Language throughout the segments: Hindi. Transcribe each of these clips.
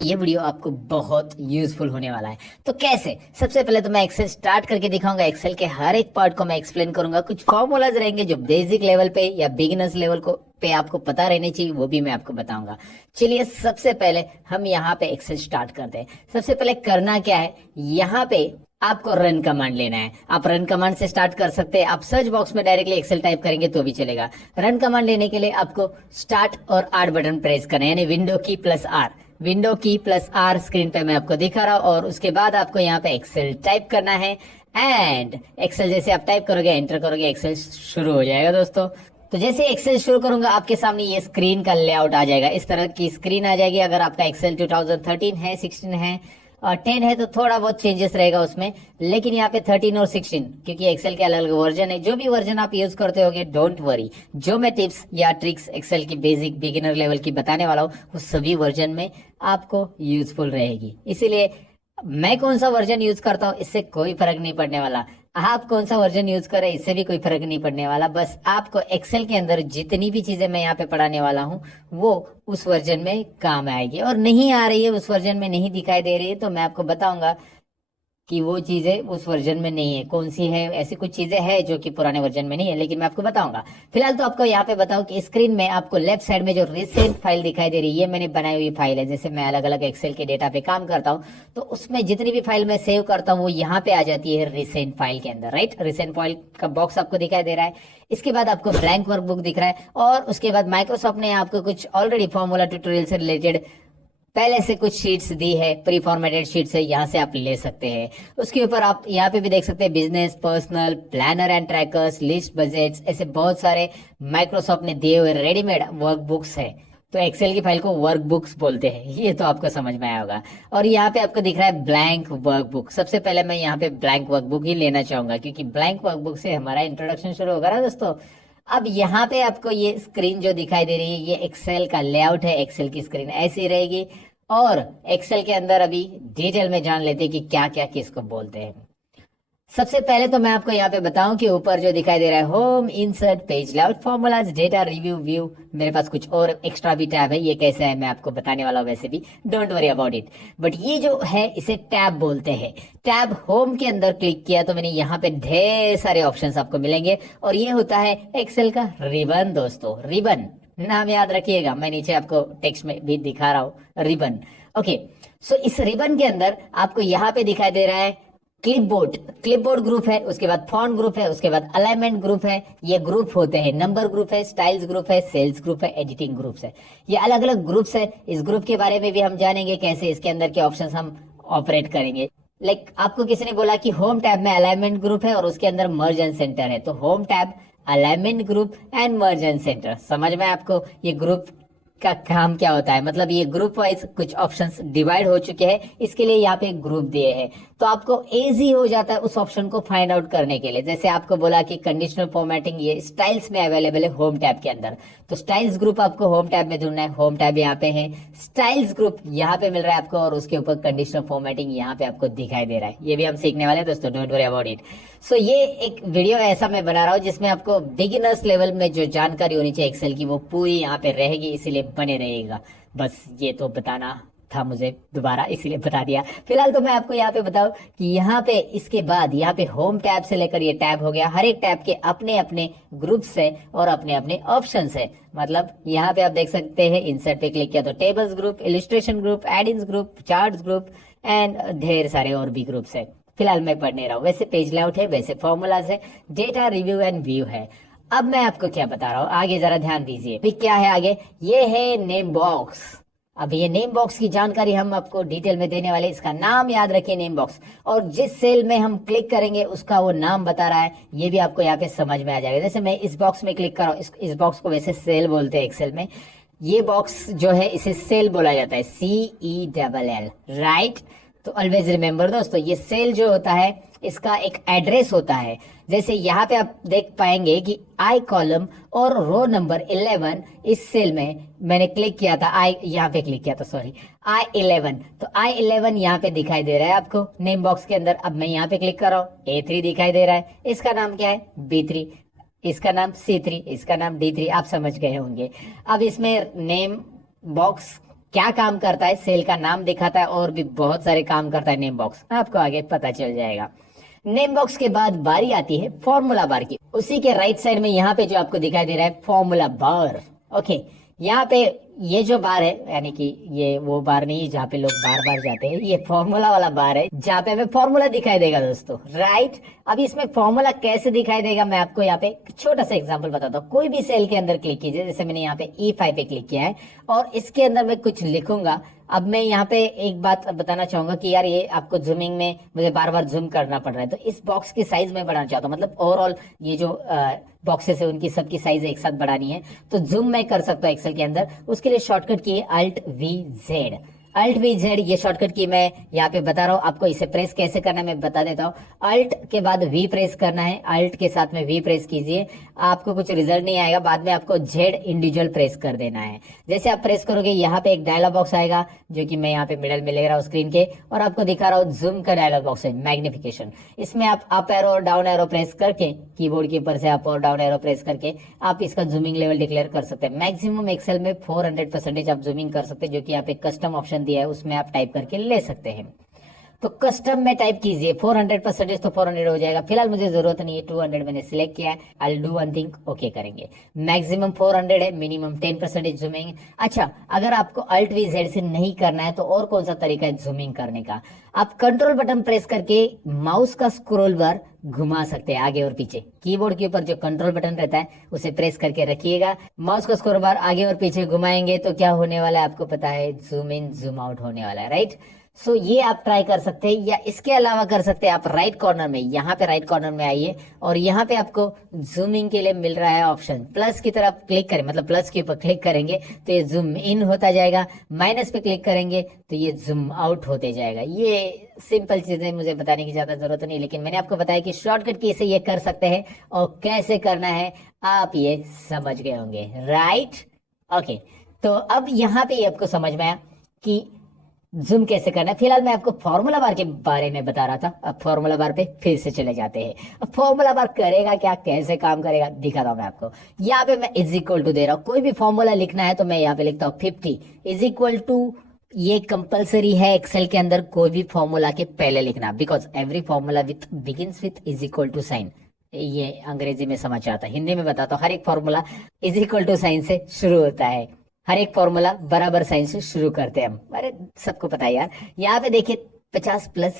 ये वीडियो आपको बहुत यूजफुल होने वाला है। तो कैसे? सबसे पहले तो मैं एक्सेल स्टार्ट करके दिखाऊंगा। एक्सेल के हर एक पार्ट को मैं एक्सप्लेन करूंगा। कुछ फॉर्मूलाज रहेंगे जो बेसिक लेवल पे या बिगिनर्स लेवल को पे आपको पता रहने चाहिए, वो भी मैं आपको बताऊंगा। चलिए सबसे पहले हम यहाँ पे एक्सेल स्टार्ट करते हैं। सबसे पहले करना क्या है, यहाँ पे आपको रन कमांड लेना है। आप रन कमांड से स्टार्ट कर सकते हैं। आप सर्च बॉक्स में डायरेक्टली एक्सेल टाइप करेंगे तो भी चलेगा। रन कमांड लेने के लिए आपको स्टार्ट और आर बटन प्रेस करना है, यानी विंडो की प्लस आर। विंडो की प्लस आर स्क्रीन पे मैं आपको दिखा रहा हूं, और उसके बाद आपको यहाँ पे एक्सेल टाइप करना है। एंड एक्सेल जैसे आप टाइप करोगे, एंटर करोगे, एक्सेल शुरू हो जाएगा दोस्तों। तो जैसे एक्सेल शुरू करूंगा, आपके सामने ये स्क्रीन का लेआउट आ जाएगा। इस तरह की स्क्रीन आ जाएगी। अगर आपका एक्सेल 2013 है, 16 है और 10 है तो थोड़ा बहुत चेंजेस रहेगा उसमें। लेकिन यहाँ पे 13 और 16, क्योंकि एक्सेल के अलग अलग वर्जन है। जो भी वर्जन आप यूज करते होगे, डोंट वरी। जो मैं टिप्स या ट्रिक्स एक्सेल की बेसिक बिगिनर लेवल की बताने वाला हूँ, वो सभी वर्जन में आपको यूजफुल रहेगी। इसीलिए मैं कौन सा वर्जन यूज करता हूँ इससे कोई फर्क नहीं पड़ने वाला। आप कौन सा वर्जन यूज करें इससे भी कोई फर्क नहीं पड़ने वाला। बस आपको एक्सेल के अंदर जितनी भी चीजें मैं यहाँ पे पढ़ाने वाला हूँ, वो उस वर्जन में काम आएगी। और नहीं आ रही है, उस वर्जन में नहीं दिखाई दे रही है, तो मैं आपको बताऊंगा कि वो चीजें उस वर्जन में नहीं है। कौन सी है? ऐसी कुछ चीजें हैं जो कि पुराने वर्जन में नहीं है, लेकिन मैं आपको बताऊंगा। फिलहाल तो आपको यहाँ पे बताऊं कि स्क्रीन में आपको लेफ्ट साइड में जो रिसेंट फाइल दिखाई दे रही है, ये मैंने बनाई हुई फाइल है। जैसे मैं अलग अलग एक्सेल के डेटा पे काम करता हूँ, तो उसमें जितनी भी फाइल मैं सेव करता हूँ वो यहाँ पे आ जाती है रिसेंट फाइल के अंदर। राइट, रिसेंट फाइल का बॉक्स आपको दिखाई दे रहा है। इसके बाद आपको ब्लैंक वर्कबुक दिख रहा है, और उसके बाद माइक्रोसॉफ्ट ने आपको कुछ ऑलरेडी फॉर्मूला ट्यूटोरियल से रिलेटेड पहले से कुछ शीट्स दी है, प्री फॉर्मेटेड शीट्स है, यहाँ से आप ले सकते हैं। उसके ऊपर आप यहाँ पे भी देख सकते हैं business, personal, planner and trackers, list, budgets, ऐसे बहुत सारे माइक्रोसॉफ्ट ने दिए हुए रेडीमेड वर्कबुक्स है। तो एक्सेल की फाइल को वर्कबुक्स बोलते हैं, ये तो आपको समझ में आया होगा। और यहाँ पे आपको दिख रहा है ब्लैंक वर्कबुक। सबसे पहले मैं यहाँ पे ब्लैंक वर्कबुक ही लेना चाहूंगा, क्योंकि ब्लैंक वर्कबुक से हमारा इंट्रोडक्शन शुरू होगा ना दोस्तों। अब यहाँ पे आपको ये स्क्रीन जो दिखाई दे रही है, ये एक्सेल का लेआउट है। एक्सेल की स्क्रीन ऐसी रहेगी। और एक्सेल के अंदर अभी डिटेल में जान लेते हैं कि क्या क्या किसको बोलते हैं। सबसे पहले तो मैं आपको यहाँ पे बताऊं कि ऊपर जो दिखाई दे रहा है, home, insert, page layout, formulas, data, review, view, मेरे पास कुछ और एक्स्ट्रा भी टैब है। ये कैसा है मैं आपको बताने वाला हूँ, वैसे भी don't worry about it. But ये जो है, इसे टैब बोलते हैं। टैब होम के अंदर क्लिक किया तो मैंने यहाँ पे ढेर सारे ऑप्शंस आपको मिलेंगे, और ये होता है एक्सेल का रिबन दोस्तों। रिबन नाम याद रखिएगा, मैं नीचे आपको टेक्स्ट में भी दिखा रहा हूँ, रिबन। ओके, सो इस रिबन के अंदर आपको यहाँ पे दिखाई दे रहा है क्लिपबोर्ड। क्लिपबोर्ड ग्रुप है, उसके बाद फॉन्ट ग्रुप है, उसके बाद अलाइनमेंट ग्रुप है। ये ग्रुप होते हैं। नंबर ग्रुप है, स्टाइल्स ग्रुप है, सेल्स ग्रुप है, एडिटिंग ग्रुप्स है। ये अलग अलग ग्रुप्स है। इस ग्रुप के बारे में भी हम जानेंगे, कैसे इसके अंदर के ऑप्शंस हम ऑपरेट करेंगे। आपको किसी ने बोला कि होम टैब में अलाइनमेंट ग्रुप है और उसके अंदर मर्ज एंड सेंटर है, तो home tab, alignment group and merge and centre. समझ में आपको ये ग्रुप का काम क्या होता है? मतलब ये ग्रुप वाइज कुछ ऑप्शंस डिवाइड हो चुके हैं, इसके लिए यहाँ पे ग्रुप दिए हैं। तो आपको इजी हो जाता है उस ऑप्शन को फाइंड आउट करने के लिए। जैसे आपको बोला कि कंडीशनल फॉर्मेटिंग ये स्टाइल्स में अवेलेबल है होम टैब के अंदर, तो स्टाइल्स ग्रुप आपको होम टैब में ढूंढना है। होम टैब यहाँ पे है, स्टाइल्स ग्रुप यहाँ पे मिल रहा है आपको, और उसके ऊपर कंडीशनल फॉर्मेटिंग यहाँ पे आपको दिखाई दे रहा है। ये भी हम सीखने वाले हैं दोस्तों, डोंट वरी अबाउट इट। सो ये एक वीडियो ऐसा मैं बना रहा हूँ जिसमें आपको बिगिनर्स लेवल में जो जानकारी होनी चाहिए एक्सेल की, वो पूरी यहाँ पे रहेगी, इसीलिए बने रहेगा। बस ये तो बताना था मुझे दोबारा, इसीलिए बता दिया। फिलहाल तो मैं आपको यहाँ पे बताऊं कि यहाँ पे इसके बाद यहाँ पे होम टैब से लेकर ये टैब हो गया। हर एक टैब के अपने अपने ग्रुप्स है और अपने अपने ऑप्शंस है। मतलब यहाँ पे आप देख सकते हैं, इंसर्ट पे क्लिक किया तो tables group, illustration group, add-ins group, charts group and ढेर सारे और भी ग्रुप्स है। फिलहाल मैं पढ़ नहीं रहा हूँ। वैसे पेज लेआउट है, वैसे फॉर्मूलाज है, डेटा, रिव्यू एंड व्यू है। अब मैं आपको क्या बता रहा हूँ, आगे जरा ध्यान दीजिए। अभी क्या है आगे, ये है नेम बॉक्स। अब ये नेम बॉक्स की जानकारी हम आपको डिटेल में देने वाले। इसका नाम याद रखिए, नेम बॉक्स, और जिस सेल में हम क्लिक करेंगे उसका वो नाम बता रहा है, ये भी आपको यहाँ पे समझ में आ जाएगा। जैसे मैं इस बॉक्स में क्लिक कर रहा हूँ, इस बॉक्स को वैसे सेल बोलते हैं एक्सेल में। ये बॉक्स जो है इसे सेल बोला जाता है, CELL, राइट। तो ऑलवेज रिमेंबर दोस्तों, ये सेल जो होता है इसका एक एड्रेस होता है। जैसे यहाँ पे आप देख पाएंगे कि आई कॉलम और रो नंबर 11, इस सेल में मैंने क्लिक किया था, आई यहाँ पे क्लिक किया था, सॉरी, I11। तो I11 यहाँ पे दिखाई दे रहा है आपको नेम बॉक्स के अंदर। अब मैं यहाँ पे क्लिक कर रहा हूँ, A3 दिखाई दे रहा है, इसका नाम क्या है, B3, इसका नाम C3, इसका नाम D3। आप समझ गए होंगे। अब इसमें नेम बॉक्स क्या काम करता है, सेल का नाम दिखाता है और भी बहुत सारे काम करता है नेम बॉक्स, आपको आगे पता चल जाएगा। नेम बॉक्स के बाद बारी आती है फॉर्मूला बार की। उसी के राइट साइड में यहाँ पे जो आपको दिखाई दे रहा है फॉर्मूला बार। ओके, यहाँ पे ये जो बार है, यानी कि ये वो बार नहीं है जहाँ पे लोग बार बार जाते हैं, ये फॉर्मूला वाला बार है जहाँ पे हमें फॉर्मूला दिखाई देगा दोस्तों, राइट। अब इसमें फॉर्मूला कैसे दिखाई देगा मैं आपको यहाँ पे एक छोटा सा एग्जांपल बताता हूँ। कोई भी सेल के अंदर क्लिक कीजिए, जैसे मैंने यहाँ पे E5 पे क्लिक किया है और इसके अंदर मैं कुछ लिखूंगा। अब मैं यहाँ पे एक बात बताना चाहूंगा कि यार ये आपको जूमिंग में मुझे बार बार जूम करना पड़ रहा है, तो इस बॉक्स की साइज मैं बढ़ाना चाहता हूँ, मतलब ओवरऑल ये जो बॉक्सेस है उनकी सबकी साइज एक साथ बढ़ानी है, तो जूम मैं कर सकता हूँ एक्सेल के अंदर। उसके लिए शॉर्टकट की Alt+V+Z। Alt+V+Z ये शॉर्टकट की मैं यहाँ पे बता रहा हूँ आपको। इसे प्रेस कैसे करना है मैं बता देता हूँ। Alt के बाद V प्रेस करना है, Alt के साथ में V प्रेस कीजिए, आपको कुछ रिजल्ट नहीं आएगा, बाद में आपको Z इंडिविजुअल प्रेस कर देना है। जैसे आप प्रेस करोगे यहाँ पे एक डायलॉग बॉक्स आएगा, जो कि मैं यहाँ पे मिडल में ले रहा हूँ स्क्रीन के, और आपको दिखा रहा हूँ जूम का डायलॉग बॉक्स है, मैग्निफिकेशन। इसमें आप अप एरो और डाउन एरो प्रेस करके, कीबोर्ड के ऊपर से अप और डाउन एरो प्रेस करके आप इसका जूमिंग लेवल डिक्लेयर कर सकते हैं। मैक्सिमम एक्सेल में 400% आप जूमिंग कर सकते हैं, जो कि यहाँ पे कस्टम ऑप्शन दिया है उसमें आप टाइप करके ले सकते हैं। तो कस्टम में टाइप कीजिए 400%, तो 400 हो जाएगा। फिलहाल मुझे जरूरत नहीं है, 200 मैंने सिलेक्ट किया है। I do one thing, okay करेंगे। मैक्सिमम 400 है, मिनिमम 10% जूमिंग। अच्छा, अगर आपको Alt+V+Z से नहीं करना है तो और कौन सा तरीका है जूमिंग करने का? आप कंट्रोल बटन प्रेस करके माउस का स्क्रॉल बार घुमा सकते हैं आगे और पीछे। कीबोर्ड के ऊपर जो कंट्रोल बटन रहता है उसे प्रेस करके रखिएगा, माउस का स्क्रॉल बार आगे और पीछे घुमाएंगे तो क्या होने वाला है आपको पता है, जूम इन जूम आउट होने वाला है, राइट। सो ये आप ट्राई कर सकते हैं, या इसके अलावा कर सकते हैं आप राइट कॉर्नर में, यहाँ पे राइट कॉर्नर में आइए और यहाँ पे आपको जूमिंग के लिए मिल रहा है ऑप्शन, प्लस की तरफ क्लिक करें, मतलब प्लस के ऊपर क्लिक करेंगे तो ये जूम इन होता जाएगा, माइनस पे क्लिक करेंगे तो ये जूम आउट होते जाएगा। ये सिंपल चीजें मुझे बताने की ज्यादा जरूरत नहीं, लेकिन मैंने आपको बताया कि शॉर्टकट की से ये कर सकते हैं और कैसे करना है आप ये समझ गए होंगे, राइट। ओके, तो अब यहाँ पे आपको समझ में आया कि जूम कैसे करना है। फिलहाल मैं आपको फॉर्मूला बार के बारे में बता रहा था, अब फॉर्मूला बार पे फिर से चले जाते हैं। अब फॉर्मूला बार करेगा क्या, कैसे काम करेगा दिखाता हूं मैं आपको। यहाँ पे मैं इज इक्वल टू दे रहा हूँ, कोई भी फॉर्मूला लिखना है तो मैं यहाँ पे लिखता हूँ 50 इज इक्वल टू, ये कंपलसरी है एक्सेल के अंदर कोई भी फॉर्मूला के पहले लिखना, because every formula with begins with is equal to sign. ये अंग्रेजी में समझ आता है, हिंदी में बताता हूँ। हर एक formula is equal to sign से शुरू होता है, हर एक फॉर्मूला बराबर साइन से शुरू करते हैं हम, अरे सबको पता है यार। यहाँ पे देखिए 50 +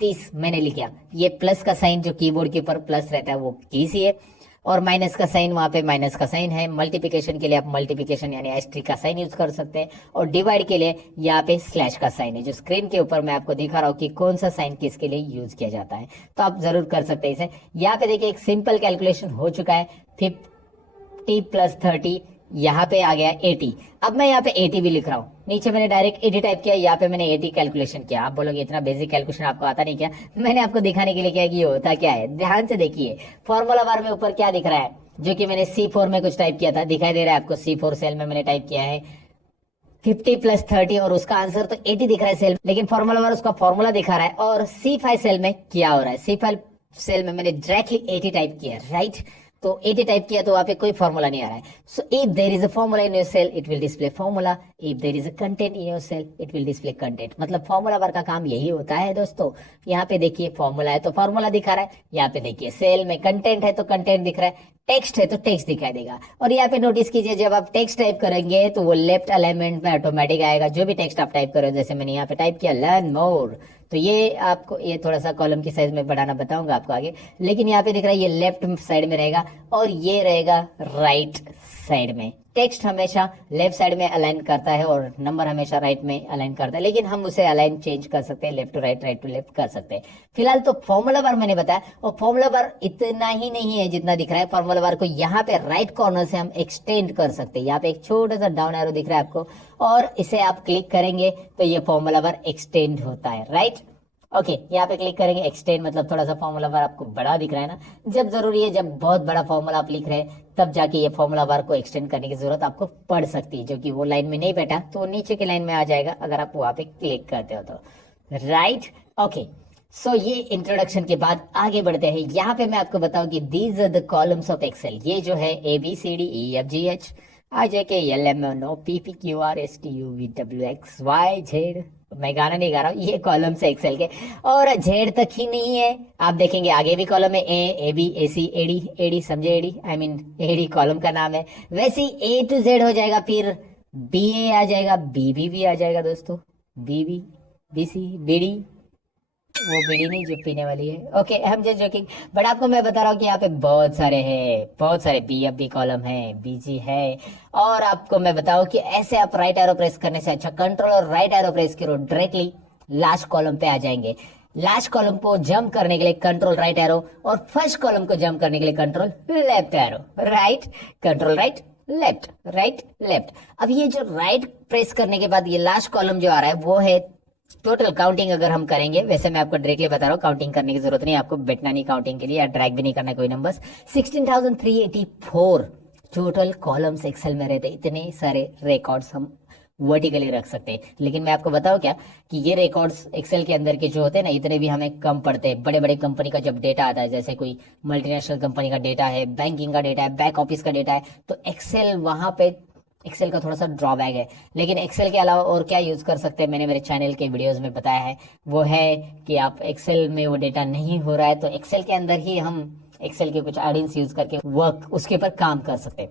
30 मैंने लिखा, ये प्लस का साइन जो कीबोर्ड के ऊपर प्लस रहता है वो कीज ही है, और माइनस का साइन वहां पे माइनस का साइन है। मल्टीप्लिकेशन के लिए आप मल्टीप्लिकेशन यानी एस्ट्रिक का साइन यूज कर सकते हैं, और डिवाइड के लिए यहाँ पे स्लैश का साइन है, जो स्क्रीन के ऊपर मैं आपको दिखा रहा हूँ कि कौन सा साइन किसके लिए यूज किया जाता है, तो आप जरूर कर सकते हैं इसे। यहाँ पे देखिए एक सिंपल कैलकुलेशन हो चुका है, 50 + 30 यहाँ पे आ गया 80। अब मैं यहाँ पे 80 भी लिख रहा हूँ, नीचे मैंने डायरेक्ट 80 टाइप किया, यहाँ पे मैंने 80 कैलकुलेशन किया। आप बोलोगे इतना बेसिक कैलकुलेशन आपको आता नहीं क्या? मैंने आपको दिखाने के लिए किया कि ये होता क्या है। ध्यान से देखिए, फॉर्मूला बार में ऊपर क्या दिख रहा है, जो कि मैंने C4 में कुछ टाइप किया था, दिखाई दे रहा है आपको। C4 सेल में मैंने टाइप किया है 50 + 30 और उसका आंसर तो 80 दिख रहा है सेल, लेकिन फॉर्मूला बार उसका फॉर्मूला दिखा रहा है। और C5 सेल में क्या हो रहा है, C5 सेल में मैंने डायरेक्टली 80 टाइप किया, राइट। तो 80 टाइप किया तो वहां पे कोई फॉर्मूला नहीं आ रहा है। So if there is a formula in your cell it will display formula, if there is a content in your cell it will display content. मतलब फॉर्मूला बार का काम यही होता है दोस्तों। यहाँ पे देखिए फॉर्मूला है तो फॉर्मूला दिखा रहा है, यहाँ पे देखिए सेल में कंटेंट है तो कंटेंट दिख रहा है, टेक्स्ट है तो टेक्स्ट दिखाई देगा। और यहाँ पे नोटिस कीजिए, जब आप टेक्स्ट टाइप करेंगे तो वो लेफ्ट अलाइनमेंट में ऑटोमेटिक आएगा, जो भी टेक्स्ट आप टाइप करो। जैसे मैंने यहाँ पे टाइप किया लर्न मोर, तो ये आपको, ये थोड़ा सा कॉलम की साइज में बढ़ाना बताऊंगा आपको आगे, लेकिन यहाँ पे दिख रहा है ये लेफ्ट साइड में रहेगा और ये रहेगा राइट साइड में। टेक्स्ट हमेशा लेफ्ट साइड में अलाइन करता है और नंबर हमेशा राइट में अलाइन करता है, लेकिन हम उसे अलाइन चेंज कर सकते हैं, left to right, right to left कर सकते हैं। फिलहाल तो फॉर्मूला बार मैंने बताया, और फॉर्मूला बार इतना ही नहीं है जितना दिख रहा है। फॉर्मूला बार को यहाँ पे राइट कॉर्नर से हम एक्सटेंड कर सकते हैं। यहाँ पे एक छोटा सा डाउन एरो दिख रहा है आपको, और इसे आप क्लिक करेंगे तो ये फॉर्मूला बार एक्सटेंड होता है, राइट। ओके, यहाँ पे क्लिक करेंगे, एक्सटेंड मतलब थोड़ा सा फॉर्मूला बार आपको बड़ा दिख रहा है ना, जब जरूरी है, जब बहुत बड़ा फॉर्मूला आप लिख रहे हैं तब जाके ये फॉर्मूला बार को एक्सटेंड करने की जरूरत आपको पड़ सकती है, जो कि वो लाइन में नहीं बैठा तो नीचे की लाइन में आ जाएगा अगर आप वहां पे क्लिक करते हो तो, राइट। ओके, सो ये इंट्रोडक्शन के बाद आगे बढ़ते हैं। यहाँ पे मैं आपको बताऊं कि these are the columns of Excel. ये जो है ABCDEFGH, RJKLMNOPPQRSTUVWXYZ। मैं गाना नहीं गा रहा हूँ, ये कॉलम से एक्सेल के। और जेड तक ही नहीं है, आप देखेंगे आगे भी कॉलम है, A B A C AD, AD समझे, AD I mean AD column का नाम है। वैसे ही ए टू जेड हो जाएगा, फिर बी ए आ जाएगा, बी बी भी आ जाएगा दोस्तों, B B B C B D, वो बीड़ी नहीं जो पीने वाली है, okay I am just joking. But आपको मैं बता रहा हूँ कि यहाँ पे बहुत सारे हैं, बहुत सारे बी एफ बी कॉलम है, बीजी है। और आपको मैं बताऊँ कि ऐसे आप राइट एरो प्रेस करने से अच्छा कंट्रोल और राइट एरो प्रेस करो, डायरेक्टली लास्ट कॉलम पे आ जाएंगे। लास्ट कॉलम को जंप करने के लिए कंट्रोल राइट एरो, और फर्स्ट कॉलम को जंप करने के लिए control left arrow, right control right left, right left. अब ये जो राइट प्रेस करने के बाद ये लास्ट कॉलम जो आ रहा है वो है टोटल काउंटिंग। अगर हम करेंगे, वैसे मैं आपको डायरेक्टली बता रहा हूँ, काउंटिंग करने की जरूरत नहीं, आपको बैठना नहीं काउंटिंग के लिए, या ड्रैग भी नहीं करना कोई नंबर्स। 16,384 टोटल कॉलम्स एक्सेल में रहते, इतने सारे रिकॉर्ड्स हम वर्टिकली रख सकते हैं। लेकिन मैं आपको बताऊं क्या कि ये रिकॉर्ड्स एक्सेल के अंदर के जो होते हैं ना, इतने भी हमें कम पड़ते हैं। बड़े बड़े कंपनी का जब डेटा आता है, जैसे कोई मल्टीनेशनल कंपनी का डेटा है, बैंकिंग का डेटा है, बैक ऑफिस का डेटा है, तो एक्सेल वहां पे, एक्सेल का थोड़ा सा ड्रॉबैक है। लेकिन एक्सेल के अलावा और क्या यूज कर सकते हैं, मैंने मेरे चैनल के वीडियोस में बताया है। वो है कि आप एक्सेल में वो डेटा नहीं हो रहा है तो एक्सेल के अंदर ही हम एक्सेल के कुछ एडिंग्स यूज करके वर्क उसके ऊपर काम कर सकते हैं।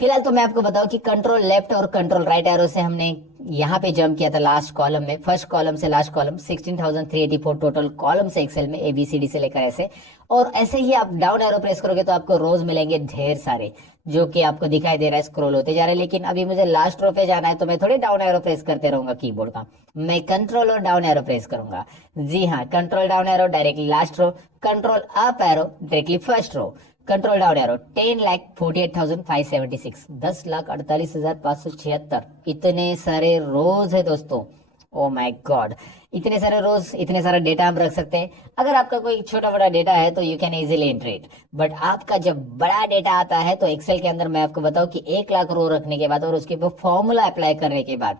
फिलहाल तो मैं आपको बताऊं कि कंट्रोल लेफ्ट और कंट्रोल राइट एरो से हमने यहाँ पे जंप किया था लास्ट कॉलम में, फर्स्ट कॉलम से लास्ट कॉलम, 16,384 टोटल कॉलम से एक्सेल में, ABCD से लेकर ऐसे। और ऐसे ही आप डाउन एरो प्रेस करोगे तो आपको रोज मिलेंगे ढेर सारे, जो कि आपको दिखाई दे रहा है, स्क्रॉल होते जा रहे हैं। लेकिन अभी मुझे लास्ट रो पे जाना है तो मैं थोड़ी डाउन एरो प्रेस करते रहूंगा कीबोर्ड का, मैं कंट्रोल और डाउन एरो प्रेस करूंगा। जी हाँ, control down arrow directly last row, control up arrow directly first row, control down arrow 10,48,576, 10,48,576। इतने सारे रोज है दोस्तों, ओ माय गॉड, इतने सारे रोज, इतने सारा डेटा हम रख सकते हैं। अगर आपका कोई छोटा बड़ा डेटा है तो you can easily enter it, but आपका जब बड़ा डेटा आता है तो एक्सेल के अंदर मैं आपको बताऊं कि 1 लाख रो रखने के बाद और उसके ऊपर फॉर्मूला अप्लाई करने के बाद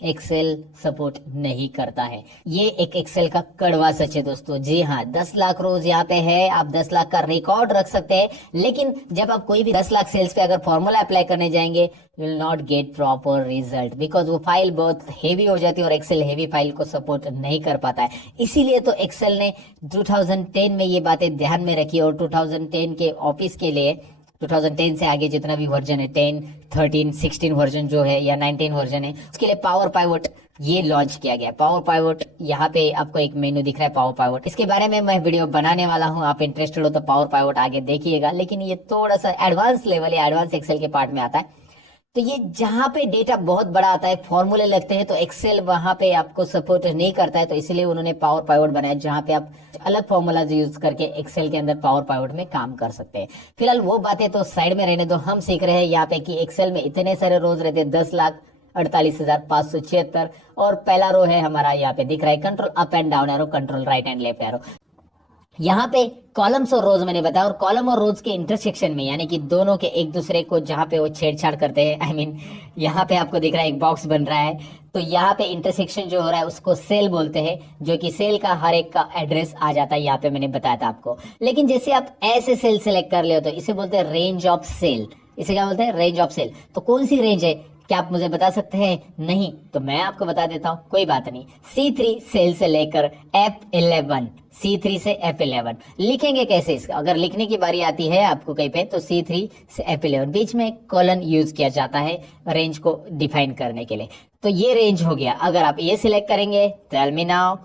एक्सेल सपोर्ट नहीं करता है। ये एक एक्सेल का कड़वा सच है दोस्तों। जी हाँ, 10 लाख रोज यहाँ पे है, आप 10 लाख का रिकॉर्ड रख सकते हैं, लेकिन जब आप कोई भी 10 लाख सेल्स पे अगर फॉर्मूला अप्लाई करने जाएंगे, you will not get proper result, because वो फाइल बहुत हेवी हो जाती है और एक्सेल हेवी फाइल को सपोर्ट नहीं कर पाता है। इसीलिए तो एक्सेल ने 2010 में ये बातें ध्यान में रखी, और 2010 के ऑफिस के लिए 2010 से आगे जितना भी वर्जन है, 10, 13, 16 वर्जन जो है, या 19 वर्जन है, उसके लिए पावर पाइवोट ये लॉन्च किया गया। पावर पाइवोट, यहाँ पे आपको एक मेनू दिख रहा है पावर पाइवोट, इसके बारे में मैं वीडियो बनाने वाला हूँ, आप इंटरेस्टेड हो तो पावर पाइवोट आगे देखिएगा। लेकिन ये थोड़ा सा एडवांस लेवल या एडवांस एक्सेल के पार्ट में आता है। तो ये जहां पे डेटा बहुत बड़ा आता है, फॉर्मूले लगते हैं, तो एक्सेल वहां पे आपको सपोर्ट नहीं करता है, तो इसलिए उन्होंने पावर पाइवोट बनाया, जहां पे आप अलग फॉर्मूलाज यूज करके एक्सेल के अंदर पावर पाइवोट में काम कर सकते हैं। फिलहाल वो बातें तो साइड में रहने दो, हम सीख रहे हैं यहाँ पे कि एक्सेल में इतने सारे रोज रहते हैं, 10,48,576। और पहला रो है हमारा, यहाँ पे दिख रहा है control up and down arrow, control right and left arrow. यहाँ पे कॉलम्स और रोज मैंने बताया, और कॉलम और रोज के इंटरसेक्शन में, यानी कि दोनों के एक दूसरे को जहां पे वो छेड़छाड़ करते हैं, आई मीन यहाँ पे आपको दिख रहा है एक बॉक्स बन रहा है, तो यहाँ पे इंटरसेक्शन जो हो रहा है उसको सेल बोलते हैं, जो कि सेल का हर एक का एड्रेस आ जाता है, यहाँ पे मैंने बताया था आपको। लेकिन जैसे आप ऐसे सेल सेलेक्ट कर ले तो इसे बोलते हैं रेंज ऑफ सेल। इसे क्या बोलते हैं? Range of cell. तो कौन सी रेंज है, क्या आप मुझे बता सकते हैं? नहीं तो मैं आपको बता देता हूं, कोई बात नहीं। C3 सेल से लेकर F11, C3 से F11 लिखेंगे कैसे इसका? अगर लिखने की बारी आती है आपको कहीं पे, तो C3 से F11 बीच में कॉलन यूज किया जाता है रेंज को डिफाइन करने के लिए। तो ये रेंज हो गया। अगर आप ये सिलेक्ट करेंगे, टेल मी नाउ,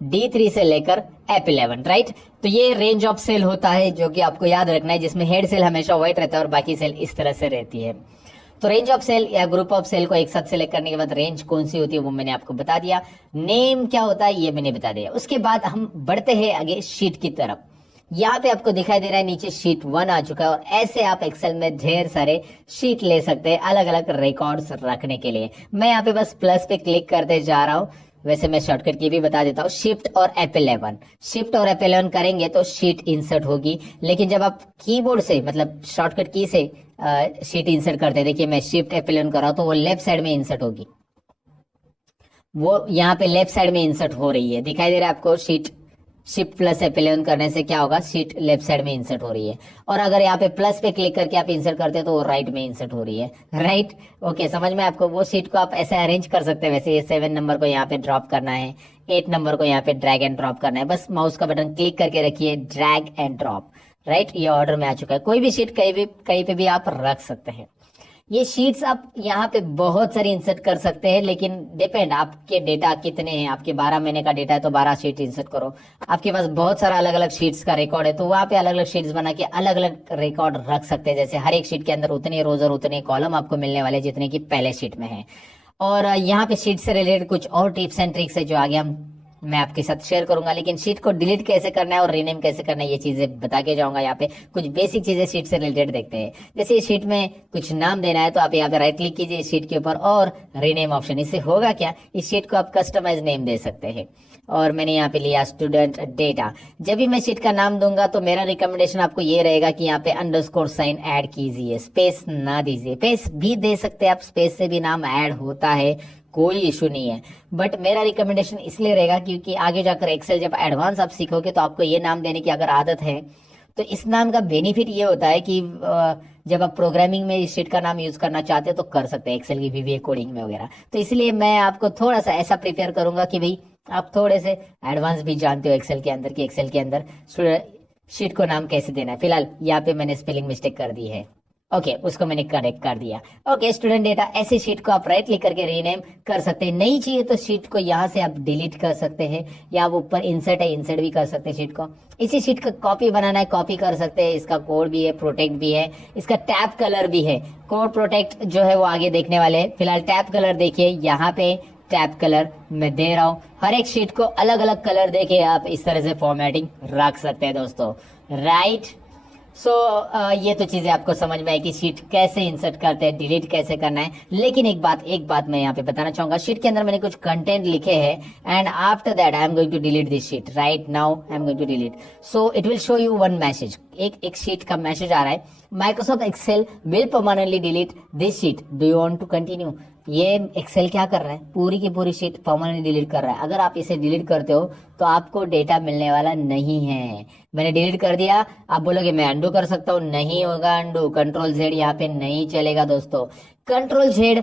D3 से लेकर F11, राइट? तो ये रेंज ऑफ सेल होता है, जो कि आपको याद रखना है, जिसमें हेड सेल हमेशा व्हाइट रहता है और बाकी सेल इस तरह से रहती है। तो रेंज ऑफ सेल या ग्रुप ऑफ सेल को एक साथ सेलेक्ट करने के बाद रेंज कौन सी होती है वो मैंने आपको बता दिया। नेम क्या होता है ये मैंने बता दिया। उसके बाद हम बढ़ते हैं आगे शीट की तरफ। यहाँ पे आपको दिखाई दे रहा है नीचे शीट 1 आ चुका है, और ऐसे आप एक्सेल में ढेर सारे शीट ले सकते हैं अलग अलग रिकॉर्ड्स रखने के लिए। मैं यहाँ पे बस प्लस पे क्लिक करते जा रहा हूँ। वैसे मैं शॉर्टकट की भी बता देता हूँ, शिफ्ट और F11, शिफ्ट और F11 करेंगे तो शीट इंसर्ट होगी। लेकिन जब आप कीबोर्ड से, मतलब शॉर्टकट की से शीट इंसर्ट करते हैं, देखिए मैं शिफ्ट F11 कर रहा हूँ तो वो लेफ्ट साइड में इंसर्ट होगी, वो यहाँ पे लेफ्ट साइड में इंसर्ट हो रही है, दिखाई दे रहा है आपको शीट शिफ्ट प्लस F11 करने से क्या होगा, शीट लेफ्ट साइड में इंसर्ट हो रही है। और अगर यहाँ पे प्लस पे क्लिक करके आप इंसर्ट करते हैं तो वो राइट में इंसर्ट हो रही है। राइट, ओके, समझ में आपको। वो शीट को आप ऐसे अरेंज कर सकते हैं। वैसे ये 7 नंबर को यहाँ पे ड्रॉप करना है, 8 नंबर को यहाँ पे ड्रैग एंड ड्रॉप करना है। बस माउस का बटन क्लिक करके रखिए, ड्रैग एंड ड्रॉप। राइट, ये ऑर्डर में आ चुका है। कोई भी शीट कहीं पे भी आप रख सकते हैं। ये शीट्स आप यहाँ पे बहुत सारी इंसर्ट कर सकते हैं, लेकिन डिपेंड आपके डेटा कितने हैं। आपके 12 महीने का डेटा है तो 12 शीट इंसर्ट करो। आपके पास बहुत सारा अलग अलग शीट्स का रिकॉर्ड है तो वहाँ पे अलग अलग शीट्स बना के अलग अलग रिकॉर्ड रख सकते हैं। जैसे हर एक शीट के अंदर उतने रोज और उतने कॉलम आपको मिलने वाले जितने की पहले शीट में है। और यहाँ पे शीट से रिलेटेड कुछ और टिप्स एंड ट्रिक्स है जो आगे मैं आपके साथ शेयर करूंगा। लेकिन शीट को डिलीट कैसे करना है और रीनेम कैसे करना है ये चीजें बता के जाऊंगा। यहाँ पे कुछ बेसिक चीजें शीट से रिलेटेड देखते हैं। जैसे इस शीट में कुछ नाम देना है तो आप यहाँ पे राइट क्लिक कीजिए शीट के ऊपर और रीनेम ऑप्शन। इससे होगा क्या, इस शीट को आप कस्टमाइज नेम दे सकते हैं। और मैंने यहाँ पे लिया स्टूडेंट डेटा। जब भी मैं शीट का नाम दूंगा तो मेरा रिकमेंडेशन आपको ये रहेगा कि यहाँ पे अंडरस्कोर साइन ऐड कीजिए, स्पेस ना दीजिए। स्पेस भी दे सकते हैं आप, स्पेस से भी नाम ऐड होता है, कोई इशू नहीं है। बट मेरा रिकमेंडेशन इसलिए रहेगा क्योंकि आगे जाकर एक्सेल जब एडवांस आप सीखोगे तो आपको ये नाम देने की अगर आदत है तो इस नाम का बेनिफिट ये होता है कि जब आप प्रोग्रामिंग में इस शीट का नाम यूज करना चाहते हो तो कर सकते हैं, एक्सेल की VBA कोडिंग में वगैरह। तो इसलिए मैं आपको थोड़ा सा ऐसा प्रिपेयर करूंगा कि भाई आप थोड़े से एडवांस भी जानते हो एक्सेल के अंदर, कि एक्सेल के अंदर शीट को नाम कैसे देना है। फिलहाल यहाँ पे मैंने स्पेलिंग मिस्टेक कर दी है, ओके, उसको मैंने करेक्ट कर दिया। ओके, स्टूडेंट डेटा, ऐसी शीट को आप राइट क्लिक करके रीनेम कर सकते हैं। नहीं चाहिए तो शीट को यहाँ से आप डिलीट कर सकते हैं, या आप ऊपर इंसर्ट है इंसर्ट भी कर सकते हैं शीट को। इसी शीट का कॉपी बनाना है कॉपी कर सकते हैं। इसका कोड भी है, प्रोटेक्ट भी है, इसका टैब कलर भी है। कोड प्रोटेक्ट जो है वो आगे देखने वाले हैं। फिलहाल टैब कलर देखिए, यहाँ पे टैब कलर मैं दे रहा हूँ। हर एक शीट को अलग अलग कलर देके आप इस तरह से फॉर्मेटिंग रख सकते हैं दोस्तों। राइट, सो ये तो चीजें आपको समझ में आई कि शीट कैसे इंसर्ट करते हैं, डिलीट कैसे करना है। लेकिन एक बात मैं यहाँ पे बताना चाहूंगा। शीट के अंदर मैंने कुछ कंटेंट लिखे हैं and after that I am going to delete this sheet. Right now I am going to delete, so it will show you one message. एक शीट का मैसेज आ रहा है, Microsoft Excel will permanently delete this sheet, do you want to continue. ये एक्सेल क्या कर रहा है, पूरी की पूरी शीट परमानेंटली डिलीट कर रहा है। अगर आप इसे डिलीट करते हो तो आपको डेटा मिलने वाला नहीं है। मैंने डिलीट कर दिया, आप बोलोगे मैं अंडू कर सकता हूँ, नहीं होगा अंडू। कंट्रोल Z यहाँ पे नहीं चलेगा दोस्तों, कंट्रोल Z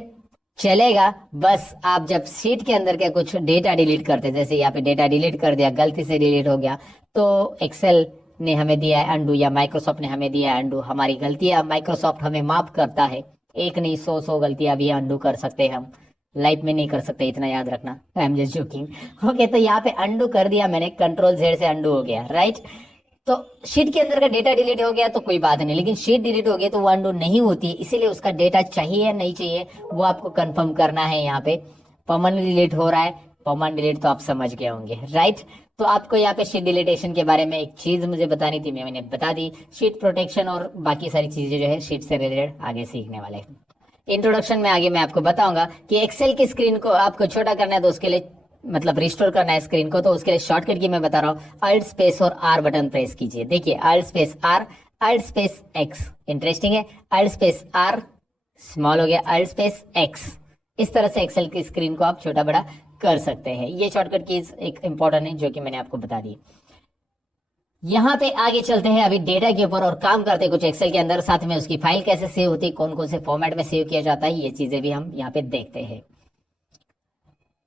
चलेगा बस आप जब शीट के अंदर के कुछ डेटा डिलीट करते, जैसे यहाँ पे डेटा डिलीट कर दिया, गलती से डिलीट हो गया, तो एक्सेल ने हमें दिया है अंडू, या माइक्रोसॉफ्ट ने हमें दिया है अंडू। हमारी गलतियां माइक्रोसॉफ्ट हमें माफ करता है, एक नहीं 100 गलतियां भी अंडू कर सकते हैं हम, लाइफ में नहीं कर सकते, इतना याद रखना। आई एम जस्ट जोकिंग। ओके, तो यहाँ पे अंडू कर दिया मैंने, कंट्रोल Z से अंडू हो गया। राइट, तो शीट के अंदर का डेटा डिलीट हो गया तो कोई बात नहीं, लेकिन शीट डिलीट हो गई तो वो अंडू नहीं होती है। इसीलिए उसका डेटा चाहिए या नहीं चाहिए वो आपको कंफर्म करना है। यहाँ पे परमानेंट डिलीट हो रहा है, परमानेंट डिलीट तो आप समझ गए होंगे। राइट, तो आपको यहाँ पे शीट डिलीटेशन के बारे में एक चीज मुझे बतानी थी, मैंने बता दी। शीट प्रोटेक्शन और बाकी सारी चीजें जो है शीट से रिलेटेड आगे सीखने वाले हैं। इंट्रोडक्शन में आगे मैं आपको बताऊंगा कि एक्सेल की स्क्रीन को आपको छोटा करना है तो उसके लिए, मतलब रिस्टोर करना है स्क्रीन को, तो उसके लिए शॉर्टकट की मैं बता रहा हूँ, अल्ट स्पेस और R बटन प्रेस कीजिए। देखिए Alt space R, Alt space X, interesting है, अल्ट स्पेस R स्मॉल हो गया, अल्ट स्पेस X। इस तरह से एक्सेल की स्क्रीन को आप छोटा बड़ा कर सकते हैं। ये शॉर्टकट कीज एक इंपॉर्टेंट है जो कि मैंने आपको बता दी। यहाँ पे आगे चलते हैं अभी डेटा के ऊपर और काम करते हैं कुछ एक्सेल के अंदर, साथ में उसकी फाइल कैसे सेव होती है, कौन कौन से फॉर्मेट में सेव किया जाता है, ये चीजें भी हम यहाँ पे देखते हैं।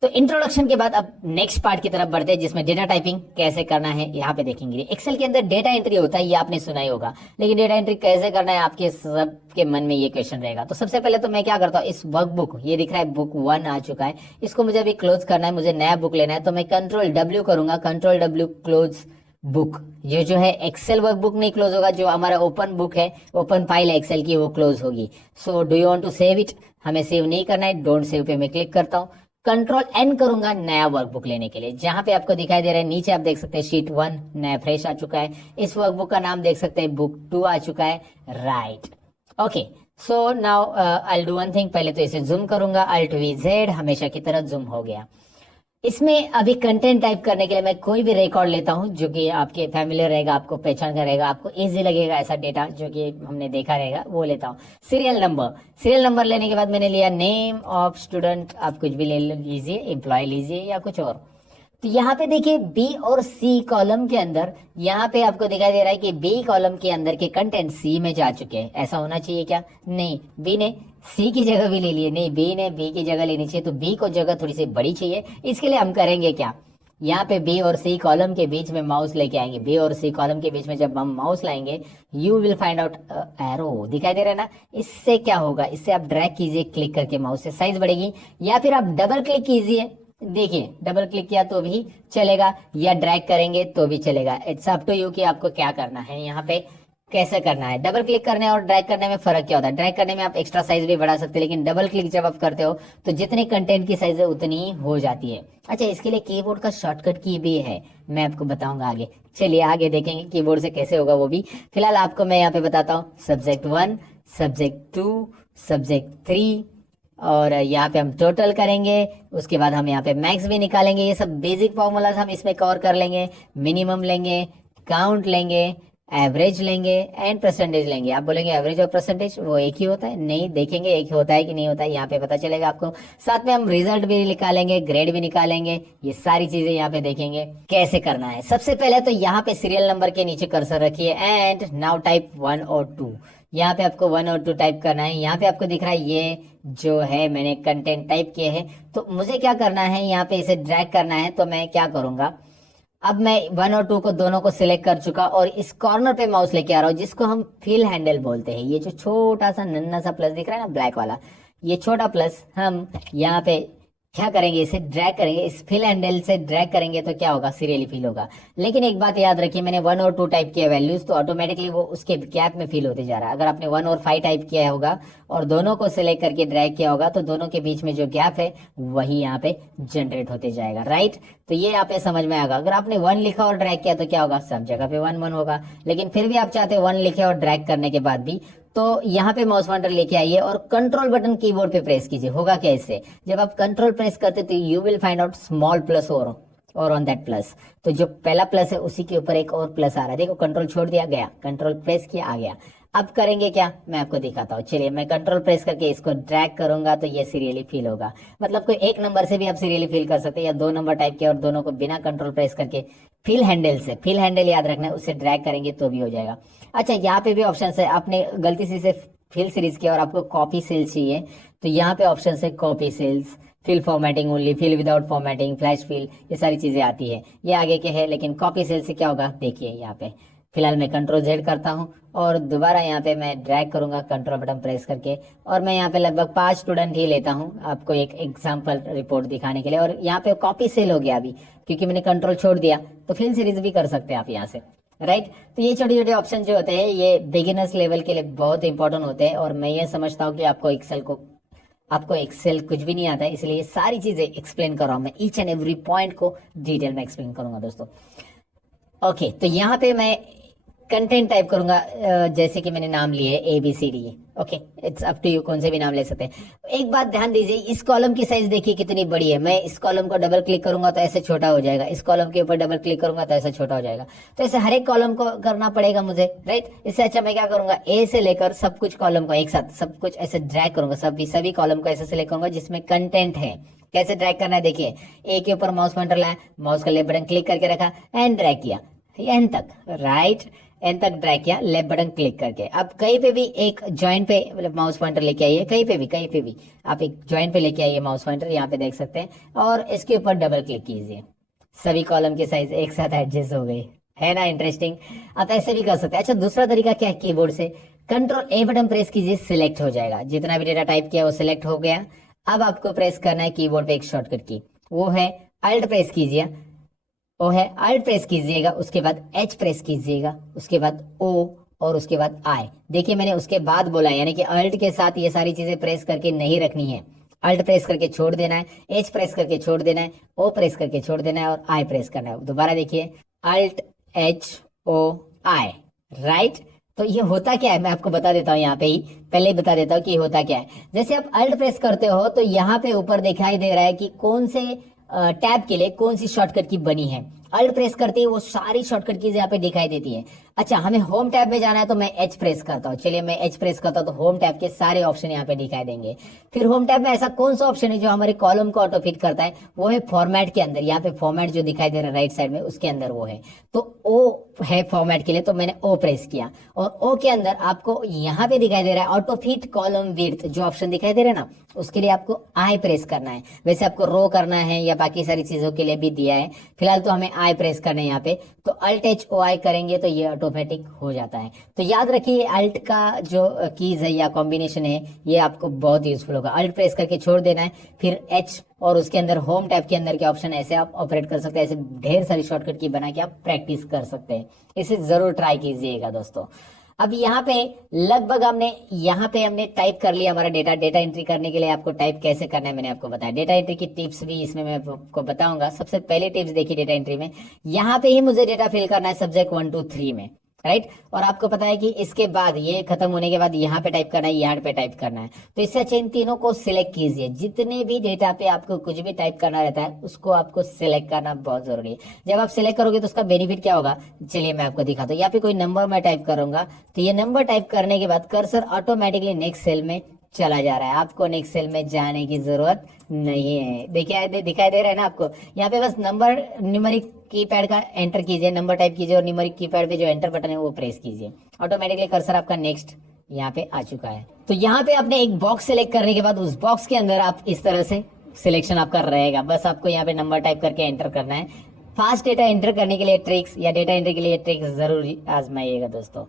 तो इंट्रोडक्शन के बाद अब नेक्स्ट पार्ट की तरफ बढ़ते हैं जिसमें डेटा टाइपिंग कैसे करना है यहाँ पे देखेंगे। एक्सेल के अंदर डेटा एंट्री होता है, ये आपने सुना ही होगा, लेकिन डेटा एंट्री कैसे करना है आपके सबके मन में ये क्वेश्चन रहेगा। तो सबसे पहले तो मैं क्या करता हूँ, इस वर्कबुक, ये दिख रहा है बुक 1 आ चुका है, इसको मुझे अभी क्लोज करना है, मुझे नया बुक लेना है, तो मैं कंट्रोल W करूंगा, कंट्रोल W क्लोज बुक। ये जो है एक्सेल वर्कबुक नहीं क्लोज होगा, जो हमारा ओपन बुक है, ओपन फाइल है एक्सेल की, वो क्लोज होगी। So do you want to save it, हमें सेव नहीं करना है, डोंट सेव पे मैं क्लिक करता हूँ। कंट्रोल N करूंगा नया वर्कबुक लेने के लिए, जहां पे आपको दिखाई दे रहा है नीचे आप देख सकते हैं शीट 1 नया फ्रेश आ चुका है। इस वर्कबुक का नाम देख सकते हैं बुक 2 आ चुका है। Right, okay, so now I do one thing, पहले तो इसे जूम करूंगा, अल्ट V Z, हमेशा की तरह जूम हो गया। इसमें अभी कंटेंट टाइप करने के लिए मैं कोई भी रिकॉर्ड लेता हूं जो कि आपके फैमिलियर रहेगा, आपको पहचान का रहेगा, आपको इजी लगेगा, ऐसा डेटा जो कि हमने देखा रहेगा वो लेता हूं। सीरियल नंबर लेने के बाद मैंने लिया नेम ऑफ स्टूडेंट, आप कुछ भी ले लीजिए, एम्प्लॉय लीजिए या कुछ और। तो यहाँ पे देखिए बी और सी कॉलम के अंदर, यहाँ पे आपको दिखाई दे रहा है कि बी कॉलम के अंदर के कंटेंट सी में जा चुके हैं। ऐसा होना चाहिए क्या? नहीं, बी ने सी की जगह भी ले लिए, नहीं बी ने बी की जगह लेनी चाहिए, तो बी को जगह थोड़ी सी बड़ी चाहिए। इसके लिए हम करेंगे क्या, यहाँ पे बी और सी कॉलम के बीच में माउस लेके आएंगे। बी और सी कॉलम के बीच में जब हम माउस लाएंगे, you will find out arrow, दिखाई दे रहा है ना। इससे क्या होगा, इससे आप ड्रैग कीजिए क्लिक करके, माउस से साइज बढ़ेगी, या फिर आप डबल क्लिक कीजिए। देखिए डबल क्लिक किया तो भी चलेगा, या ड्रैग करेंगे तो भी चलेगा। इट्स अप टू यू कि आपको क्या करना है, यहाँ पे कैसे करना है। डबल क्लिक करने और ड्रैग करने में फर्क क्या होता है? ड्रैग करने में आप एक्स्ट्रा साइज भी बढ़ा सकते हैं, लेकिन डबल क्लिक जब आप करते हो तो जितने कंटेंट की साइज है उतनी ही हो जाती है। अच्छा, इसके लिए कीबोर्ड का शॉर्टकट की भी है, मैं आपको बताऊंगा आगे। चलिए आगे देखेंगे कीबोर्ड से कैसे होगा वो भी। फिलहाल आपको मैं यहाँ पे बताता हूँ सब्जेक्ट 1, सब्जेक्ट 2, सब्जेक्ट 3, और यहाँ पे हम टोटल करेंगे। उसके बाद हम यहाँ पे मैक्स भी निकालेंगे। ये सब बेसिक फॉर्मूलाज हम इसमें कवर कर लेंगे। मिनिमम लेंगे, काउंट लेंगे, एवरेज लेंगे एंड परसेंटेज लेंगे। आप बोलेंगे एवरेज और परसेंटेज वो एक ही होता है? नहीं, देखेंगे एक ही होता है कि नहीं होता है, यहाँ पे पता चलेगा आपको। साथ में हम रिजल्ट भी निकालेंगे, ग्रेड भी निकालेंगे। ये सारी चीजें यहाँ पे देखेंगे कैसे करना है। सबसे पहले तो यहाँ पे सीरियल नंबर के नीचे कर्सर रखिए एंड नाउ टाइप 1 और 2। यहाँ पे आपको 1 और 2 टाइप करना है। यहाँ पे आपको दिख रहा है ये जो है मैंने कंटेंट टाइप किए हैं, तो मुझे क्या करना है, यहाँ पे इसे ड्रैग करना है। तो मैं क्या करूंगा, अब मैं 1 और 2 को दोनों को सिलेक्ट कर चुका और इस कॉर्नर पे माउस लेके आ रहा हूँ, जिसको हम फिल हैंडल बोलते हैं। ये जो छोटा सा नन्ना सा प्लस दिख रहा है ना, ब्लैक वाला, ये छोटा प्लस हम यहाँ पे क्या करेंगे, इसे ड्रैग करेंगे। इस फिल हैंडल से ड्रैग करेंगे तो क्या होगा, सीरियली फिल होगा। लेकिन एक बात याद रखिए, मैंने 1 और 2 टाइप किया वैल्यूज, तो ऑटोमेटिकली वो उसके गैप में फिल होते जा रहा है। अगर आपने 1 और 5 टाइप किया होगा और दोनों को सिलेक्ट करके ड्रैग किया होगा, तो दोनों के बीच में जो गैप है वही यहाँ पे जनरेट होते जाएगा, राइट। तो ये यहाँ पे समझ में आएगा। अगर आपने 1 लिखा और ड्रैग किया तो क्या होगा, सब जगह पे 1 1 होगा। लेकिन फिर भी आप चाहते हो 1 लिखे और ड्रैग करने के बाद भी, तो यहाँ पे माउस पॉइंटर लेके आइए और कंट्रोल बटन कीबोर्ड पे प्रेस कीजिए। होगा क्या इससे, जब आप कंट्रोल प्रेस करते तो you will find out small plus और ऑन दैट प्लस। तो जो पहला प्लस है उसी के ऊपर एक और प्लस आ रहा है। देखो कंट्रोल छोड़ दिया, गया, कंट्रोल प्रेस किया, आ गया। अब करेंगे क्या, मैं आपको दिखाता हूँ। चलिए मैं कंट्रोल प्रेस करके इसको ड्रैग करूंगा तो ये सीरियली फिल होगा। मतलब कोई एक नंबर से भी आप सीरियली फिल कर सकते हैं, या 2 नंबर टाइप किया और दोनों को बिना कंट्रोल प्रेस करके फिल हैंडल से, फिल हैंडल याद रखना है, उससे ड्रैग करेंगे तो भी हो जाएगा। अच्छा, यहाँ पे भी ऑप्शन है। आपने गलती से इसे फिल सीरीज किया और आपको कॉपी सेल्स चाहिए, तो यहाँ पे ऑप्शन है copy cells, fill formatting only, fill without formatting, flash fill, ये सारी चीजें आती है। ये आगे के है, लेकिन कॉपी सेल से क्या होगा देखिए यहाँ पे। फिलहाल मैं कंट्रोल जेड करता हूँ और दोबारा यहाँ पे मैं ड्रैग करूंगा कंट्रोल बटन प्रेस करके, और मैं यहाँ पे लगभग 5 स्टूडेंट ही लेता हूँ आपको एक एग्जाम्पल रिपोर्ट दिखाने के लिए। और यहाँ पे कॉपी सेल हो गया अभी, क्योंकि मैंने कंट्रोल छोड़ दिया। तो फिल सीरीज भी कर सकते हैं आप यहाँ से, राइट। तो ये छोटे छोटे ऑप्शन जो होते हैं ये बिगिनर्स लेवल के लिए बहुत इंपॉर्टेंट होते हैं। और मैं ये समझता हूँ कि आपको एक्सेल कुछ भी नहीं आता है, इसलिए ये सारी चीजें एक्सप्लेन कर रहा हूँ मैं। ईच एंड एवरी पॉइंट को डिटेल में एक्सप्लेन करूंगा दोस्तों। ओके, तो यहाँ पे मैं कंटेंट टाइप करूंगा, जैसे कि मैंने नाम लिए ABCD। Okay, it's up to you, कौन से भी नाम ले सकते हैं। एक बात ध्यान दीजिए, इस कॉलम की साइज देखिए कितनी बड़ी है। मैं इस कॉलम को डबल क्लिक करूंगा तो ऐसे छोटा हो जाएगा, इस कॉलम के ऊपर डबल क्लिक करूंगा तो ऐसे छोटा हो जाएगा। तो ऐसे हर एक कॉलम को करना पड़ेगा मुझे, राइट। इससे अच्छा मैं क्या करूंगा, ए से लेकर सब कुछ कॉलम को एक साथ सब कुछ ऐसे ड्रैग करूंगा, सभी कॉलम को ऐसे सिलेक्ट करूंगा जिसमें कंटेंट है। कैसे ड्रैग करना है देखिए, ए के ऊपर माउस पॉइंटर लाया, माउस का लेफ्ट बटन क्लिक करके रखा एंड ड्रैग किया एन तक, राइट, एन तक ड्रैग किया लेफ्ट बटन क्लिक करके। अब कहीं पे भी एक जॉइंट पे मतलब माउस पॉइंटर लेके आइए, कहीं पे भी आप एक जॉइंट पे लेके आइए माउस पॉइंटर, यहाँ पे देख सकते हैं, और इसके ऊपर डबल क्लिक कीजिए। सभी कॉलम की साइज एक साथ एडजस्ट हो गई, है ना इंटरेस्टिंग। आप ऐसे भी कर सकते हैं। अच्छा, दूसरा तरीका क्या है, कीबोर्ड से कंट्रोल ए बटन प्रेस कीजिए, सिलेक्ट हो जाएगा। जितना भी डेटा टाइप किया वो सिलेक्ट हो गया। अब आपको प्रेस करना है कीबोर्ड पे एक शॉर्टकट की, वो है अल्ट प्रेस कीजिए, वो है अल्ट प्रेस कीजिएगा, उसके बाद एच प्रेस कीजिएगा, उसके बाद ओ, और उसके बाद आई। देखिए मैंने उसके बाद बोला, यानी कि अल्ट के साथ ये सारी चीजें प्रेस करके नहीं रखनी है। अल्ट प्रेस करके छोड़ देना है, एच प्रेस करके छोड़ देना है, ओ प्रेस करके छोड़ देना है, और आई प्रेस करना है। दोबारा देखिए, अल्ट एच ओ आई, राइट। तो ये होता क्या है मैं आपको बता देता हूँ, यहाँ पे ही पहले ही बता देता हूँ कि ये होता क्या है। जैसे आप अल्ट प्रेस करते हो तो यहाँ पे ऊपर दिखाई दे रहा है कि कौन से टैब के लिए कौन सी शॉर्टकट की बनी है। अल्ट प्रेस करते ही वो सारी शॉर्टकट कीज यहाँ पे दिखाई देती है। अच्छा, हमें होम टैब में जाना है तो मैं एच प्रेस करता हूँ। चलिए मैं एच प्रेस करता हूँ तो होम टैब के सारे ऑप्शन यहाँ पे दिखाई देंगे। फिर होम टैब में ऐसा कौन सा ऑप्शन है जो हमारे कॉलम को ऑटो फिट करता है, वो है फॉर्मेट के अंदर। यहाँ पे फॉर्मेट जो दिखाई दे रहा है राइट साइड में, उसके अंदर वो है। तो ओ है फॉर्मेट के लिए, तो मैंने ओ प्रेस किया और ओ के अंदर आपको यहाँ पे दिखाई दे रहा है ऑटो फिट कॉलम विड्थ, जो ऑप्शन दिखाई दे रहा है ना, उसके लिए आपको आई प्रेस करना है। वैसे आपको रो करना है या बाकी सारी चीजों के लिए भी दिया है, फिलहाल तो हमें आई प्रेस करना है यहाँ पे। तो अल्ट एच ओ आई करेंगे तो ये ऑटोमेटिक हो जाता है। तो याद रखिए अल्ट का जो कीज है या कॉम्बिनेशन है, ये आपको बहुत यूजफुल होगा। अल्ट प्रेस करके छोड़ देना है, फिर एच और उसके अंदर होम टैब के अंदर के ऑप्शन, ऐसे आप ऑपरेट कर सकते हैं। ऐसे ढेर सारी शॉर्टकट की बना के आप प्रैक्टिस कर सकते हैं। इसे जरूर ट्राई कीजिएगा दोस्तों। अब यहाँ पे लगभग हमने टाइप कर लिया हमारा डेटा। डेटा एंट्री करने के लिए आपको टाइप कैसे करना है मैंने आपको बताया। डेटा एंट्री की टिप्स भी इसमें मैं आपको बताऊंगा। सबसे पहली टिप्स देखिए डेटा एंट्री में, यहाँ पे ही मुझे डेटा फिल करना है सब्जेक्ट 1 2 3 में, राइट। और आपको पता है कि इसके बाद ये खत्म होने के बाद यहाँ पे टाइप करना है, यहाँ पे टाइप करना है। तो इससे अच्छा इन तीनों को सिलेक्ट कीजिए। जितने भी डेटा पे आपको कुछ भी टाइप करना रहता है उसको आपको सिलेक्ट करना बहुत जरूरी है। जब आप सिलेक्ट करोगे तो उसका बेनिफिट क्या होगा, चलिए मैं आपको दिखाता हूँ। यहाँ पे कोई नंबर मैं टाइप करूंगा तो ये नंबर टाइप करने के बाद कर्सर ऑटोमेटिकली नेक्स्ट सेल में चला जा रहा है। आपको नेक्स्ट सेल में जाने की जरूरत नहीं है। देखिए दिखाई दे रहा है ना आपको, यहाँ पे बस नंबर न्यूमेरिक कीपैड का एंटर कीजिए, नंबर टाइप कीजिए और न्यूमेरिक कीपैड पे जो एंटर बटन है वो प्रेस कीजिए। ऑटोमेटिकली कर्सर आपका नेक्स्ट यहाँ पे आ चुका है। तो यहाँ पे आपने एक बॉक्स सेलेक्ट करने के बाद उस बॉक्स के अंदर आप इस तरह से सिलेक्शन आपका रहेगा। बस आपको यहाँ पे नंबर टाइप करके एंटर करना है। फास्ट डेटा एंटर करने के लिए ट्रिक्स या डेटा एंट्री के लिए ट्रिक्स जरूर आजमाइएगा दोस्तों।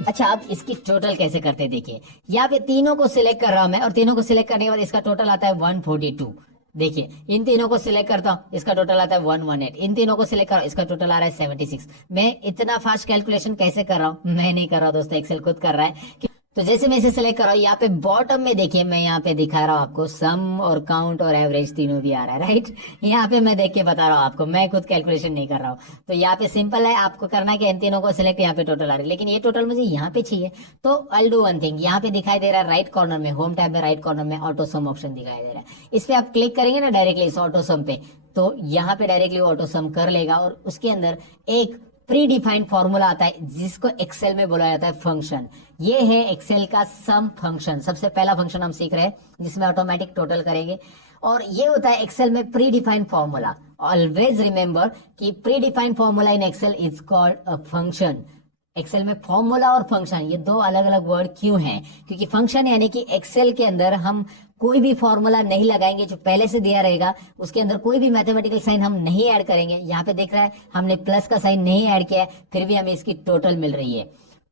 अच्छा, आप इसकी टोटल कैसे करते हैं देखिए। यहाँ पे तीनों को सिलेक्ट कर रहा हूं मैं और तीनों को सिलेक्ट करने के बाद इसका टोटल आता है 142। देखिए इन तीनों को सिलेक्ट करता हूं, इसका टोटल आता है 118। इन तीनों को सिलेक्ट कर रहा हूं, इसका टोटल आ रहा है 76। मैं इतना फास्ट कैलकुलेशन कैसे कर रहा हूं, मैं नहीं कर रहा दोस्तों, एक्सेल खुद कर रहा है। तो जैसे मैं इसे सिलेक्ट कर रहा हूँ, यहाँ पे बॉटम में देखिए मैं यहाँ पे दिखा रहा हूँ आपको सम और काउंट और एवरेज तीनों भी आ रहा है, राइट। यहाँ पे मैं देख के बता रहा हूँ आपको, मैं खुद कैलकुलेशन नहीं कर रहा हूँ। तो यहाँ पे सिंपल है, आपको करना है कि इन तीनों को सिलेक्ट, यहाँ पे टोटल आ रहा है, लेकिन ये टोटल मुझे यहाँ पे चाहिए। तो आई डू वन थिंग, यहाँ पे दिखाई दे रहा है राइट कॉर्नर में, होम टैब में राइट कॉर्नर में ऑटो सम ऑप्शन दिखाई दे रहा है। इस पे आप क्लिक करेंगे ना डायरेक्टली इस ऑटो सम पे, तो यहाँ पे डायरेक्टली ऑटो सम कर लेगा और उसके अंदर एक प्री डिफाइंड फॉर्मूला आता है जिसको एक्सेल में बोला जाता है फंक्शन। ये है एक्सेल का सम फंक्शन। सबसे पहला फंक्शन हम सीख रहे हैं जिसमें ऑटोमेटिक टोटल करेंगे, और ये होता है एक्सेल में predefined formula. Always remember कि predefined formula in Excel is called a function. Excel में फॉर्मूला और फंक्शन ये दो अलग अलग वर्ड क्यों हैं, क्योंकि फंक्शन यानी कि एक्सेल के अंदर हम कोई भी फॉर्मूला नहीं लगाएंगे जो पहले से दिया रहेगा, उसके अंदर कोई भी मैथमेटिकल साइन हम नहीं ऐड करेंगे। यहाँ पे देख रहा है हमने प्लस का साइन नहीं ऐड किया है, फिर भी हमें इसकी टोटल मिल रही है।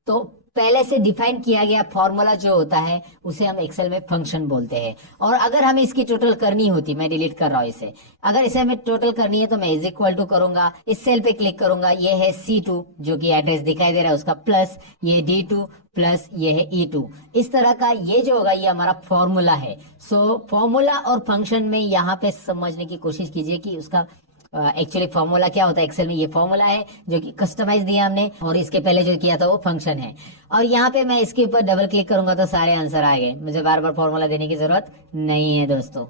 तो पहले से डिफाइन किया गया फॉर्मूला जो होता है उसे हम एक्सेल में फंक्शन बोलते हैं। और अगर हमें इसकी टोटल करनी होती, मैं डिलीट कर रहा हूं इसे, अगर इसे हमें टोटल करनी है तो मैं इज इक्वल टू करूंगा, इस सेल पे क्लिक करूंगा, ये है C2 जो कि एड्रेस दिखाई दे रहा है उसका, प्लस ये D2 प्लस ये है E2। इस तरह का ये जो होगा ये हमारा फॉर्मूला है। सो फॉर्मूला और फंक्शन में यहाँ पे समझने की कोशिश कीजिए कि उसका एक्चुअली फॉर्मूला क्या होता है। एक्सेल में ये फॉर्मूला है जो कि कस्टमाइज दिया हमने, और इसके पहले जो किया था वो फंक्शन है। और यहाँ पे मैं इसके ऊपर डबल क्लिक करूंगा तो सारे आंसर आ गए, मुझे बार बार फॉर्मूला देने की जरूरत नहीं है दोस्तों।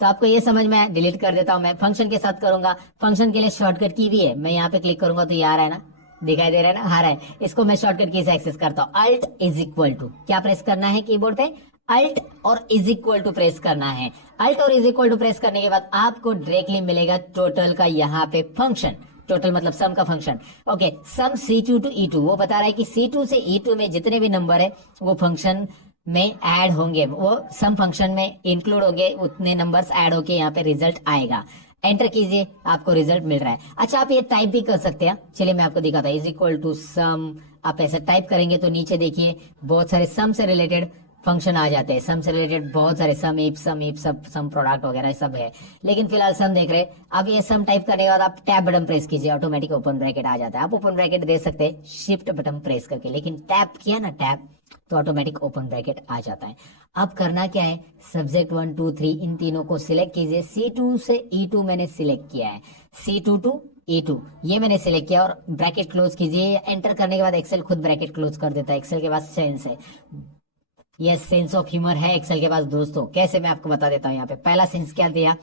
तो आपको ये समझ में आया, डिलीट कर देता हूं मैं। फंक्शन के साथ करूंगा, फंक्शन के लिए शॉर्टकट की भी है, मैं यहाँ पे क्लिक करूंगा तो ये आ रहा है ना, दिखाई दे रहा है ना, आ रहा है। इसको मैं शॉर्टकट की से एक्सेस करता हूँ। अल्ट इज इक्वल टू क्या प्रेस करना है कीबोर्ड पे, अल्ट और इज इक्वल टू प्रेस करना है। अल्ट और इज इक्वल टू प्रेस करने के बाद आपको डायरेक्टली मिलेगा टोटल का यहाँ पे फंक्शन। टोटल मतलब सम का function. Okay, some C2 to E2 वो बता रहा है कि C2 से E2 में जितने भी नंबर है वो फंक्शन में ऐड होंगे, वो सम फंक्शन में इंक्लूड होंगे, उतने नंबर्स ऐड होके यहाँ पे रिजल्ट आएगा। एंटर कीजिए, आपको रिजल्ट मिल रहा है। अच्छा, आप ये टाइप भी कर सकते हैं, चलिए मैं आपको दिखाता हूँ। इज इक्वल टू सम, आप ऐसा टाइप करेंगे तो नीचे देखिए बहुत सारे सम से रिलेटेड फंक्शन आ जाते हैं। सम से रिलेटेड बहुत सारे सम इफ सब सम प्रोडक्ट वगैरह सब है, लेकिन फिलहाल सम देख रहे हैं। अब ये सम टाइप करने के बाद आप टैब बटन प्रेस कीजिए, ऑटोमेटिक ओपन ब्रैकेट आ जाता है। आप ओपन ब्रैकेट दे सकते हैं शिफ्ट बटन प्रेस करके, लेकिन टैप किया ना टैप तो ऑटोमेटिक ओपन ब्रैकेट आ जाता है। अब करना क्या है, सब्जेक्ट 1 2 3 इन तीनों को सिलेक्ट कीजिए। C2 से E2 मैंने सिलेक्ट किया है, C2 टू E2 ये मैंने सिलेक्ट किया और ब्रैकेट क्लोज कीजिए। एंटर करने के बाद एक्सेल खुद ब्रैकेट क्लोज कर देता है, एक्सेल के पास सेंस है। ये सेंस ऑफ ह्यूमर है एक्सेल के पास दोस्तों। कैसे, मैं आपको बता देता हूँ। यहाँ पे पहला सेंस क्या दिया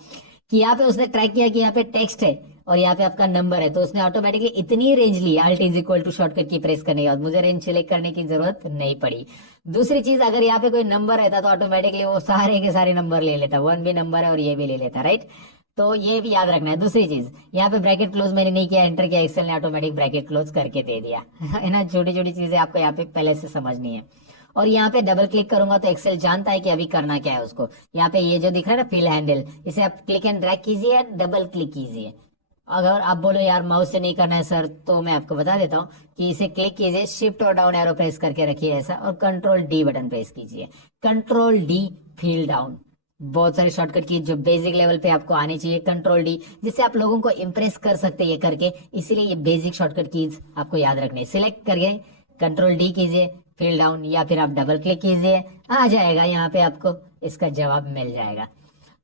कि यहाँ पे उसने ट्रैक किया कि यहाँ पे टेक्स्ट है और यहाँ पे आपका नंबर है, तो उसने ऑटोमेटिकली इतनी रेंज ली Alt is equal to shortcut की प्रेस करने के बाद, मुझे रेंज सिलेक्ट करने की जरूरत नहीं पड़ी। दूसरी चीज, अगर यहाँ पे कोई नंबर रहता तो ऑटोमेटिकली वो सारे के सारे नंबर ले लेता, वन भी नंबर है और ये भी ले लेता, राइट। तो ये भी याद रखना है। दूसरी चीज, यहाँ पे ब्रैकेट क्लोज मैंने नहीं किया, एंटर किया, एक्सेल ने ऑटोमेटिक ब्रैकेट क्लोज करके दे दिया है ना। छोटी छोटी चीजें आपको यहाँ पे पहले से समझनी है। और यहाँ पे डबल क्लिक करूंगा तो एक्सेल जानता है कि अभी करना क्या है उसको। यहाँ पे ये जो दिख रहा है ना फिल हैंडल, इसे आप क्लिक एंड ड्रैग कीजिए, डबल क्लिक कीजिए। अगर आप बोलो यार माउस से नहीं करना है सर, तो मैं आपको बता देता हूँ कि इसे क्लिक कीजिए, शिफ्ट और डाउन एरो प्रेस करके रखिए ऐसा, और कंट्रोल डी बटन प्रेस कीजिए। कंट्रोल डी फील डाउन, बहुत सारी शॉर्टकट की जो बेसिक लेवल पे आपको आनी चाहिए। कंट्रोल डी, जिससे आप लोगों को इंप्रेस कर सकते हैं ये करके, इसीलिए ये बेसिक शॉर्टकट कीज आपको याद रखनी है। सिलेक्ट करिए, कंट्रोल डी कीजिए, फील डाउन, या फिर आप डबल क्लिक कीजिए, आ जाएगा यहाँ पे, आपको इसका जवाब मिल जाएगा।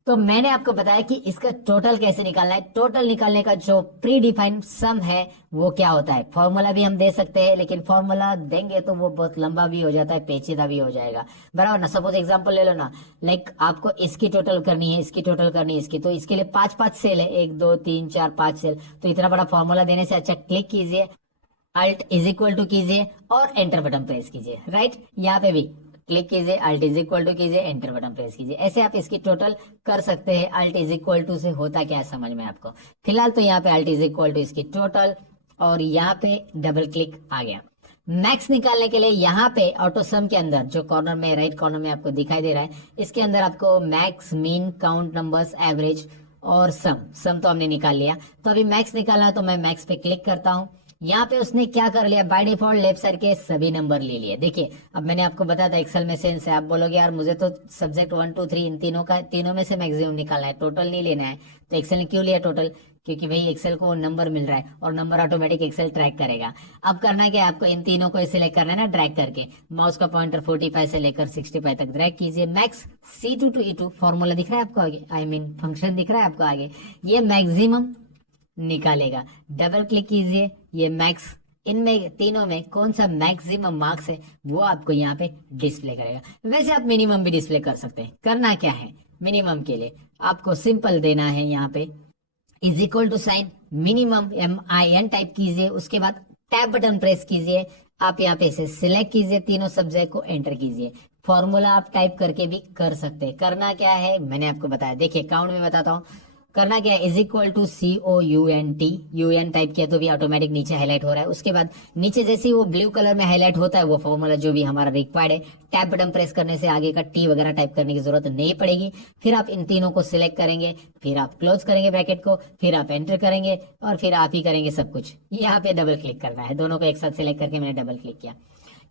तो मैंने आपको बताया कि इसका टोटल कैसे निकालना है। टोटल निकालने का जो प्री डिफाइंड सम है वो क्या होता है। फॉर्मूला भी हम दे सकते हैं, लेकिन फॉर्मूला देंगे तो वो बहुत लंबा भी हो जाता है, पेचीदा भी हो जाएगा, बराबर ना। सपोज एग्जांपल ले लो ना, लाइक आपको इसकी टोटल करनी है, इसकी टोटल करनी है, इसकी, तो इसके लिए 5 सेल है, 1 2 3 4 5 सेल। तो इतना बड़ा फॉर्मूला देने से अच्छा क्लिक कीजिए, अल्ट इज इक्वल टू कीजिए और एंटर बटन प्रेस कीजिए, राइट। यहाँ पे भी क्लिक कीजिए, अल्ट इज इक्वल टू कीजिए, एंटर बटन प्रेस कीजिए। ऐसे आप इसकी टोटल कर सकते हैं। अल्ट इज इक्वल टू से होता क्या है समझ में आपको। फिलहाल तो यहाँ पे अल्ट इज इक्वल टू इसकी टोटल, और यहाँ पे डबल क्लिक आ गया। मैक्स निकालने के लिए यहाँ पे ऑटो सम के अंदर जो कॉर्नर में, राइट कॉर्नर में आपको दिखाई दे रहा है, इसके अंदर आपको max, mean, count numbers, average और सम तो हमने निकाल लिया। तो अभी मैक्स निकालना है, तो मैं मैक्स पे क्लिक करता हूँ। यहाँ पे उसने क्या कर लिया, बाय डिफॉल्ट लेफ्ट साइड के सभी नंबर ले लिए। देखिए, अब मैंने आपको बताया था एक्सेल में सेंस है। आप बोलोगे यार मुझे तो सब्जेक्ट 1 2 3 इन तीनों में से मैक्सिमम निकालना है, टोटल नहीं लेना है। तो एक्सेल ने क्यों लिया टोटल, क्योंकि भाई एक्सेल को वो नंबर मिल रहा है और नंबर ऑटोमेटिक एक्सेल ट्रैक करेगा। अब करना क्या है, आपको इन तीनों को सिलेक्ट करना है ना, ड्रैग करके माउस का पॉइंटर 45 से लेकर 65 तक ड्रैग कीजिए। Max C2 to E2 formula दिख रहा है आपको आगे, आई मीन फंक्शन दिख रहा है आपको आगे, ये मैक्सिमम निकालेगा। डबल क्लिक कीजिए, ये मैक्स, इनमें तीनों में कौन सा मैक्सिमम मार्क्स है वो आपको यहाँ पे डिस्प्ले करेगा। वैसे आप मिनिमम भी डिस्प्ले कर सकते हैं। करना क्या है, मिनिमम के लिए आपको सिंपल देना है, यहाँ पे is equal to sign minimum MIN type कीजिए, उसके बाद टैब बटन प्रेस कीजिए। आप यहाँ पे इसे सिलेक्ट कीजिए, तीनों सब्जेक्ट को एंटर कीजिए। फॉर्मूला आप टाइप करके भी कर सकते हैं। करना क्या है मैंने आपको बताया, देखिए काउंट में बताता हूँ। करना क्या है, is equal to COUNT, UN type किया तो भी ऑटोमेटिक नीचे हाईलाइट हो रहा है। उसके बाद नीचे जैसे ही वो ब्लू कलर में हाईलाइट होता है वो फॉर्मूला जो भी हमारा रिक्वायर्ड है, टैब बटन प्रेस करने से आगे का T वगैरह टाइप करने की जरूरत नहीं पड़ेगी। फिर आप इन तीनों को सिलेक्ट करेंगे, फिर आप क्लोज करेंगे ब्रैकेट को, फिर आप एंटर करेंगे और फिर आप ही करेंगे सब कुछ। यहाँ पे डबल क्लिक करना है, दोनों को एक साथ सिलेक्ट करके मैंने डबल क्लिक किया।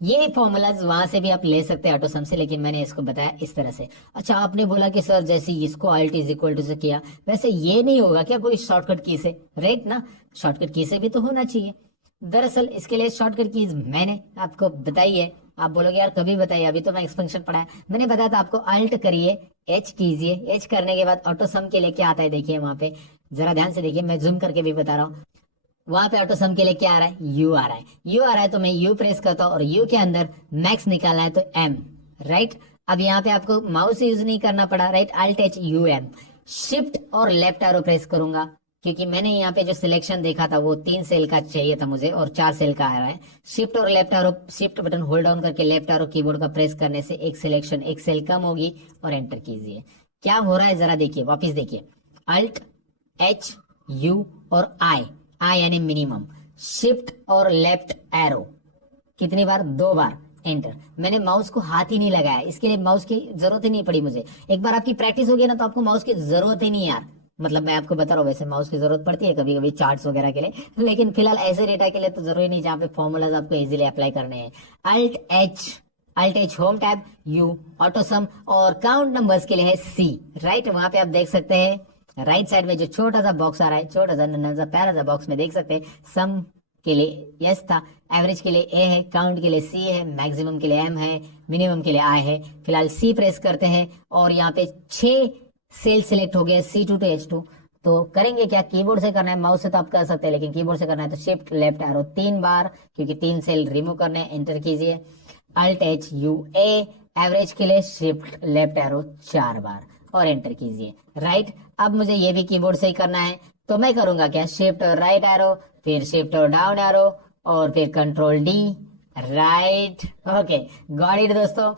ये फॉर्मूलाज वहां से भी आप ले सकते हैं ऑटोसम से, लेकिन मैंने इसको बताया इस तरह से। अच्छा, आपने बोला कि सर जैसे इसको अल्ट इज इक्वल टू से किया, वैसे ये नहीं होगा क्या कोई शॉर्टकट की से, राइट ना। शॉर्टकट की से भी तो होना चाहिए। दरअसल इसके लिए शॉर्टकट कीज मैंने आपको बताई है। आप बोलोगे यार कभी बताइए, अभी तो मैं एक्सपेंशन पढ़ा है। मैंने बताया था आपको, अल्ट करिए, H कीजिए, H करने के बाद ऑटोसम के लिए क्या आता है देखिए वहां पे, जरा ध्यान से देखिए, मैं जूम करके भी बता रहा हूँ। वहां पे ऑटो सम के लिए क्या आ रहा है, U आ रहा है। U आ रहा है तो मैं U प्रेस करता हूँ और U के अंदर मैक्स निकालना है तो M, राइट। अब यहाँ पे आपको माउस यूज नहीं करना पड़ा, right. Alt H U M, shift और लेफ्ट एरो प्रेस करूंगा, क्योंकि मैंने यहाँ पे जो सिलेक्शन देखा था वो 3 सेल का चाहिए था मुझे और 4 सेल का आ रहा है। शिफ्ट और left arrow, shift button hold down करके लेफ्ट एरो कीबोर्ड का प्रेस करने से एक सिलेक्शन, एक सेल कम होगी और एंटर कीजिए। क्या हो रहा है जरा देखिए, वापिस देखिए, अल्ट H U और I यानी मिनिमम, शिफ्ट और लेफ्ट एरो कितनी बार, 2 बार, एंटर। मैंने माउस को हाथ ही नहीं लगाया, इसके लिए माउस की जरूरत ही नहीं पड़ी मुझे। एक बार आपकी प्रैक्टिस हो गई ना तो आपको माउस की जरूरत ही नहीं यार। मतलब मैं आपको बता रहा हूँ, वैसे माउस की जरूरत पड़ती है कभी कभी चार्ट्स वगैरह के लिए, लेकिन फिलहाल ऐसे डेटा के लिए तो जरूरी नहीं, जहाँ पे फॉर्मूलाज आपको इजीली अप्लाई करने हैं। Alt H home tab, U auto sum, और काउंट नंबर्स के लिए है C, राइट। वहां पे आप देख सकते हैं राइट साइड में जो छोटा सा बॉक्स आ रहा है, छोटा सा नन्हा सा प्यारा सा बॉक्स में देख सकते हैं, सम के लिए यस था, एवरेज के लिए A है, काउंट के लिए C है, मैक्सिमम के लिए M है, मिनिमम के लिए I है। फिलहाल C प्रेस करते हैं और यहाँ पे 6 सेल सिलेक्ट हो गया, C2 to H2। तो करेंगे क्या, कीबोर्ड से करना है, माउस से तो आप कर सकते हैं लेकिन कीबोर्ड से करना है तो शिफ्ट लेफ्ट एरो 3 बार, क्योंकि 3 सेल रिमूव करने, एंटर कीजिए। Alt H U A, average के लिए शिफ्ट लेफ्ट एरो 4 बार और एंटर कीजिए। राइट, अब मुझे ये भी कीबोर्ड से ही करना है, तो मैं करूंगा क्या, शिफ्ट और राइट एरो, फिर शिफ्ट और डाउन एरो, और फिर control D, right. Okay, got it दोस्तों।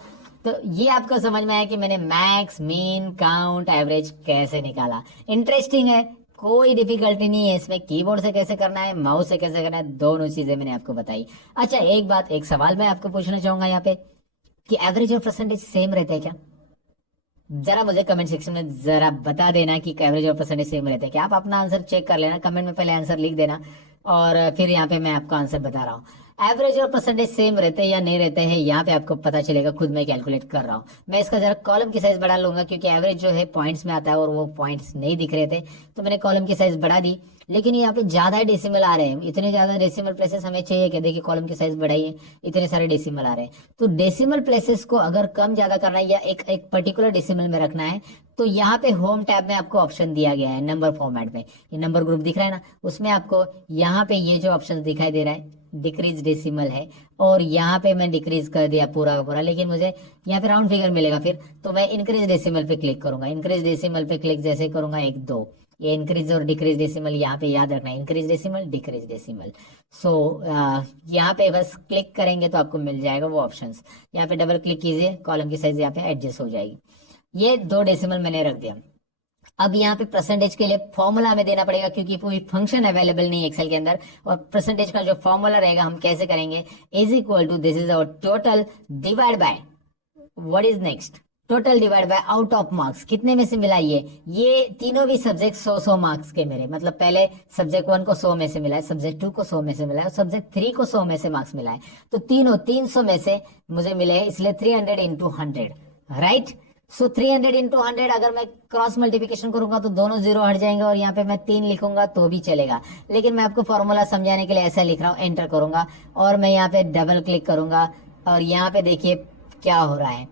तो ये आपको समझ में आया कि मैंने मैक्स, मीन, काउंट, एवरेज कैसे निकाला। इंटरेस्टिंग है, कोई डिफिकल्टी नहीं है इसमें। कीबोर्ड से कैसे करना है, माउस से कैसे करना है, दोनों चीजें मैंने आपको बताई। अच्छा, एक बात, एक सवाल मैं आपको पूछना चाहूंगा यहाँ पे कि एवरेज और परसेंटेज सेम रहते हैं क्या? जरा मुझे कमेंट सेक्शन में जरा बता देना कि एवरेज और परसेंटेज सेम रहते हैं क्या। आप अपना आंसर चेक कर लेना, कमेंट में पहले आंसर लिख देना और फिर यहाँ पे मैं आपको आंसर बता रहा हूँ। एवरेज और परसेंटेज सेम रहते हैं या नहीं रहते हैं, यहाँ पे आपको पता चलेगा, खुद मैं कैलकुलेट कर रहा हूँ। मैं इसका जरा कॉलम की साइज बढ़ा लूंगा क्योंकि एवरेज जो है पॉइंट्स में आता है और वो पॉइंट्स नहीं दिख रहे थे, तो मैंने कॉलम की साइज बढ़ा दी। लेकिन यहाँ पे ज्यादा डेसिमल आ रहे हैं, इतने ज्यादा डेसिमल प्लेसेस हमें चाहिए क्या? देखिए कॉलम की साइज बढ़ाइए, इतने सारे डेसिमल आ रहे हैं। तो डेसिमल प्लेसेस को अगर कम ज्यादा करना है या एक एक पर्टिकुलर डेसिमल में रखना है, तो यहाँ पे होम टैब में आपको ऑप्शन दिया गया है नंबर फॉर्मेट में, ये नंबर ग्रुप दिख रहा है ना, उसमें आपको यहाँ पे ये जो ऑप्शन दिखाई दे रहा है डिक्रीज डेसिमल है, और यहाँ पे मैं डिक्रीज कर दिया पूरा का पूरा, लेकिन मुझे यहाँ पे राउंड फिगर मिलेगा फिर, तो मैं इंक्रीज डेसिमल पे क्लिक करूंगा। इंक्रीज डेसिमल पे क्लिक जैसे करूंगा, 1 2, ये इंक्रीज और डिक्रीज डेसिमल यहाँ पे याद रखना है, इंक्रीज डेसिमल डिक्रीज डेसिमल। सो यहाँ पे बस क्लिक करेंगे तो आपको मिल जाएगा वो ऑप्शंस। यहाँ पे डबल क्लिक कीजिए, कॉलम की साइज यहाँ पे एडजस्ट हो जाएगी। ये 2 डेसिमल मैंने रख दिया। अब यहाँ पे परसेंटेज के लिए फॉर्मूला में देना पड़ेगा क्योंकि कोई फंक्शन अवेलेबल नहीं है एक्सेल के अंदर, और परसेंटेज का जो फॉर्मूला रहेगा हम कैसे करेंगे, is equal to this is our total divide by what is next, total divide by out of marks. कितने में से मिला ये तीनों भी सब्जेक्ट 100 मार्क्स के मेरे, मतलब पहले सब्जेक्ट 1 को 100 में से मिला है, सब्जेक्ट 2 को 100 में से मिला है और सब्जेक्ट 3 को 100 में से मार्क्स मिला है, तो तीनों 300 में से मुझे मिले हैं, इसलिए 300 इंटू 100, राइट। सो 300 इंटू 100 अगर मैं क्रॉस मल्टीप्लिकेशन करूंगा तो दोनों जीरो हट जाएंगे और यहाँ पे मैं 3 लिखूंगा तो भी चलेगा, लेकिन मैं आपको फॉर्मूला समझाने के लिए ऐसा लिख रहा हूँ। एंटर करूंगा और मैं यहाँ पे डबल क्लिक करूंगा और यहाँ पे देखिए क्या हो रहा है,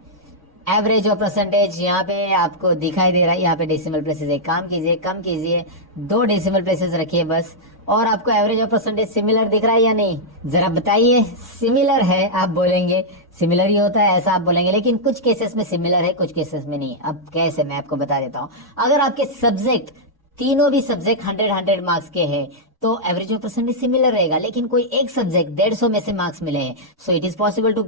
एवरेज और परसेंटेज यहाँ पे आपको दिखाई दे रहा है। यहाँ पे डेसिमल प्लेसेस एक काम कीजिए, कम कीजिए, 2 डेसिमल प्लेसेस रखिए बस, और आपको एवरेज और परसेंटेज सिमिलर दिख रहा है या नहीं, जरा बताइए। सिमिलर है आप बोलेंगे, सिमिलर ही होता है ऐसा आप बोलेंगे, लेकिन कुछ केसेस में सिमिलर है, कुछ केसेस में नहीं। अब कैसे, मैं आपको बता देता हूँ। अगर आपके सब्जेक्ट तीनों भी सब्जेक्ट 100 मार्क्स के हैं तो एवरेज और परसेंटेज सिमिलर रहेगा, लेकिन कोई एक सब्जेक्ट 150 में से मार्क्स मिले हैं, so it is possible to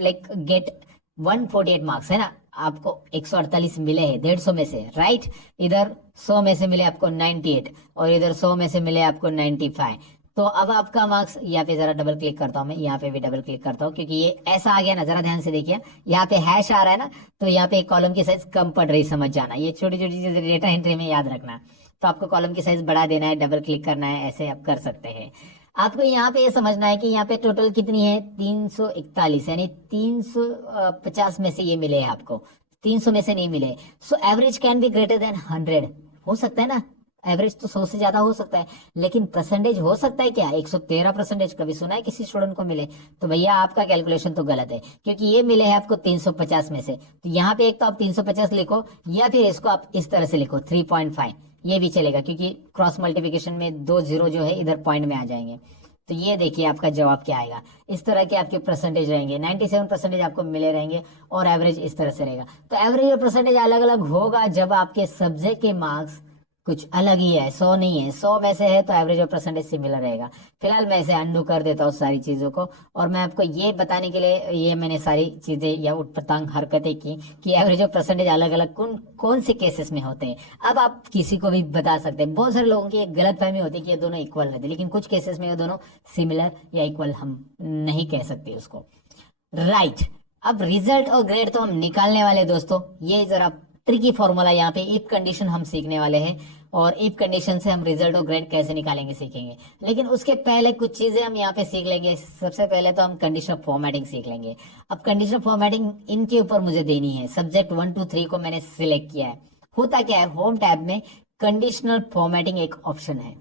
like get 148 marks, है ना। आपको 148 मिले हैं 150 में से, राइट। इधर 100 में से मिले आपको 98 और इधर 100 में से मिले आपको 95। तो अब आपका मार्क्स, यहाँ पे जरा डबल क्लिक करता हूँ मैं, यहाँ पे भी डबल क्लिक करता हूँ क्योंकि ये ऐसा आ गया ना, जरा ध्यान से देखिए, यहाँ पे हैश आ रहा है ना, तो यहाँ पे कॉलम की साइज कम पड़ रही, समझ जाना। ये छोटी छोटी चीजें डेटा एंट्री में याद रखना, तो आपको कॉलम की साइज बढ़ा देना है, डबल क्लिक करना है, ऐसे आप कर सकते हैं। आपको यहाँ पे ये समझना है कि यहाँ पे टोटल कितनी है, 341, यानी 350 में से ये मिले हैं आपको, 300 में से नहीं मिले। So average can be greater then 100, हो सकता है ना, एवरेज तो 100 से ज्यादा हो सकता है, लेकिन परसेंटेज हो सकता है क्या, 113% कभी सुना है किसी स्टूडेंट को मिले? तो भैया आपका कैलकुलेशन तो गलत है, क्योंकि ये मिले हैं आपको 350 में से। तो यहाँ पे एक तो आप 350 लिखो या फिर इसको आप इस तरह से लिखो 3.5, ये भी चलेगा क्योंकि क्रॉस मल्टीप्लिकेशन में 2 जीरो जो है इधर पॉइंट में आ जाएंगे। तो ये देखिए आपका जवाब क्या आएगा। इस तरह के आपके परसेंटेज रहेंगे, 97% आपको मिले रहेंगे और एवरेज इस तरह से रहेगा। तो एवरेज और परसेंटेज अलग अलग होगा जब आपके सब्जेक्ट के मार्क्स कुछ अलग ही है, 100 नहीं है, 100 में से है तो एवरेज और परसेंटेज सिमिलर रहेगा। फिलहाल मैं इसे अंडू कर देता हूँ सारी चीजों को, और मैं आपको ये बताने के लिए ये मैंने सारी चीजें या उटपटांग हरकतें की कि एवरेज और परसेंटेज अलग अलग कौन से केसेस में होते हैं। अब आप किसी को भी बता सकते हैं, बहुत सारे लोगों की एक गलत फहमी होती है कि ये दोनों इक्वल रहते हैं, लेकिन कुछ केसेस में ये दोनों सिमिलर या इक्वल हम नहीं कह सकते उसको, राइट। अब रिजल्ट और ग्रेड तो हम निकालने वाले दोस्तों, ये जरा ट्रिकी फॉर्मूला, यहाँ पे इफ कंडीशन हम सीखने वाले हैं, और इफ कंडीशन से हम रिजल्ट और ग्रेड कैसे निकालेंगे सीखेंगे। लेकिन उसके पहले कुछ चीजें हम यहाँ पे सीख लेंगे। सबसे पहले तो हम कंडीशनल फॉर्मेटिंग सीख लेंगे। अब कंडीशनल फॉर्मेटिंग इनके ऊपर मुझे देनी है, सब्जेक्ट 1 2 3 को मैंने सिलेक्ट किया है। होता क्या है, होम टैब में कंडीशनल फॉर्मेटिंग एक ऑप्शन है।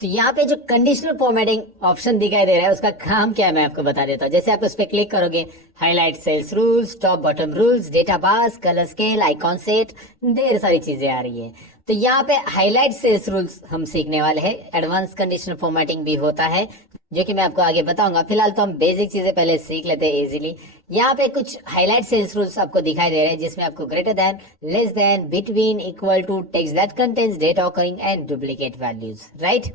तो यहाँ पे जो कंडीशनल फॉर्मेटिंग ऑप्शन दिखाई दे रहा है उसका काम क्या है मैं आपको बता देता हूँ। जैसे आप उस पर क्लिक करोगे, highlight cells rules, top bottom rules, data bars, colour scale, icon set, ढेर सारी चीजें आ रही है। तो यहाँ पे हाईलाइट सेल्स रूल्स हम सीखने वाले हैं। एडवांस कंडीशनल फॉर्मेटिंग भी होता है जो कि मैं आपको आगे बताऊंगा। फिलहाल तो हम बेसिक चीजें पहले सीख लेते हैं इजीली। यहाँ पे कुछ हाईलाइट सेल्स रूल्स आपको दिखाई दे रहे हैं जिसमें आपको greater than, less than, between, equal to, text that contains, date occurring and duplicate values, right.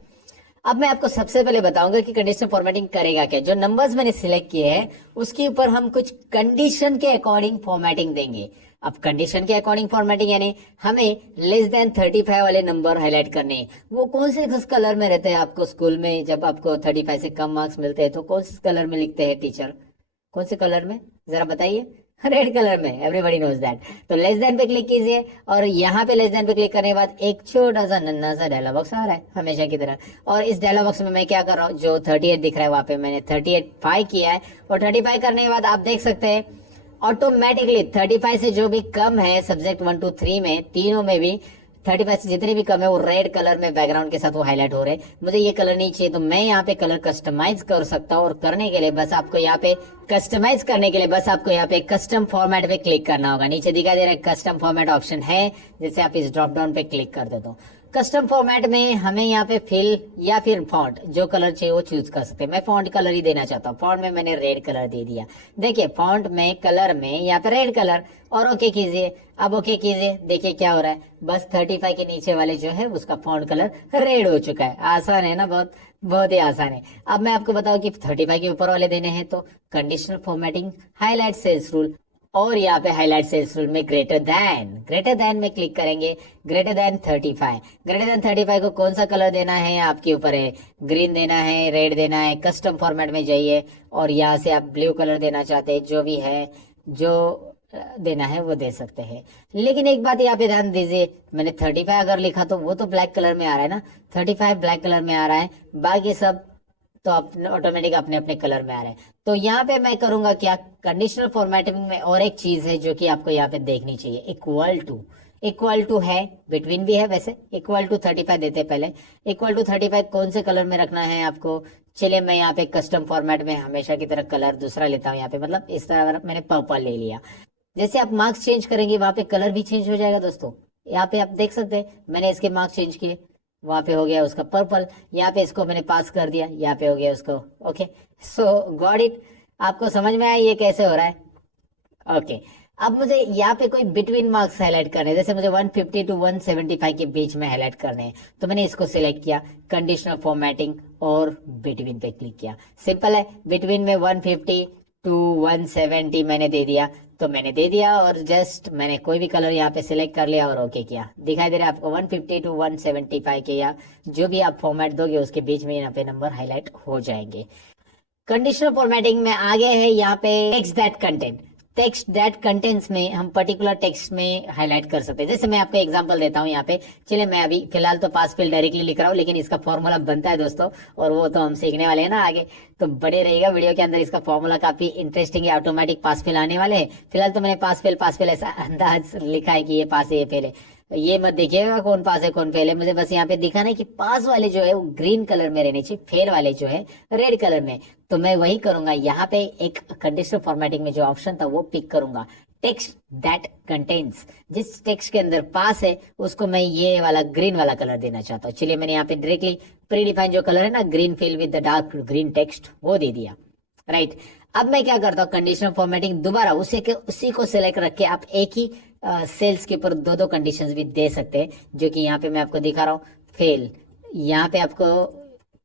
अब मैं आपको सबसे पहले बताऊंगा कि कंडीशनल फॉर्मेटिंग करेगा क्या। जो नंबर्स मैंने सिलेक्ट किए हैं उसके ऊपर हम कुछ कंडीशन के अकॉर्डिंग फॉर्मेटिंग देंगे। अब कंडीशन के अकॉर्डिंग फॉर्मेटिंग यानी हमें लेस देन 35 वाले नंबर हाईलाइट करने हैं। वो कौन से कलर में रहते हैं? आपको स्कूल में जब आपको 35 से कम मार्क्स मिलते हैं तो कौन से कलर में लिखते हैं टीचर? कौन से कलर में, जरा बताइए? रेड कलर में, एवरीबॉडी नोज दैट। तो लेस देन पे क्लिक कीजिए और यहाँ पे लेस देन पे क्लिक करने के बाद एक छोटा सा नन्ना सा डायलॉग बॉक्स आ रहा है हमेशा की तरह। और इस डायलॉग बॉक्स में मैं क्या कर रहा हूँ, जो 38 दिख रहा है वहां पे मैंने 35 किया है। और 35 करने के बाद आप देख सकते हैं ऑटोमेटिकली 35 से जो भी कम है सब्जेक्ट 1 2 3 में, तीनों में भी 35 से जितने भी कम है वो रेड कलर में बैकग्राउंड के साथ वो हाईलाइट हो रहे हैं। मुझे ये कलर नहीं चाहिए तो मैं यहाँ पे कलर कस्टमाइज कर सकता हूँ। और करने के लिए बस आपको यहाँ पे कस्टमाइज करने के लिए बस आपको यहाँ पे कस्टम फॉर्मेट पे क्लिक करना होगा। नीचे दिखाई दे रहा है कस्टम फॉर्मेट ऑप्शन है, जैसे आप इस ड्रॉप डाउन पे क्लिक कर देते हो। कस्टम फॉर्मेट में हमें यहाँ पे फिल या फिर फॉन्ट जो कलर चाहिए वो चूज कर सकते हैं। मैं फॉन्ट कलर ही देना चाहता हूँ। फॉन्ट में मैंने रेड कलर दे दिया। देखिए फॉन्ट में कलर में यहाँ पे रेड कलर, और ओके कीजिए। अब ओके कीजिए, देखिए क्या हो रहा है, बस 35 के नीचे वाले जो है उसका फॉन्ट कलर रेड हो चुका है। आसान है ना, बहुत बहुत ही आसान है। अब मैं आपको बताऊं कि 35 के ऊपर वाले देने हैं तो conditional formatting, highlight cells rule, और यहाँ पे हाईलाइट सेल्स रूल में ग्रेटर देन में क्लिक करेंगे। ग्रेटर देन 35, ग्रेटर देन 35 को कौन सा कलर देना है आपके ऊपर है। ग्रीन देना है, रेड देना है, कस्टम फॉर्मेट में जाइए और यहाँ से आप ब्लू कलर देना चाहते हैं, जो भी है जो देना है वो दे सकते हैं। लेकिन एक बात यहाँ पे ध्यान दीजिए, मैंने 35 अगर लिखा तो वो तो ब्लैक कलर में आ रहा है ना, 35 ब्लैक कलर में आ रहा है, बाकी सब तो ऑटोमेटिक अपने अपने कलर में आ रहे हैं। तो यहाँ पे मैं करूंगा क्या, कंडीशनल फॉर्मेटिंग में और एक चीज है जो कि आपको यहाँ पे देखनी चाहिए, इक्वल टू है, बिटवीन भी है वैसे। इक्वल टू 35 देते पहले। इक्वल टू 35 कौन से कलर में रखना है आपको? चलिए मैं यहाँ पे कस्टम फॉर्मेट में हमेशा की तरह कलर दूसरा लेता हूँ। यहाँ पे मतलब इस तरह मैंने पर्पल ले लिया। जैसे आप मार्क्स चेंज करेंगे वहां पे कलर भी चेंज हो जाएगा दोस्तों। यहाँ पे आप देख सकते हैं मैंने इसके मार्क्स चेंज किए, वहां पे हो गया उसका पर्पल। यहाँ पे इसको मैंने पास कर दिया, यहाँ पे हो गया उसको ओके। सो गॉट इट, आपको समझ में आया ये कैसे हो रहा है? ओके। अब मुझे यहाँ पे कोई बिटवीन मार्क्स हाईलाइट करने हैं, जैसे मुझे 150 टू 175 के बीच में हाईलाइट करने हैं, तो मैंने इसको सिलेक्ट किया, कंडीशनल फॉर्मेटिंग और बिटवीन पे क्लिक किया। सिंपल है, बिटवीन में 150 टू 170 मैंने दे दिया, तो मैंने दे दिया और जस्ट मैंने कोई भी कलर यहाँ पे सिलेक्ट कर लिया और ओके किया। दिखाई दे रहा है आपको 150 टू 175 के या जो भी आप फॉर्मेट दोगे उसके बीच में यहाँ पे नंबर हाईलाइट हो जाएंगे। कंडीशनल फॉर्मेटिंग में आगे है यहाँ पे टेक्स्ट दैट कंटेंट्स में हम पर्टिकुलर टेक्स्ट में हाईलाइट कर सकते हैं। जैसे मैं आपको एग्जांपल देता हूँ यहाँ पे। चलिए मैं अभी फिलहाल तो पास फेल डायरेक्टली लिख रहा हूँ, लेकिन इसका फॉर्मूला बनता है दोस्तों, और वो तो हम सीखने वाले हैं ना आगे, तो बड़े रहेगा वीडियो के अंदर। इसका फॉर्मूला काफी इंटरेस्टिंग है, ऑटोमेटिक पास फेल आने वाले हैं। फिलहाल तो मैंने पास फेल ऐसा अंदाज लिखा है कि ये पास है ये फेल है। ये मत देखिएगा कौन पास है कौन फेल है, मुझे बस यहाँ पे दिखाना है कि पास वाले जो है वो ग्रीन कलर में रहने चाहिए, फेल वाले जो है रेड कलर में। तो मैं वही करूंगा, यहाँ पे एक कंडीशनल फॉर्मेटिंग में जो ऑप्शन था वो पिक करूंगा, टेक्स्ट दैट कंटेन्स। जिस टेक्स्ट के अंदर पास है उसको मैं ये वाला ग्रीन वाला कलर देना चाहता हूँ। चलिए मैंने यहाँ पे डायरेक्टली प्रीडिफाइन जो कलर है ना, green fill with the dark green text, वो दे दिया, राइट। अब मैं क्या करता हूँ, कंडीशनल फॉर्मेटिंग दोबारा उसी को सिलेक्ट रख के आप एक ही सेल्स के ऊपर दो कंडीशंस भी दे सकते हैं, जो कि यहाँ पे मैं आपको दिखा रहा हूँ। फेल, यहाँ पे आपको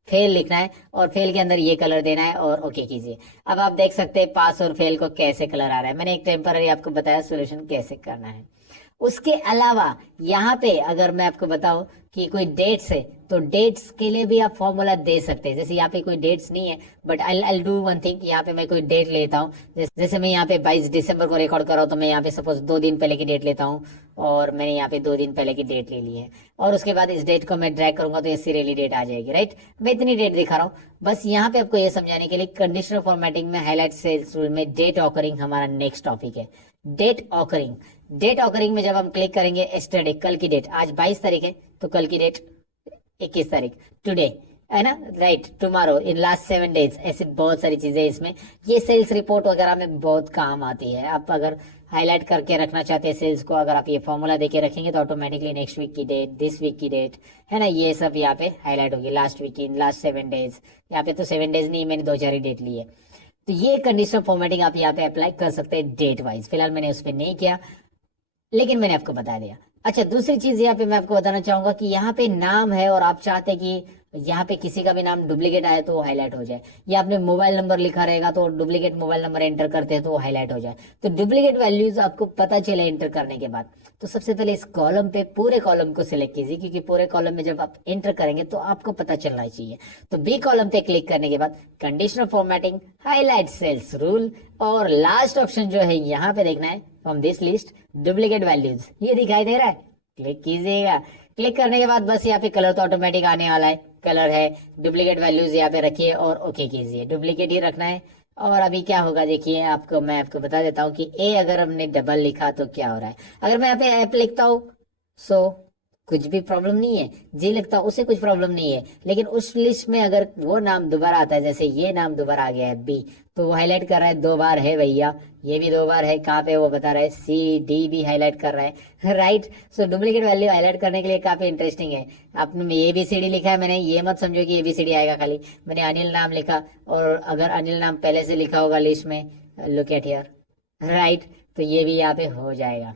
फेल लिखना है और फेल के अंदर ये कलर देना है और ओके कीजिए। अब आप देख सकते हैं पास और फेल को कैसे कलर आ रहा है। मैंने एक टेम्पररी आपको बताया सोल्यूशन कैसे करना है। उसके अलावा यहाँ पे अगर मैं आपको बताऊं कि कोई डेट्स है तो डेट्स के लिए भी आप फॉर्मूला दे सकते हैं। जैसे यहाँ पे कोई डेट्स नहीं है, but I do one thing, यहाँ पे मैं कोई डेट लेता हूँ। जैसे मैं यहाँ पे 22 दिसंबर को रिकॉर्ड कर रहा हूँ, तो मैं यहाँ पे सपोज 2 दिन पहले की डेट लेता हूँ और मैंने यहाँ पे 2 दिन पहले की डेट ले ली है, और उसके बाद इस डेट को मैं ड्रैग करूंगा तो ये सीरियली डेट आ जाएगी, राइट। मैं इतनी डेट दिखा रहा हूँ बस यहाँ पे आपको ये समझाने के लिए। कंडीशनल फॉर्मेटिंग में हाईलाइट सेल्स रूल में डेट ऑकरिंग हमारा नेक्स्ट टॉपिक है। डेट ऑकरिंग में जब हम क्लिक करेंगे, एस्टरडे कल की डेट, आज 22 तारीख है तो कल की डेट 21 तारीख, टुडे है ना, right, tomorrow, in last 7 days, ऐसे बहुत सारी चीजें इसमें। ये सेल्स रिपोर्ट वगैरह में बहुत काम आती है। आप अगर हाईलाइट करके रखना चाहते हैं सेल्स को, अगर आप ये फॉर्मूला देके रखेंगे तो ऑटोमेटिकली नेक्स्ट वीक की डेट, दिस वीक की डेट, है ना, ये सब यहाँ पे हाईलाइट होगी। लास्ट वीक की, लास्ट 7 डेज, यहाँ पे तो 7 डेज नहीं, मैंने 2-4 ही डेट ली है। तो ये कंडीशनल फॉर्मेटिंग आप यहाँ पे अप्लाई कर सकते हैं डेट वाइज। फिलहाल मैंने उस पर नहीं किया, लेकिन मैंने आपको बता दिया। अच्छा, दूसरी चीज यहाँ पे मैं आपको बताना चाहूंगा कि यहाँ पे नाम है और आप चाहते हैं कि यहाँ पे किसी का भी नाम डुप्लीकेट आए तो वो हाईलाइट हो जाए, या आपने मोबाइल नंबर लिखा रहेगा तो डुप्लीकेट मोबाइल नंबर एंटर करते हैं तो वो हाईलाइट हो जाए। तो डुप्लीकेट वैल्यूज आपको पता चले एंटर करने के बाद, तो सबसे पहले इस कॉलम पे पूरे कॉलम को सिलेक्ट कीजिए, क्योंकि पूरे कॉलम में जब आप एंटर करेंगे तो आपको पता चलना चाहिए। तो बी कॉलम पे क्लिक करने के बाद conditional formatting, highlight cells rule, और लास्ट ऑप्शन जो है यहाँ पे देखना है, from this list duplicate values, ये दिखाई दे रहा है, क्लिक कीजिएगा। क्लिक करने के बाद बस यहाँ पे कलर तो ऑटोमेटिक आने वाला है, कलर है, डुप्लीकेट वैल्यूज यहाँ पे रखिए और ओके कीजिए, डुप्लीकेट ही रखना है। और अभी क्या होगा देखिए, आपको मैं आपको बता देता हूँ कि ए अगर हमने डबल लिखा तो क्या हो रहा है। अगर मैं यहाँ पे ऐप लिखता हूँ सो कुछ भी प्रॉब्लम नहीं है, जी लिखता हूँ उसे कुछ प्रॉब्लम नहीं है, लेकिन उस लिस्ट में अगर वो नाम दोबारा आता है, जैसे ये नाम दोबारा आ गया है बी, तो वो हाईलाइट कर रहा है 2 बार है भैया, ये भी 2 बार है, कहाँ पे वो बता रहा है, सी डी भी हाईलाइट कर रहा है राइट। सो डुप्लीकेट वैल्यू हाईलाइट करने के लिए काफी इंटरेस्टिंग है। आपने ए बी सी डी लिखा है, मैंने ये मत समझो कि ए बी सी डी आएगा खाली, मैंने अनिल नाम लिखा, और अगर अनिल नाम पहले से लिखा होगा लिस्ट में, लुक एट हियर, राइट, तो ये भी यहाँ पे हो जाएगा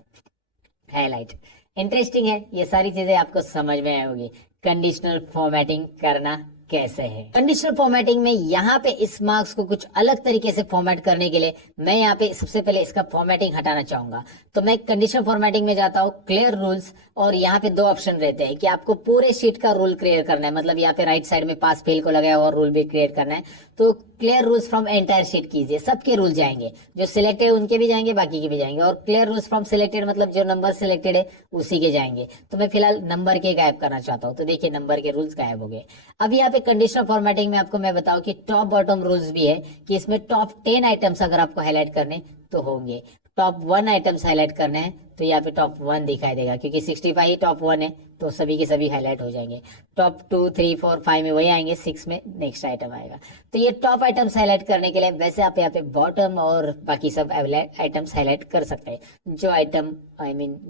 हाईलाइट। इंटरेस्टिंग है, ये सारी चीजें आपको समझ में आएगी कंडीशनल फॉर्मेटिंग करना कैसे है। कंडीशनल फॉर्मेटिंग में यहाँ पे इस मार्क्स को कुछ अलग तरीके से फॉर्मेट करने के लिए मैं यहाँ पे सबसे पहले इसका फॉर्मेटिंग हटाना चाहूंगा। तो मैं कंडीशनल फॉर्मेटिंग में जाता हूँ, क्लियर रूल्स, और यहाँ पे 2 ऑप्शन रहते हैं कि आपको पूरे शीट का रूल क्रिएट करना है, मतलब यहाँ पे राइट साइड में पास फेल को लगाया और रूल भी क्रिएट करना है। तो clear rules from entire sheet कीजिए, सबके रूल जाएंगे, जो सिलेक्टेड उनके भी जाएंगे, बाकी के भी जाएंगे। और क्लियर रूल्स फ्रॉम सिलेक्टेड मतलब जो नंबर सिलेक्टेड है उसी के जाएंगे। तो मैं फिलहाल नंबर के गायब करना चाहता हूँ, तो देखिए नंबर के रूल्स गायब हो गए। अब यहाँ पे कंडीशनल फॉर्मेटिंग में आपको मैं बताऊं कि टॉप बॉटम रूल्स भी है, कि इसमें टॉप 10 आइटम्स अगर आपको हाईलाइट करने तो होंगे, टॉप 1 आइटम्स हाईलाइट करने हैं तो यहाँ पे टॉप 1 दिखाई देगा, क्योंकि 65 ही टॉप 1 है तो सभी के सभी हाईलाइट हो जाएंगे। टॉप 2, 3, 4, 5 में वही आएंगे, 6 में नेक्स्ट आइटम आएगा। तो ये टॉप आइटम्स हाईलाइट करने के लिए वैसे आप यहाँ पे बॉटम और बाकी सब आइटम्स हाईलाइट कर सकते हैं। जो आइटम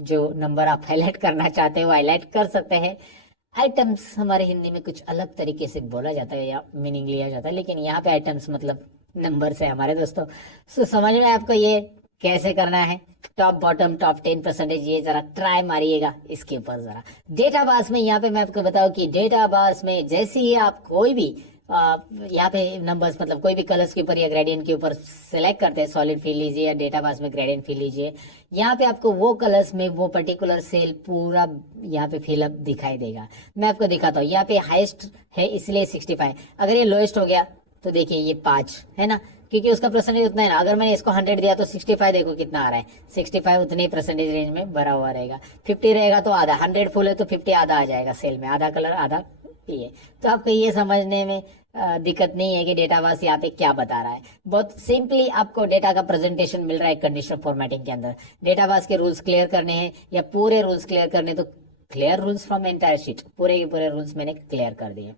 जो नंबर आप हाईलाइट करना चाहते हैं वो हाईलाइट कर सकते हैं। आइटम्स हमारे हिंदी में कुछ अलग तरीके से बोला जाता है या मीनिंग लिया जाता है, लेकिन यहाँ पे आइटम्स मतलब नंबर से हमारे दोस्तों। सो समझ में आपको ये कैसे करना है, टॉप बॉटम टॉप 10%, ये जरा ट्राई मारिएगा इसके ऊपर जरा। डेटा बास में यहाँ पे मैं आपको बताऊं कि डेटा बास में जैसे ही आप कोई भी यहाँ पे नंबर्स मतलब कोई भी कलर्स के ऊपर या ग्रेडियंट के ऊपर सिलेक्ट करते हैं, सॉलिड फिल लीजिए या डेटा बास में ग्रेडियंट फिल लीजिए, यहाँ पे आपको वो कलर्स में वो पर्टिकुलर सेल पूरा यहाँ पे फिलअप दिखाई देगा। मैं आपको दिखाता हूँ, यहाँ पे हाईएस्ट है इसलिए 65, अगर ये लोएस्ट हो गया तो देखिए ये 5 है ना, क्योंकि उसका परसेंटेज उतना है ना। अगर मैंने इसको 100 दिया तो 65 देखो कितना आ रहा है, 65 उतने ही परसेंटेज रेंज में भरा हुआ रहेगा। 50 रहेगा तो आधा, 100 फुल है तो 50 आधा आ जाएगा सेल में, आधा कलर आधा ये। तो आपको ये समझने में दिक्कत नहीं है कि डेटाबास यहाँ पे क्या बता रहा है। बहुत सिंपली आपको डेटा का प्रेजेंटेशन मिल रहा है कंडीशनल फॉर्मेटिंग के अंदर। डेटाबास के रूल्स क्लियर करने हैं या पूरे रूल्स क्लियर करने, तो clear rules from entire sheet, पूरे के पूरे रूल्स मैंने क्लियर कर दिए।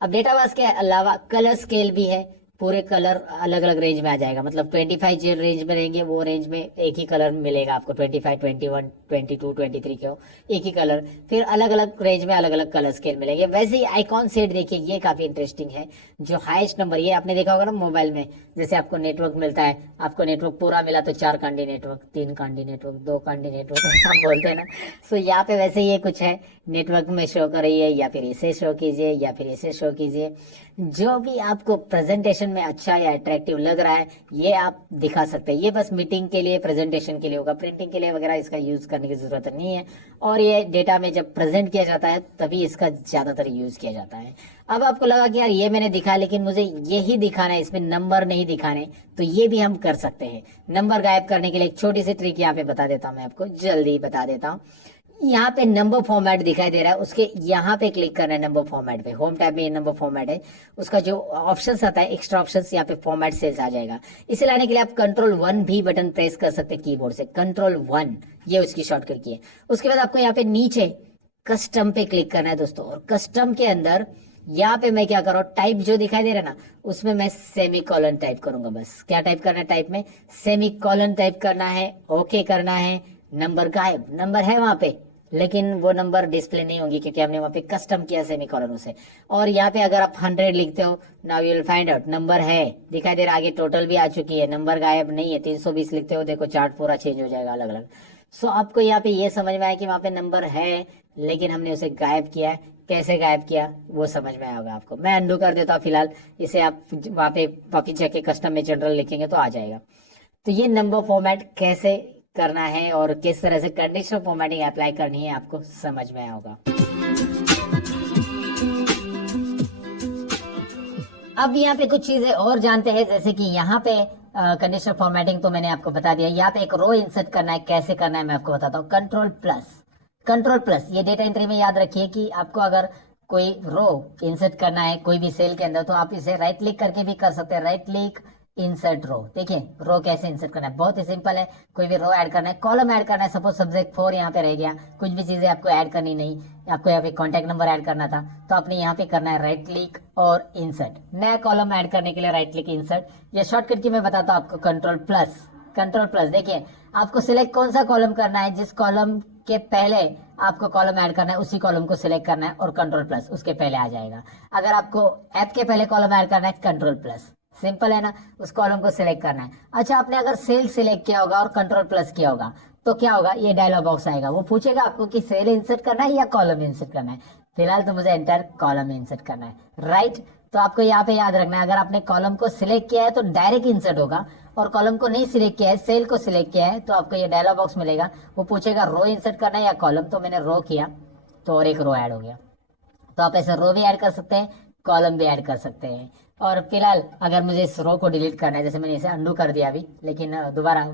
अब डेटाबास के अलावा कलर स्केल भी है, पूरे कलर अलग अलग रेंज में आ जाएगा, मतलब 25 जो रेंज में रहेंगे वो रेंज में एक ही कलर मिलेगा आपको, 25, 21, 22, 23 के हो एक ही कलर। फिर अलग अलग रेंज में अलग अलग कलर स्केल मिलेंगे। वैसे ही आइकॉन सेट देखिए, ये काफी इंटरेस्टिंग है। जो हाईएस्ट नंबर, ये आपने देखा होगा ना मोबाइल में, जैसे आपको नेटवर्क मिलता है, आपको नेटवर्क पूरा मिला तो 4 Kandi network, 3 Kandi network, 2 Kandi network आप बोलते हैं ना। सो यहाँ पे वैसे ये कुछ है, नेटवर्क में शो कर रही है या फिर इसे शो कीजिए या फिर इसे शो कीजिए। जो भी आपको प्रेजेंटेशन में अच्छा या अट्रैक्टिव लग रहा है ये आप दिखा सकते हैं। ये बस मीटिंग के लिए, प्रेजेंटेशन के लिए होगा, प्रिंटिंग के लिए वगैरह इसका यूज करने की जरूरत नहीं है। और ये डेटा में जब प्रेजेंट किया जाता है तभी इसका ज्यादातर यूज किया जाता है। अब आपको लगा कि यार ये मैंने दिखा, लेकिन मुझे यही दिखाना है, इसमें नंबर नहीं दिखाने, तो ये भी हम कर सकते हैं। नंबर गायब करने के लिए एक छोटी सी ट्रिक यहाँ पे बता देता हूँ, मैं आपको जल्दी बता देता हूँ। यहाँ पे नंबर फॉर्मेट दिखाई दे रहा है, उसके यहाँ पे क्लिक करना है नंबर फॉर्मेट पे। होम टैब में ये नंबर फॉर्मेट है, उसका जो ऑप्शंस आता है एक्स्ट्रा ऑप्शंस, यहाँ पे फॉर्मेट सेल्स आ जाएगा। इसे लाने के लिए आप Ctrl+1 भी बटन प्रेस कर सकते हैं कीबोर्ड से, Ctrl+1 ये उसकी शॉर्टकट की है। उसके बाद आपको यहाँ पे नीचे कस्टम पे क्लिक करना है दोस्तों, और कस्टम के अंदर यहाँ पे मैं क्या कर रहा हूँ, टाइप जो दिखाई दे रहा है ना, उसमें मैं सेमी कॉलन टाइप करूंगा। बस क्या टाइप करना है, टाइप में सेमी कॉलन टाइप करना है, ओके करना है। नंबर का है, नंबर है वहां पे, लेकिन वो नंबर डिस्प्ले नहीं होंगी क्योंकि हमने वहां पे कस्टम किया सेमी कॉलन उसे। और यहाँ पे अगर आप 100 लिखते हो, now you will find out number है, दिखाई दे रहा है, आगे टोटल भी आ चुकी है, नंबर गायब नहीं है। 320 लिखते हो, देखो चार्ट पूरा चेंज हो जाएगा अलग अलग। सो आपको यहाँ पे ये समझ में आया कि वहां पे नंबर है, लेकिन हमने उसे गायब किया है। कैसे गायब किया वो समझ में आया होगा आपको। मैं अंडू कर देता हूँ फिलहाल, इसे आप वहां पे वापिस जाके कस्टम में जनरल लिखेंगे तो आ जाएगा। तो ये नंबर फॉर्मेट कैसे करना है और किस तरह से कंडीशनल फॉर्मेटिंग अप्लाई करनी है आपको समझ में आया होगा। अब यहाँ पे कुछ चीजें और जानते हैं, जैसे कि यहाँ पे कंडीशनल फॉर्मेटिंग तो मैंने आपको बता दिया। यहाँ पे एक रो इंसर्ट करना है, कैसे करना है मैं आपको बताता हूँ। कंट्रोल प्लस ये डेटा एंट्री में याद रखिए कि आपको अगर कोई रो इंसर्ट करना है कोई भी सेल के अंदर, तो आप इसे राइट क्लिक करके भी कर सकते हैं। राइट क्लिक इंसर्ट रो, देखिए रो कैसे इंसर्ट करना है, बहुत ही सिंपल है। कोई भी रो ऐड करना है, कॉलम ऐड करना है, सपोज सब्जेक्ट 4 यहाँ पे रह गया, कुछ भी चीजें आपको ऐड करनी नहीं, आपको यहाँ पे कॉन्टेक्ट नंबर ऐड करना था, तो आपने यहाँ पे करना है राइट क्लिक और इंसर्ट। नया कॉलम ऐड करने के लिए राइट क्लिक इंसर्ट। ये शॉर्टकट की मैं बताता हूँ आपको, कंट्रोल प्लस देखिए आपको सिलेक्ट कौन सा कॉलम करना है, जिस कॉलम के पहले आपको कॉलम ऐड करना है उसी कॉलम को सिलेक्ट करना है और कंट्रोल प्लस उसके पहले आ जाएगा। अगर आपको ऐप के पहले कॉलम ऐड करना है, कंट्रोल प्लस, सिंपल है ना, उस कॉलम को सिलेक्ट करना है। अच्छा, आपने अगर सेल सिलेक्ट किया होगा और कंट्रोल प्लस किया होगा तो क्या होगा, ये डायलॉग बॉक्स आएगा, वो पूछेगा आपको कि सेल इंसर्ट करना है या कॉलम इंसर्ट करना है। फिलहाल तो मुझे एंटर कॉलम इंसर्ट करना है, राइट। तो आपको यहाँ पे याद रखना है, अगर आपने कॉलम को सिलेक्ट किया है तो डायरेक्ट इंसर्ट होगा, और कॉलम को नहीं सिलेक्ट किया है, सेल को सिलेक्ट किया है, तो आपको ये डायलॉग बॉक्स मिलेगा, वो पूछेगा रो इंसर्ट करना है या कॉलम। तो मैंने रो किया तो और एक रो ऐड हो गया। तो आप ऐसे रो भी ऐड कर सकते हैं, कॉलम भी ऐड कर सकते हैं। और फिलहाल अगर मुझे इस रो को डिलीट करना है, जैसे मैंने इसे अंडू कर दिया अभी, लेकिन दोबारा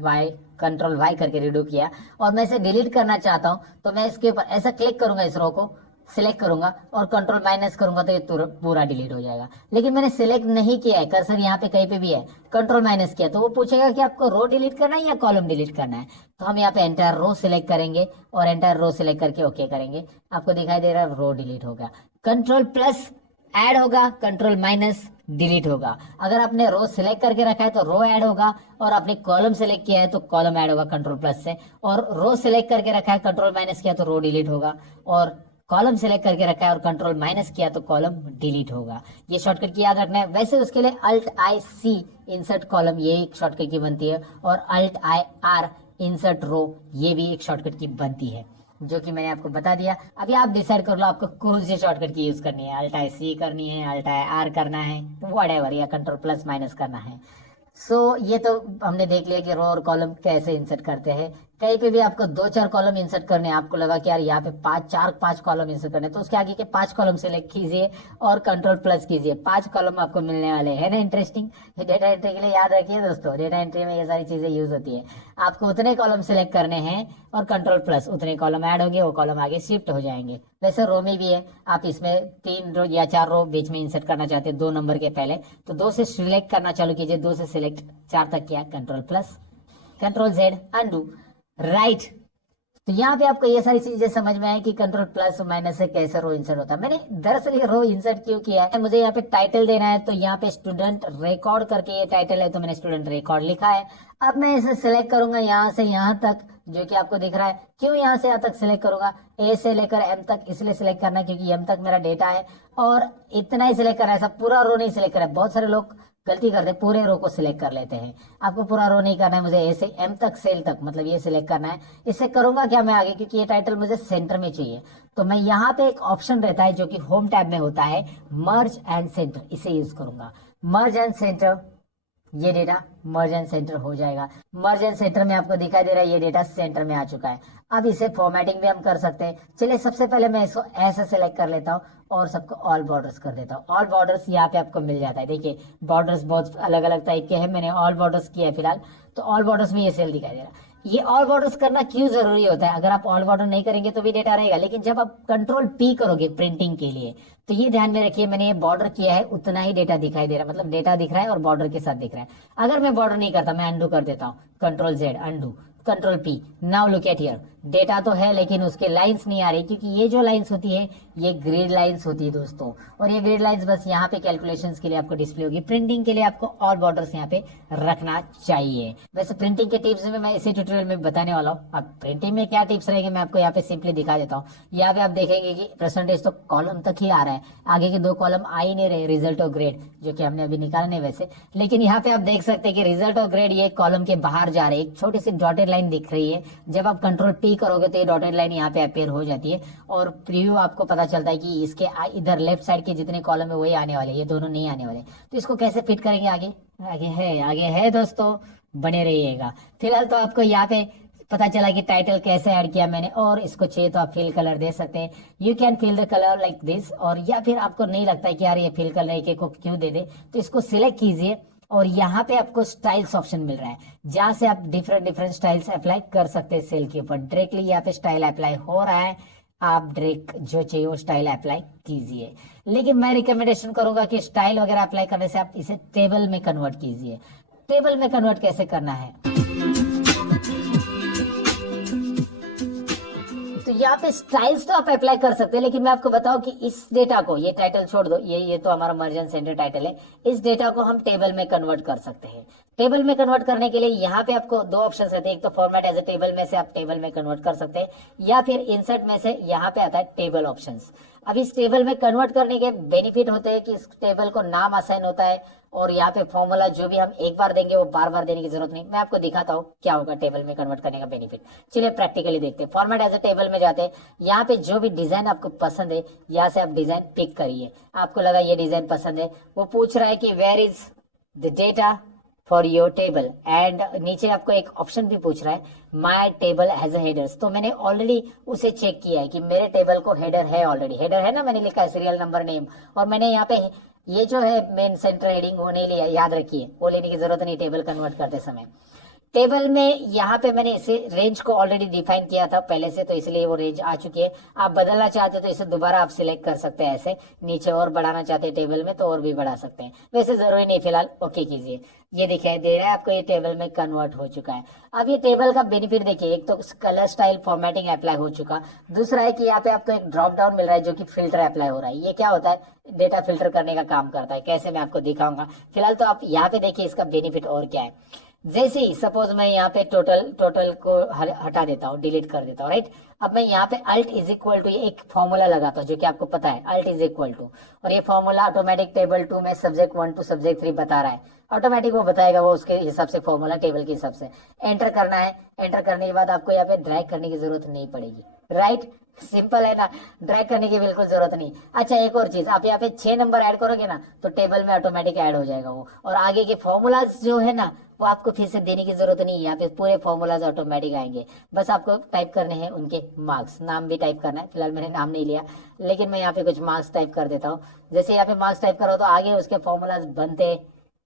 कंट्रोल वाई करके रिडू किया, और मैं इसे डिलीट करना चाहता हूँ, तो मैं इसके ऊपर ऐसा क्लिक करूंगा, इस रो को सिलेक्ट करूंगा और कंट्रोल माइनस करूंगा तो ये पूरा डिलीट हो जाएगा। लेकिन मैंने सिलेक्ट नहीं किया है, कर्सर यहाँ पे कहीं पे भी है, कंट्रोल माइनस किया, तो वो पूछेगा कि आपको रो डिलीट करना है या कॉलम डिलीट करना है। तो हम यहाँ पे एंटायर रो सिलेक्ट करेंगे और एंटायर रो सिलेक्ट करके ओके करेंगे। आपको दिखाई दे रहा है रो डिलीट होगा, कंट्रोल प्लस ऐड होगा, कंट्रोल माइनस डिलीट होगा। अगर आपने रो सिलेक्ट करके रखा है तो रो ऐड होगा, और आपने कॉलम सिलेक्ट किया है तो कॉलम ऐड होगा कंट्रोल प्लस से, और रो सिलेक्ट करके रखा है कंट्रोल माइनस किया तो रो डिलीट होगा, और कॉलम सेलेक्ट करके रखा है और कंट्रोल माइनस किया तो कॉलम डिलीट होगा। ये शॉर्टकट की याद रखना है। वैसे उसके लिए Alt I C insert column ये एक शॉर्टकट की बनती है, और Alt I R insert row ये भी एक शॉर्टकट की बनती है, जो कि मैंने आपको बता दिया। अभी आप डिसाइड कर लो आपको कौन सी शॉर्टकट की यूज करनी है, अल्ट आई सी करनी है, अल्ट आई आर करना है, व्हाटएवर, या कंट्रोल प्लस माइनस करना है। ये तो हमने देख लिया कि रो और कॉलम कैसे इंसर्ट करते हैं। कहीं पे भी आपको 2-4 कॉलम इंसर्ट करने हैं, आपको लगा कि यार यहाँ पे 5 कॉलम इंसर्ट करने, तो उसके आगे के 5 कॉलम सेलेक्ट कीजिए और कंट्रोल प्लस कीजिए, 5 कॉलम आपको मिलने वाले हैं ना। इंटरेस्टिंग, ये डेटा एंट्री के लिए याद रखिए दोस्तों, डेटा एंट्री में ये सारी चीजें यूज होती है। आपको उतने कॉलम सेलेक्ट करने हैं और कंट्रोल प्लस, उतने कॉलम ऐड होंगे, वो कॉलम आगे शिफ्ट हो जाएंगे। वैसे रो में भी है, आप इसमें 3 रो या 4 रो बीच में इंसर्ट करना चाहते हैं 2 नंबर के पहले, तो 2 से सिलेक्ट करना चालू कीजिए, 2 से सिलेक्ट 4 तक किया, control plus, control Z undo, right. तो यहाँ पे आपको ये सारी चीजें समझ में आए कि कंट्रोल प्लस माइनस से कैसे रो इंसर्ट होता है। मैंने दरअसल ये रो इंसर्ट क्यों किया है, मुझे यहाँ पे टाइटल देना है, तो यहाँ पे स्टूडेंट रिकॉर्ड करके ये टाइटल है, तो मैंने स्टूडेंट रिकॉर्ड लिखा है। अब मैं इसे सिलेक्ट करूंगा यहाँ से यहाँ तक, जो कि आपको दिख रहा है। क्यों यहाँ से यहाँ तक सिलेक्ट करूंगा, ए से लेकर एम तक इसलिए सिलेक्ट करना है क्योंकि एम तक मेरा डेटा है, और इतना ही सिलेक्ट करना है, ऐसा पूरा रो नहीं सिलेक्ट करना है। बहुत सारे लोग गलती करते हैं, पूरे रो को सिलेक्ट कर लेते हैं। आपको पूरा रो नहीं करना है, मुझे ए से एम तक, सेल तक, मतलब ये सिलेक्ट करना है। इससे करूंगा क्या मैं आगे, क्योंकि ये टाइटल मुझे सेंटर में चाहिए, तो मैं यहाँ पे एक ऑप्शन रहता है जो कि होम टैब में होता है, मर्ज एंड सेंटर, इसे यूज करूंगा। मर्ज एंड सेंटर, ये डेटा मर्ज एंड सेंटर हो जाएगा। मर्ज एंड सेंटर में आपको दिखाई दे रहा है ये डेटा सेंटर में आ चुका है। अब इसे फॉर्मेटिंग भी हम कर सकते हैं। चलिए सबसे पहले मैं इसको ऐसे सेलेक्ट कर लेता हूँ और सबको ऑल बॉर्डर्स कर देता हूँ। ऑल बॉर्डर्स यहाँ पे आपको मिल जाता है, देखिए बॉर्डर्स बहुत अलग अलग टाइप के हैं, मैंने ऑल बॉर्डर्स किया है फिलहाल, तो ऑल बॉर्डर्स में ये सेल दिखाई दे रहा है। ये ऑल बॉर्डर्स करना क्यों जरूरी होता है, अगर आप ऑल बॉर्डर नहीं करेंगे तो भी डेटा रहेगा, लेकिन जब आप कंट्रोल पी करोगे प्रिंटिंग के लिए, तो ये ध्यान में रखिए, मैंने ये बॉर्डर किया है उतना ही डेटा दिखाई दे रहा है, मतलब डेटा दिख रहा है और बॉर्डर के साथ दिख रहा है। अगर मैं बॉर्डर नहीं करता, मैं अंडू कर देता हूँ, control Z undo, control P, now look at here, data तो है लेकिन उसके लाइंस नहीं आ रही, क्योंकि ये जो लाइंस होती है ये ग्रिड लाइंस होती है दोस्तों, और ये ग्रिड लाइंस बस यहाँ पे कैलकुलेशंस के लिए आपको डिस्प्ले होगी। प्रिंटिंग के लिए आपको और बॉर्डर्स यहाँ पे रखना चाहिए। वैसे प्रिंटिंग के टिप्स में मैं इसी ट्यूटोरियल में बताने वाला हूँ। अब प्रिंटिंग में क्या टिप्स रहेंगे मैं आपको यहाँ पे सिंपली दिखा देता हूँ। यहाँ पे आप देखेंगे कि परसेंटेज तो कॉलम तक ही आ रहा है, आगे के 2 कॉलम आ ही नहीं रहे, रिजल्ट और ग्रेड, जो कि हमने अभी निकाला नहीं वैसे, लेकिन यहाँ पे आप देख सकते हैं कि रिजल्ट और ग्रेड ये कॉलम के बाहर जा रहे हैं। एक छोटी सी डॉटेड लाइन दिख रही है, जब आप कंट्रोल पी करोगे तो ये डॉटेड लाइन यहाँ पे अपेयर हो जाती है, और प्रीव्यू आपको पता चलता है कि इसके इधर लेफ्ट साइड के जितने कॉलम है वही आने वाले, ये दोनों नहीं आने वाले। तो इसको कैसे फिट करेंगे आगे, आगे है दोस्तों, बने रहिएगा। फिलहाल तो आपको यहाँ पे पता चला कि टाइटल कैसे ऐड किया मैंने, और इसको चाहिए तो आप फिल कलर दे सकते हैं। You can fill the colour like this, और या फिर आपको नहीं लगता है कि यार ये फिल कलर एक को क्यों दे दे, तो इसको सिलेक्ट कीजिए, और यहाँ पे आपको स्टाइल्स ऑप्शन मिल रहा है, जहां से आप डिफरेंट स्टाइल्स अप्लाई कर सकते हैं सेल के ऊपर। डायरेक्टली यहाँ पे स्टाइल अप्लाई हो रहा है, आप डायरेक्ट जो चाहिए वो स्टाइल अप्लाई कीजिए। लेकिन मैं रिकमेंडेशन करूंगा कि स्टाइल वगैरह अप्लाई करने से आप इसे टेबल में कन्वर्ट कीजिए। टेबल में कन्वर्ट कैसे करना है, तो यहाँ पे स्टाइल्स तो आप अप्लाई कर सकते हैं, लेकिन मैं आपको बताऊं कि इस डेटा को, ये टाइटल छोड़ दो, ये तो हमारा मर्जन सेंटर टाइटल है, इस डेटा को हम टेबल में कन्वर्ट कर सकते हैं। टेबल में कन्वर्ट करने के लिए यहाँ पे आपको 2 ऑप्शन रहते हैं, एक तो फॉर्मेट एज ए टेबल में से आप टेबल में कन्वर्ट कर सकते हैं, या फिर इंसर्ट में से यहाँ पे आता है टेबल ऑप्शंस। अब इस टेबल में कन्वर्ट करने के बेनिफिट होते हैं कि इस टेबल को नाम असाइन होता है, और यहाँ पे फॉर्मूला जो भी हम एक बार देंगे वो बार बार देने की जरूरत नहीं। मैं आपको दिखाता हूँ क्या होगा टेबल में कन्वर्ट करने का बेनिफिट। चलिए प्रैक्टिकली देखते हैं। फॉर्मेट एज ए टेबल में जाते हैं, यहाँ पे जो भी डिजाइन आपको पसंद है यहाँ से आप डिजाइन पिक करिए। आपको लगा ये डिजाइन पसंद है, वो पूछ रहा है कि where is the data for your table, and नीचे आपको एक ऑप्शन भी पूछ रहा है my table as a headers. तो मैंने ऑलरेडी उसे चेक किया है कि मेरे टेबल को हेडर है, ऑलरेडी हेडर है ना, मैंने लिखा है सीरियल नंबर नेम, और मैंने यहाँ पे ये जो है मेन सेंटर हेडिंग वो नहीं लिया, याद रखिए वो लेने की जरूरत नहीं टेबल कन्वर्ट करते समय। टेबल में यहाँ पे मैंने इसे रेंज को ऑलरेडी डिफाइन किया था पहले से, तो इसलिए वो रेंज आ चुकी है। आप बदलना चाहते तो इसे दोबारा आप सिलेक्ट कर सकते हैं, ऐसे नीचे और बढ़ाना चाहते हैं टेबल में तो और भी बढ़ा सकते हैं, वैसे जरूरी नहीं। फिलहाल ओके कीजिए, ये दिखाई दे रहा है आपको, ये टेबल में कन्वर्ट हो चुका है। अब ये टेबल का बेनिफिट देखिए, एक तो कलर स्टाइल फॉर्मेटिंग अप्लाई हो चुका, दूसरा है कि यहाँ पे आपको एक ड्रॉप डाउन मिल रहा है जो कि फिल्टर अप्लाई हो रहा है। ये क्या होता है, डेटा फिल्टर करने का काम करता है। कैसे मैं आपको दिखाऊंगा। फिलहाल तो आप यहाँ पे देखिए इसका बेनिफिट और क्या है। जैसे ही सपोज मैं यहाँ पे टोटल को हटा देता हूँ, डिलीट कर देता हूँ, राइट। अब मैं यहाँ पे अल्ट इज इक्वल टू एक फॉर्मूला लगाता हूँ जो कि आपको पता है, अल्ट इज इक्वल टू, और ये फॉर्मूला ऑटोमेटिक टेबल 2 में सब्जेक्ट 1 टू सब्जेक्ट 3 बता रहा है, ऑटोमेटिक वो बताएगा, वो उसके हिसाब से फॉर्मूला टेबल के हिसाब से एंटर करना है। एंटर करने के बाद आपको यहाँ पे ड्रैग करने की जरूरत नहीं पड़ेगी, राइट। सिंपल है ना, ड्रैग करने की बिल्कुल जरूरत नहीं। अच्छा एक और चीज, आप यहाँ पे 6 नंबर ऐड करोगे ना तो टेबल में ऑटोमेटिक ऐड हो जाएगा वो, और आगे के फॉर्मूलाज जो है ना वो आपको फिर से देने की जरूरत नहीं है, यहाँ पे पूरे फॉर्मूलाज ऑटोमेटिक आएंगे। बस आपको टाइप करने हैं उनके मार्क्स, नाम भी टाइप करना है। फिलहाल मैंने नाम नहीं लिया, लेकिन मैं यहाँ पे कुछ मार्क्स टाइप कर देता हूँ। जैसे यहाँ पे मार्क्स टाइप करो तो आगे उसके फॉर्मूलाज बनते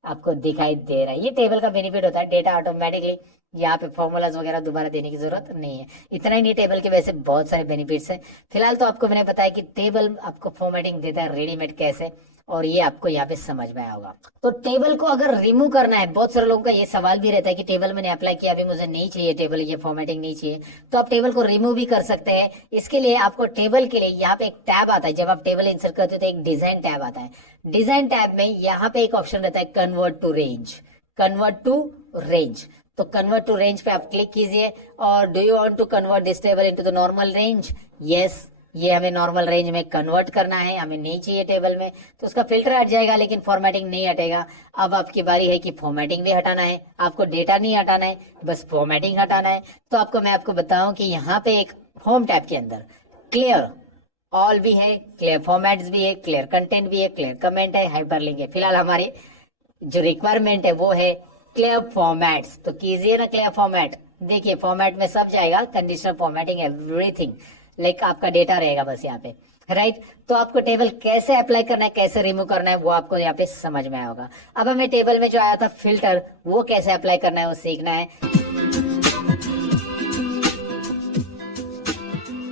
आपको दिखाई दे रहा है। ये टेबल का बेनिफिट होता है, डेटा ऑटोमेटिकली, यहाँ पे फॉर्मूलाज वगैरह दोबारा देने की जरूरत नहीं है। इतना ही नहीं, टेबल के वैसे बहुत सारे बेनिफिट्स हैं। फिलहाल तो आपको मैंने बताया कि टेबल आपको फॉर्मेटिंग देता है रेडीमेड कैसे, और ये आपको यहाँ पे समझ में आया होगा। तो टेबल को अगर रिमूव करना है, बहुत सारे लोगों का ये सवाल भी रहता है कि टेबल मैंने अप्लाई किया, अभी मुझे नहीं चाहिए टेबल, ये फॉर्मेटिंग नहीं चाहिए, तो आप टेबल को रिमूव भी कर सकते हैं। इसके लिए आपको टेबल के लिए यहाँ पे एक टैब आता है, जब आप टेबल इंसर्ट करते हो तो एक डिजाइन टैब आता है। डिजाइन टैब में यहाँ पे एक ऑप्शन रहता है convert to range, convert to range. तो कन्वर्ट टू रेंज पे आप क्लिक कीजिए, और do you want to convert this table into the normal range, yes, ये हमें नॉर्मल रेंज में कन्वर्ट करना है, हमें नहीं चाहिए टेबल में, तो उसका फिल्टर हट जाएगा लेकिन फॉर्मेटिंग नहीं हटेगा। अब आपकी बारी है कि फॉर्मेटिंग भी हटाना है, आपको डेटा नहीं हटाना है, बस फॉर्मेटिंग हटाना है। तो मैं आपको बताऊं कि यहाँ पे एक होम टैब के अंदर क्लियर ऑल भी है, क्लियर फॉर्मेट्स भी है, क्लियर कंटेंट भी है, क्लियर कमेंट है, हाइपरलिंक है। फिलहाल हमारी जो रिक्वायरमेंट है वो है क्लियर फॉर्मेट्स, तो कीजिए ना क्लियर फॉर्मेट। देखिए फॉर्मेट में सब जाएगा, कंडीशनल फॉर्मेटिंग, एवरीथिंग, लाइक आपका डेटा रहेगा बस यहाँ पे, राइट। तो आपको टेबल कैसे अप्लाई करना है, कैसे रिमूव करना है, वो आपको यहाँ पे समझ में आया होगा। अब हमें टेबल में जो आया था फिल्टर, वो कैसे अप्लाई करना है वो सीखना है,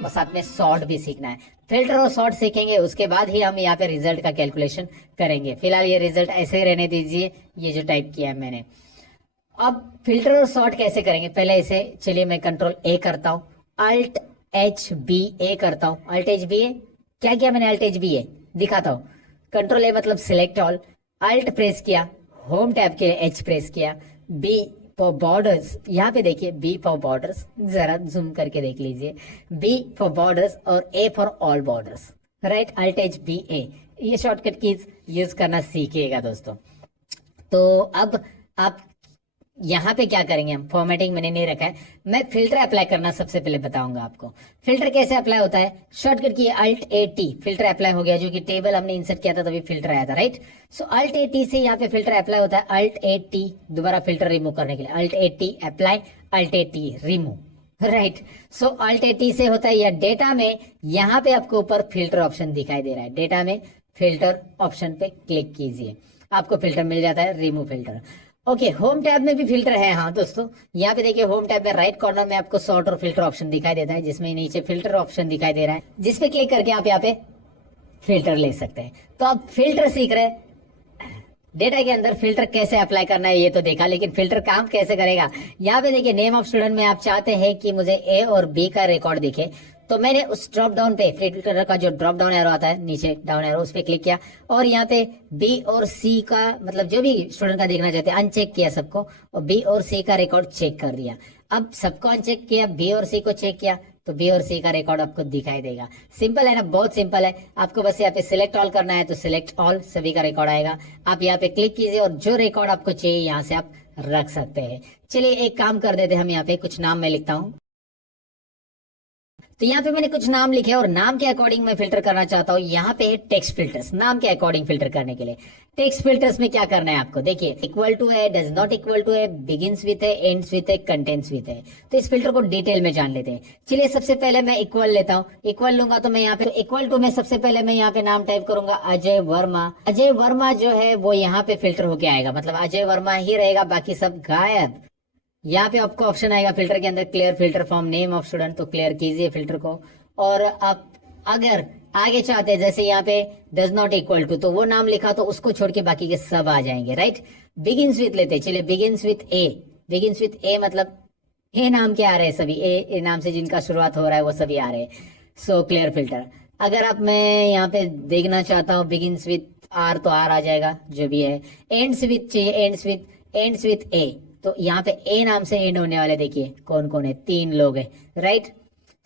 और साथ में सॉर्ट भी सीखना है। फिल्टर और सॉर्ट सीखेंगे उसके बाद ही हम यहाँ पे रिजल्ट का कैलकुलेशन करेंगे। फिलहाल ये रिजल्ट ऐसे ही रहने दीजिए, ये जो टाइप किया है मैंने। अब फिल्टर और सॉर्ट कैसे करेंगे, पहले इसे चलिए मैं कंट्रोल ए करता हूँ, अल्ट एच बी ए करता हूँ, अल्ट एच बी ए, क्या किया मैंने, अल्ट एच बी ए दिखाता हूँ, कंट्रोल ए मतलब सिलेक्ट ऑल, अल्ट प्रेस किया, होम टैब के लिए एच प्रेस किया, बी फॉर बॉर्डर्स, यहाँ पे देखिए बी फॉर बॉर्डर्स, जरा जूम करके देख लीजिए, बी फॉर बॉर्डर्स और A for all borders, right, alt H B A, ये शॉर्टकट कीज यूज करना सीखिएगा दोस्तों। तो अब आप यहाँ पे क्या करेंगे, हम फॉर्मेटिंग मैंने नहीं रखा है, मैं फिल्टर अप्लाई करना सबसे पहले बताऊंगा आपको। फिल्टर कैसे अप्लाई होता है, शॉर्टकट की Alt A T, filter apply हो गया, जो कि टेबल हमने इंसर्ट किया था तभी फिल्टर आया था, right. So Alt A T से यहाँ पे फिल्टर अप्लाई होता है, अल्ट ए टी दोबारा फिल्टर रिमूव करने के लिए, Alt A T apply, Alt A T remove, right. So Alt A T से होता है, या डेटा में यहाँ पे आपको ऊपर फिल्टर ऑप्शन दिखाई दे रहा है, डेटा में फिल्टर ऑप्शन पे क्लिक कीजिए, आपको फिल्टर मिल जाता है, remove filter. Okay, home tab में भी फिल्टर है, हाँ दोस्तों, यहाँ पे देखिए होम टैब में राइट कॉर्नर में आपको सॉर्ट और फिल्टर ऑप्शन दिखाई देता है, जिसमें नीचे फिल्टर ऑप्शन दिखाई दे रहा है, जिसपे क्लिक करके आप यहाँ पे फिल्टर ले सकते हैं। तो आप फिल्टर सीख रहे हैं, डेटा के अंदर फिल्टर कैसे अप्लाई करना है ये तो देखा, लेकिन फिल्टर काम कैसे करेगा, यहाँ पे देखिए नेम ऑफ स्टूडेंट में आप चाहते हैं कि मुझे ए और बी का रिकॉर्ड दिखे, तो मैंने उस ड्रॉप डाउन पे फिल्टर का जो ड्रॉप डाउन एरो आता है नीचे डाउन एरो, उस पे क्लिक किया और यहाँ पे बी और सी का, मतलब जो भी स्टूडेंट का देखना चाहते हैं, अनचेक किया सबको, और बी और सी का रिकॉर्ड चेक कर दिया। अब सबको अनचेक किया, बी और सी को चेक किया, तो बी और सी का रिकॉर्ड आपको दिखाई देगा। सिंपल है ना, बहुत सिंपल है, आपको बस यहाँ पे सिलेक्ट ऑल करना है, तो सिलेक्ट ऑल, सभी का रिकॉर्ड आएगा, आप यहाँ पे क्लिक कीजिए और जो रिकॉर्ड आपको चाहिए यहाँ से आप रख सकते हैं। चलिए एक काम कर देते हैं, हम यहाँ पे कुछ नाम मैं लिखता हूँ, तो यहाँ पे मैंने कुछ नाम लिखे और नाम के अकॉर्डिंग मैं फिल्टर करना चाहता हूँ। यहाँ पे है टेक्स्ट फिल्टर्स, नाम के अकॉर्डिंग फिल्टर करने के लिए। टेक्स्ट फिल्टर्स में क्या करना है आपको, देखिए इक्वल टू है, डज नॉट इक्वल टू है, बिगिंस विथ है, एंड्स विथ है, कंटेंट्स विथ है। तो इस फिल्टर को डिटेल में जान लेते हैं। चलिए सबसे पहले मैं इक्वल लेता हूँ, इक्वल लूंगा तो मैं यहाँ पे इक्वल टू में सबसे पहले मैं यहाँ पे नाम टाइप करूंगा अजय वर्मा। अजय वर्मा जो है वो यहाँ पे फिल्टर होके आएगा, मतलब अजय वर्मा ही रहेगा, बाकी सब गायब। यहाँ पे आपको ऑप्शन आएगा फिल्टर के अंदर, clear filter from name of student, तो क्लियर कीजिए फिल्टर को। और आप अगर आगे चाहते हैं, जैसे यहाँ पे डज नॉट इक्वल टू, तो वो नाम लिखा तो उसको छोड़ के बाकी के सब आ जाएंगे, राइट। बिगिंस विथ लेते, चलिए begins with A, begins with A मतलब ए नाम के आ रहे हैं सभी, ए नाम से जिनका शुरुआत हो रहा है वो सभी आ रहे हैं, सो क्लियर फिल्टर। अगर आप, मैं यहाँ पे देखना चाहता हूँ बिगिंस विथ आर, तो आर आ जाएगा जो भी है। एंड्स विथ चाहिए, एंड्स विथ ए, तो यहाँ पे ए नाम से एंड होने वाले देखिए कौन कौन है, 3 लोग हैं, राइट।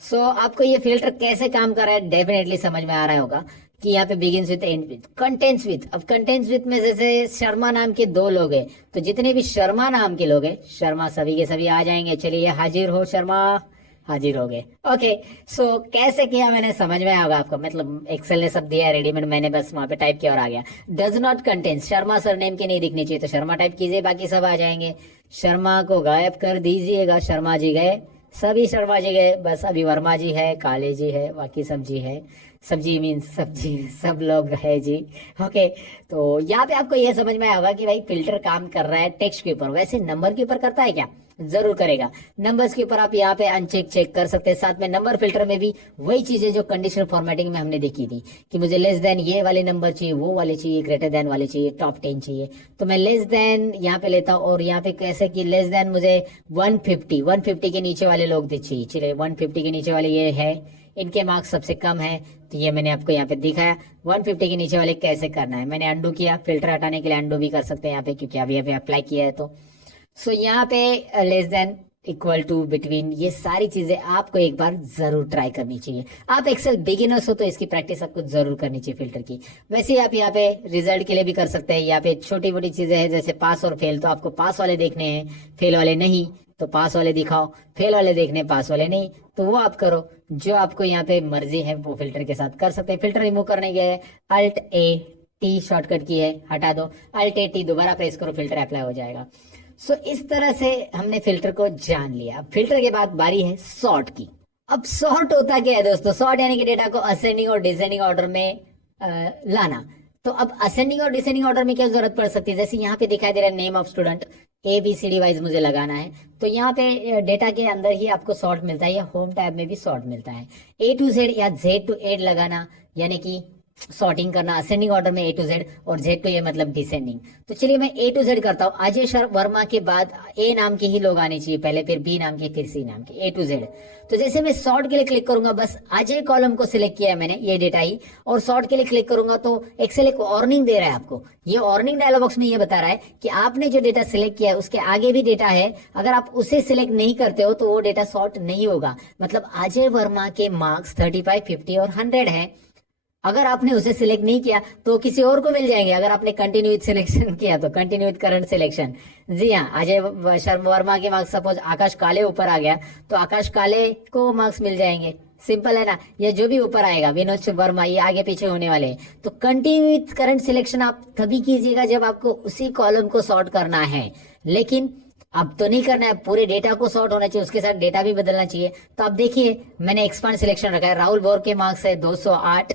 सो आपको ये फिल्टर कैसे काम कर रहा है डेफिनेटली समझ में आ रहा होगा कि यहाँ पे begins with, and with, contents with. अब कंटेंट्स विथ में जैसे शर्मा नाम के 2 लोग हैं, तो जितने भी शर्मा नाम के लोग हैं, शर्मा सभी के सभी आ जाएंगे। चलिए हाजिर हो शर्मा, हाजिर हो गए। ओके, सो कैसे किया मैंने समझ में आएगा आपको, मतलब एक्सेल ने सब दिया है रेडीमेड, मैंने बस वहां पे टाइप किया और आ गया। Does not contain, Sharma surname के नहीं दिखनी चाहिए, तो शर्मा टाइप कीजिए, बाकी सब आ जाएंगे। शर्मा को गायब कर दीजिएगा, शर्मा जी गए, सभी शर्मा जी गए, बस अभी वर्मा जी है, काले जी है, बाकी सब जी है, सब्जी मीन्स सब्जी, सब लोग है जी। ओके, तो यहाँ पे आपको ये समझ में आएगा कि भाई फिल्टर काम कर रहा है टेक्स्ट के ऊपर, वैसे नंबर के ऊपर करता है क्या, जरूर करेगा। नंबर्स के ऊपर आप यहाँ पे अनचेक चेक कर सकते हैं। साथ में नंबर फिल्टर में भी वही चीजें जो कंडीशनल फॉर्मेटिंग में हमने देखी थी कि मुझे लेस देन ये वाले नंबर चाहिए, वो वाले चाहिए, ग्रेटर देन वाले चाहिए, टॉप 10 चाहिए, तो मैं लेस देन यहाँ पे लेता हूँ। और यहाँ पे कैसे कि लेस देन मुझे 150 के नीचे वाले लोग चाहिए। चलिए 150 के नीचे वाले ये है, इनके मार्क्स सबसे कम है, तो ये मैंने आपको यहाँ पे दिखाया। 150 के नीचे वाले कैसे करना है, मैंने अंडू किया, फिल्टर हटाने के लिए अंडू भी कर सकते हैं यहाँ पे, क्योंकि अभी अभी अप्लाई किया है। तो सो यहाँ पे less than, equal to, between, ये सारी चीजें आपको एक बार जरूर ट्राई करनी चाहिए। आप एक्सेल बिगिनर्स हो तो इसकी प्रैक्टिस आपको जरूर करनी चाहिए फिल्टर की। वैसे ही आप यहाँ पे रिजल्ट के लिए भी कर सकते हैं। यहाँ पे छोटी मोटी चीजें हैं जैसे पास और फेल, तो आपको पास वाले देखने हैं, फेल वाले नहीं, तो पास वाले दिखाओ, फेल वाले देखने, पास वाले नहीं, तो वो आप करो, जो आपको यहाँ पे मर्जी है वो फिल्टर के साथ कर सकते हैं। फिल्टर रिमूव करने के अल्ट ए टी शॉर्टकट की है, हटा दो, अल्ट ए टी दोबारा प्रेस करो, फिल्टर अप्लाई हो जाएगा। सो इस तरह से हमने फिल्टर को जान लिया। फिल्टर के बाद बारी है सॉर्ट की। अब सॉर्ट होता क्या है दोस्तों, सॉर्ट यानी कि डेटा को असेंडिंग और डिसेंडिंग ऑर्डर में लाना। तो अब असेंडिंग और डिसेंडिंग ऑर्डर में क्या जरूरत पड़ सकती है, जैसे यहाँ पे दिखाई दे रहा है name of student, ABCD wise मुझे लगाना है, तो यहाँ पे डेटा के अंदर ही आपको सॉर्ट मिलता है, या होम टैब में भी सॉर्ट मिलता है। A to Z या Z to 8 लगाना, यानी कि सॉर्टिंग करना असेंडिंग ऑर्डर में ए टू जेड और जेड टू ए मतलब डिसेंडिंग। तो चलिए मैं ए टू जेड करता हूँ। अजय वर्मा के बाद ए नाम के ही लोग आने चाहिए पहले, फिर बी नाम के, फिर सी नाम के, ए टू जेड। तो जैसे मैं सॉर्ट के लिए क्लिक करूंगा, बस अजय कॉलम को सिलेक्ट किया है मैंने, ये डेटा ही, और सॉर्ट के लिए क्लिक करूंगा तो एक्सेल एक वार्निंग दे रहा है आपको। ये वार्निंग डायलॉग बॉक्स में ये बता रहा है कि आपने जो डेटा सिलेक्ट किया है उसके आगे भी डेटा है, अगर आप उसे सिलेक्ट नहीं करते हो तो वो डेटा सॉर्ट नहीं होगा। मतलब अजय वर्मा के मार्क्स 35, 50 और 100 है, अगर आपने उसे सिलेक्ट नहीं किया तो किसी और को मिल जाएंगे। अगर आपने कंटिन्यू विथ सिलेक्शन किया तो कंटिन्यू विथ करंट सिलेक्शन। जी हाँ, अजय वर्मा के मार्क्स सपोज आकाश काले ऊपर आ गया तो आकाश काले को मार्क्स मिल जाएंगे। सिंपल है ना, ये जो भी ऊपर आएगा विनोद वर्मा, ये आगे पीछे होने वाले हैं। तो कंटिन्यू विथ करंट सिलेक्शन आप तभी कीजिएगा जब आपको उसी कॉलम को सॉर्ट करना है, लेकिन अब तो नहीं करना है, पूरे डेटा को सॉर्ट होना चाहिए, उसके साथ डेटा भी बदलना चाहिए। तो आप देखिए मैंने एक्सपांड सिलेक्शन रखा है। राहुल बोर के मार्क्स है 208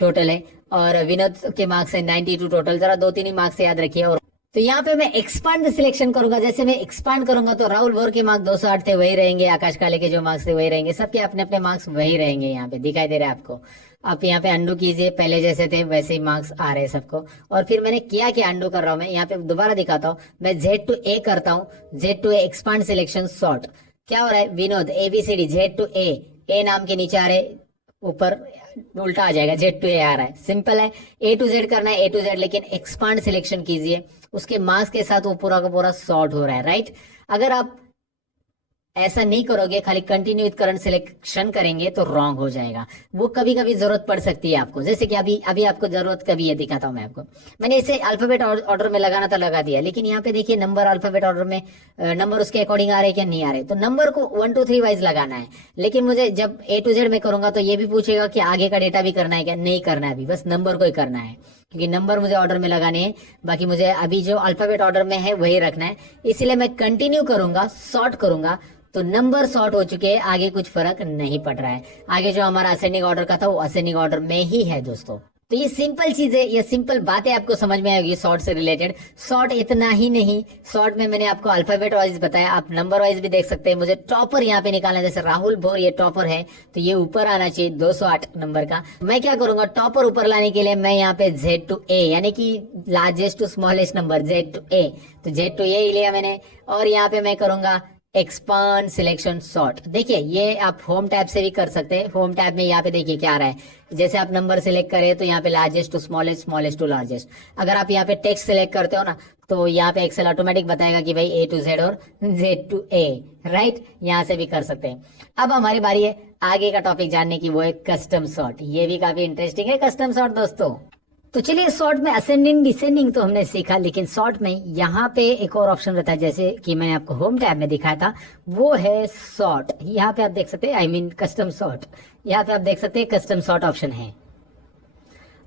टोटल है, और विनोद के मार्क्स है 92 टोटल। जरा 2-3 ही मार्क्स याद रखिए। और तो यहाँ पे मैं एक्सपांड सिलेक्शन करूंगा। जैसे मैं एक्सपांड करूंगा तो राहुल बोर के मार्क्स 208 थे, वही रहेंगे। आकाश काले के जो मार्क्स थे वही रहेंगे। सबके अपने अपने मार्क्स वही रहेंगे। यहाँ पे दिखाई दे रहा है आपको। आप यहाँ पे अंडू कीजिए, पहले जैसे थे वैसे ही मार्क्स आ रहे हैं सबको। और फिर मैंने किया कि अंडू कर रहा हूँ मैं, यहाँ पे दोबारा दिखाता हूँ। मैं जेड टू ए करता हूँ, Z to A expand selection sort. क्या हो रहा है, Vinod ABCD Z to A नाम के नीचे आ रहे, ऊपर उल्टा आ जाएगा, जेड टू ए आ रहा है। सिंपल है, ए टू जेड करना है, ए टू जेड, लेकिन एक्सपांड सिलेक्शन कीजिए, उसके मार्क्स के साथ वो पूरा का पूरा सॉर्ट हो रहा है, राइट। अगर आप ऐसा नहीं करोगे, खाली कंटिन्यू विद करंट सिलेक्शन करेंगे तो रॉन्ग हो जाएगा। वो कभी कभी जरूरत पड़ सकती है आपको, जैसे कि अभी आपको जरूरत कभी है, दिखाता हूं मैं आपको। मैंने इसे अल्फाबेट ऑर्डर में लगाना था, लगा दिया, लेकिन यहाँ पे देखिए नंबर अल्फाबेट ऑर्डर में नंबर उसके अकॉर्डिंग आ रहे क्या नहीं आ रहे। तो नंबर को 1 2 3 वाइज लगाना है, लेकिन मुझे जब ए टू जेड में करूंगा तो ये भी पूछेगा कि आगे का डेटा भी करना है क्या, नहीं करना है, अभी बस नंबर को ही करना है, क्योंकि नंबर मुझे ऑर्डर में लगाने हैं। बाकी मुझे अभी जो अल्फाबेट ऑर्डर में है वही रखना है, इसलिए मैं कंटिन्यू करूंगा, सॉर्ट करूंगा तो नंबर सॉर्ट हो चुके हैं, आगे कुछ फर्क नहीं पड़ रहा है। आगे जो हमारा असेंडिंग ऑर्डर का था वो असेंडिंग ऑर्डर में ही है दोस्तों। तो ये सिंपल चीज है, ये सिंपल बातें आपको समझ में आएगी सॉर्ट से रिलेटेड। सॉर्ट इतना ही नहीं, सॉर्ट में मैंने आपको अल्फाबेट वाइज बताया, आप नंबर वाइज भी देख सकते हैं। मुझे टॉपर यहाँ पे निकालना है, जैसे राहुल बोर ये टॉपर है तो ये ऊपर आना चाहिए 208 नंबर का। मैं क्या करूंगा, टॉपर ऊपर लाने के लिए मैं यहाँ पे जेड टू ए, यानी कि largest to smallest number Z to A, तो जेड टू ए लिया मैंने। और यहाँ पे मैं करूंगा एक्सपांड सिलेक्शन सॉर्ट। देखिए ये आप होम टैब से भी कर सकते हैं। होम टैब में यहाँ पे देखिए क्या आ रहा है, जैसे आप नंबर सिलेक्ट करें तो यहाँ पे largest to smallest, smallest to largest. अगर आप यहाँ पे टेक्स्ट सिलेक्ट करते हो ना तो यहाँ पे एक्सेल ऑटोमेटिक बताएगा कि भाई ए टू जेड और जेड टू ए, राइट। यहाँ से भी कर सकते हैं। अब हमारी बारी है आगे का टॉपिक जानने की, वो है कस्टम सॉर्ट। ये भी काफी इंटरेस्टिंग है कस्टम सॉर्ट दोस्तों। तो चलिए सॉर्ट में असेंडिंग डिसेंडिंग तो हमने सीखा, लेकिन सॉर्ट में यहाँ पे एक और ऑप्शन रहता है, जैसे कि मैंने आपको होम टैब में दिखाया था, वो है सॉर्ट। यहाँ पे आप देख सकते हैं, आई मीन कस्टम सॉर्ट। यहाँ पे आप देख सकते हैं कस्टम सॉर्ट ऑप्शन है।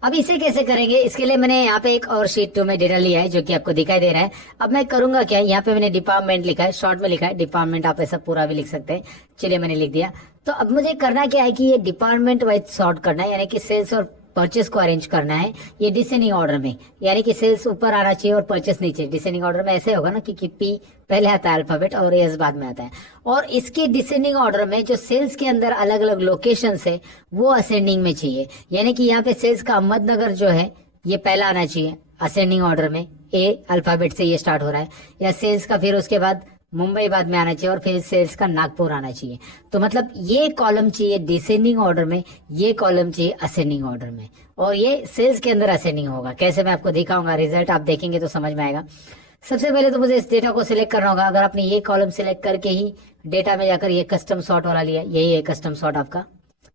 अब इसे कैसे करेंगे, इसके लिए मैंने यहाँ पे एक और शीट 2 में डेटा लिया है जो कि आपको दिखाई दे रहा है। अब मैं करूंगा क्या, यहाँ पे मैंने डिपार्टमेंट लिखा है, शॉर्ट में लिखा है डिपार्टमेंट, आप ऐसा पूरा भी लिख सकते हैं। चलिए मैंने लिख दिया। तो अब मुझे करना क्या है कि ये डिपार्टमेंट वाइज सॉर्ट करना है, यानी कि सेल्स और परचेस को अरेंज करना है। ये डिसेंडिंग ऑर्डर में, यानी कि सेल्स ऊपर आना चाहिए और परचेस नीचे। डिसेंडिंग ऑर्डर में ऐसे होगा ना कि पी पहले आता है अल्फाबेट और एस बाद में आता है। और इसके डिसेंडिंग ऑर्डर में जो सेल्स के अंदर अलग अलग लोकेशन है वो असेंडिंग में चाहिए। यानी कि यहाँ पे सेल्स का अहमदनगर जो है ये पहला आना चाहिए असेंडिंग ऑर्डर में, ए अल्फाबेट से ये स्टार्ट हो रहा है। या सेल्स का फिर उसके बाद मुंबई बाद में आना चाहिए और फिर सेल्स का नागपुर आना चाहिए। तो मतलब ये कॉलम चाहिए डिसेंडिंग ऑर्डर में, ये कॉलम चाहिए असेंडिंग ऑर्डर में, और ये सेल्स के अंदर असेंडिंग होगा। कैसे मैं आपको दिखाऊंगा, रिजल्ट आप देखेंगे तो समझ में आएगा। सबसे पहले तो मुझे इस डेटा को सिलेक्ट करना होगा। अगर आपने ये कॉलम सिलेक्ट करके ही डेटा में जाकर ये कस्टम सॉर्ट वाला लिया, यही है कस्टम सॉर्ट आपका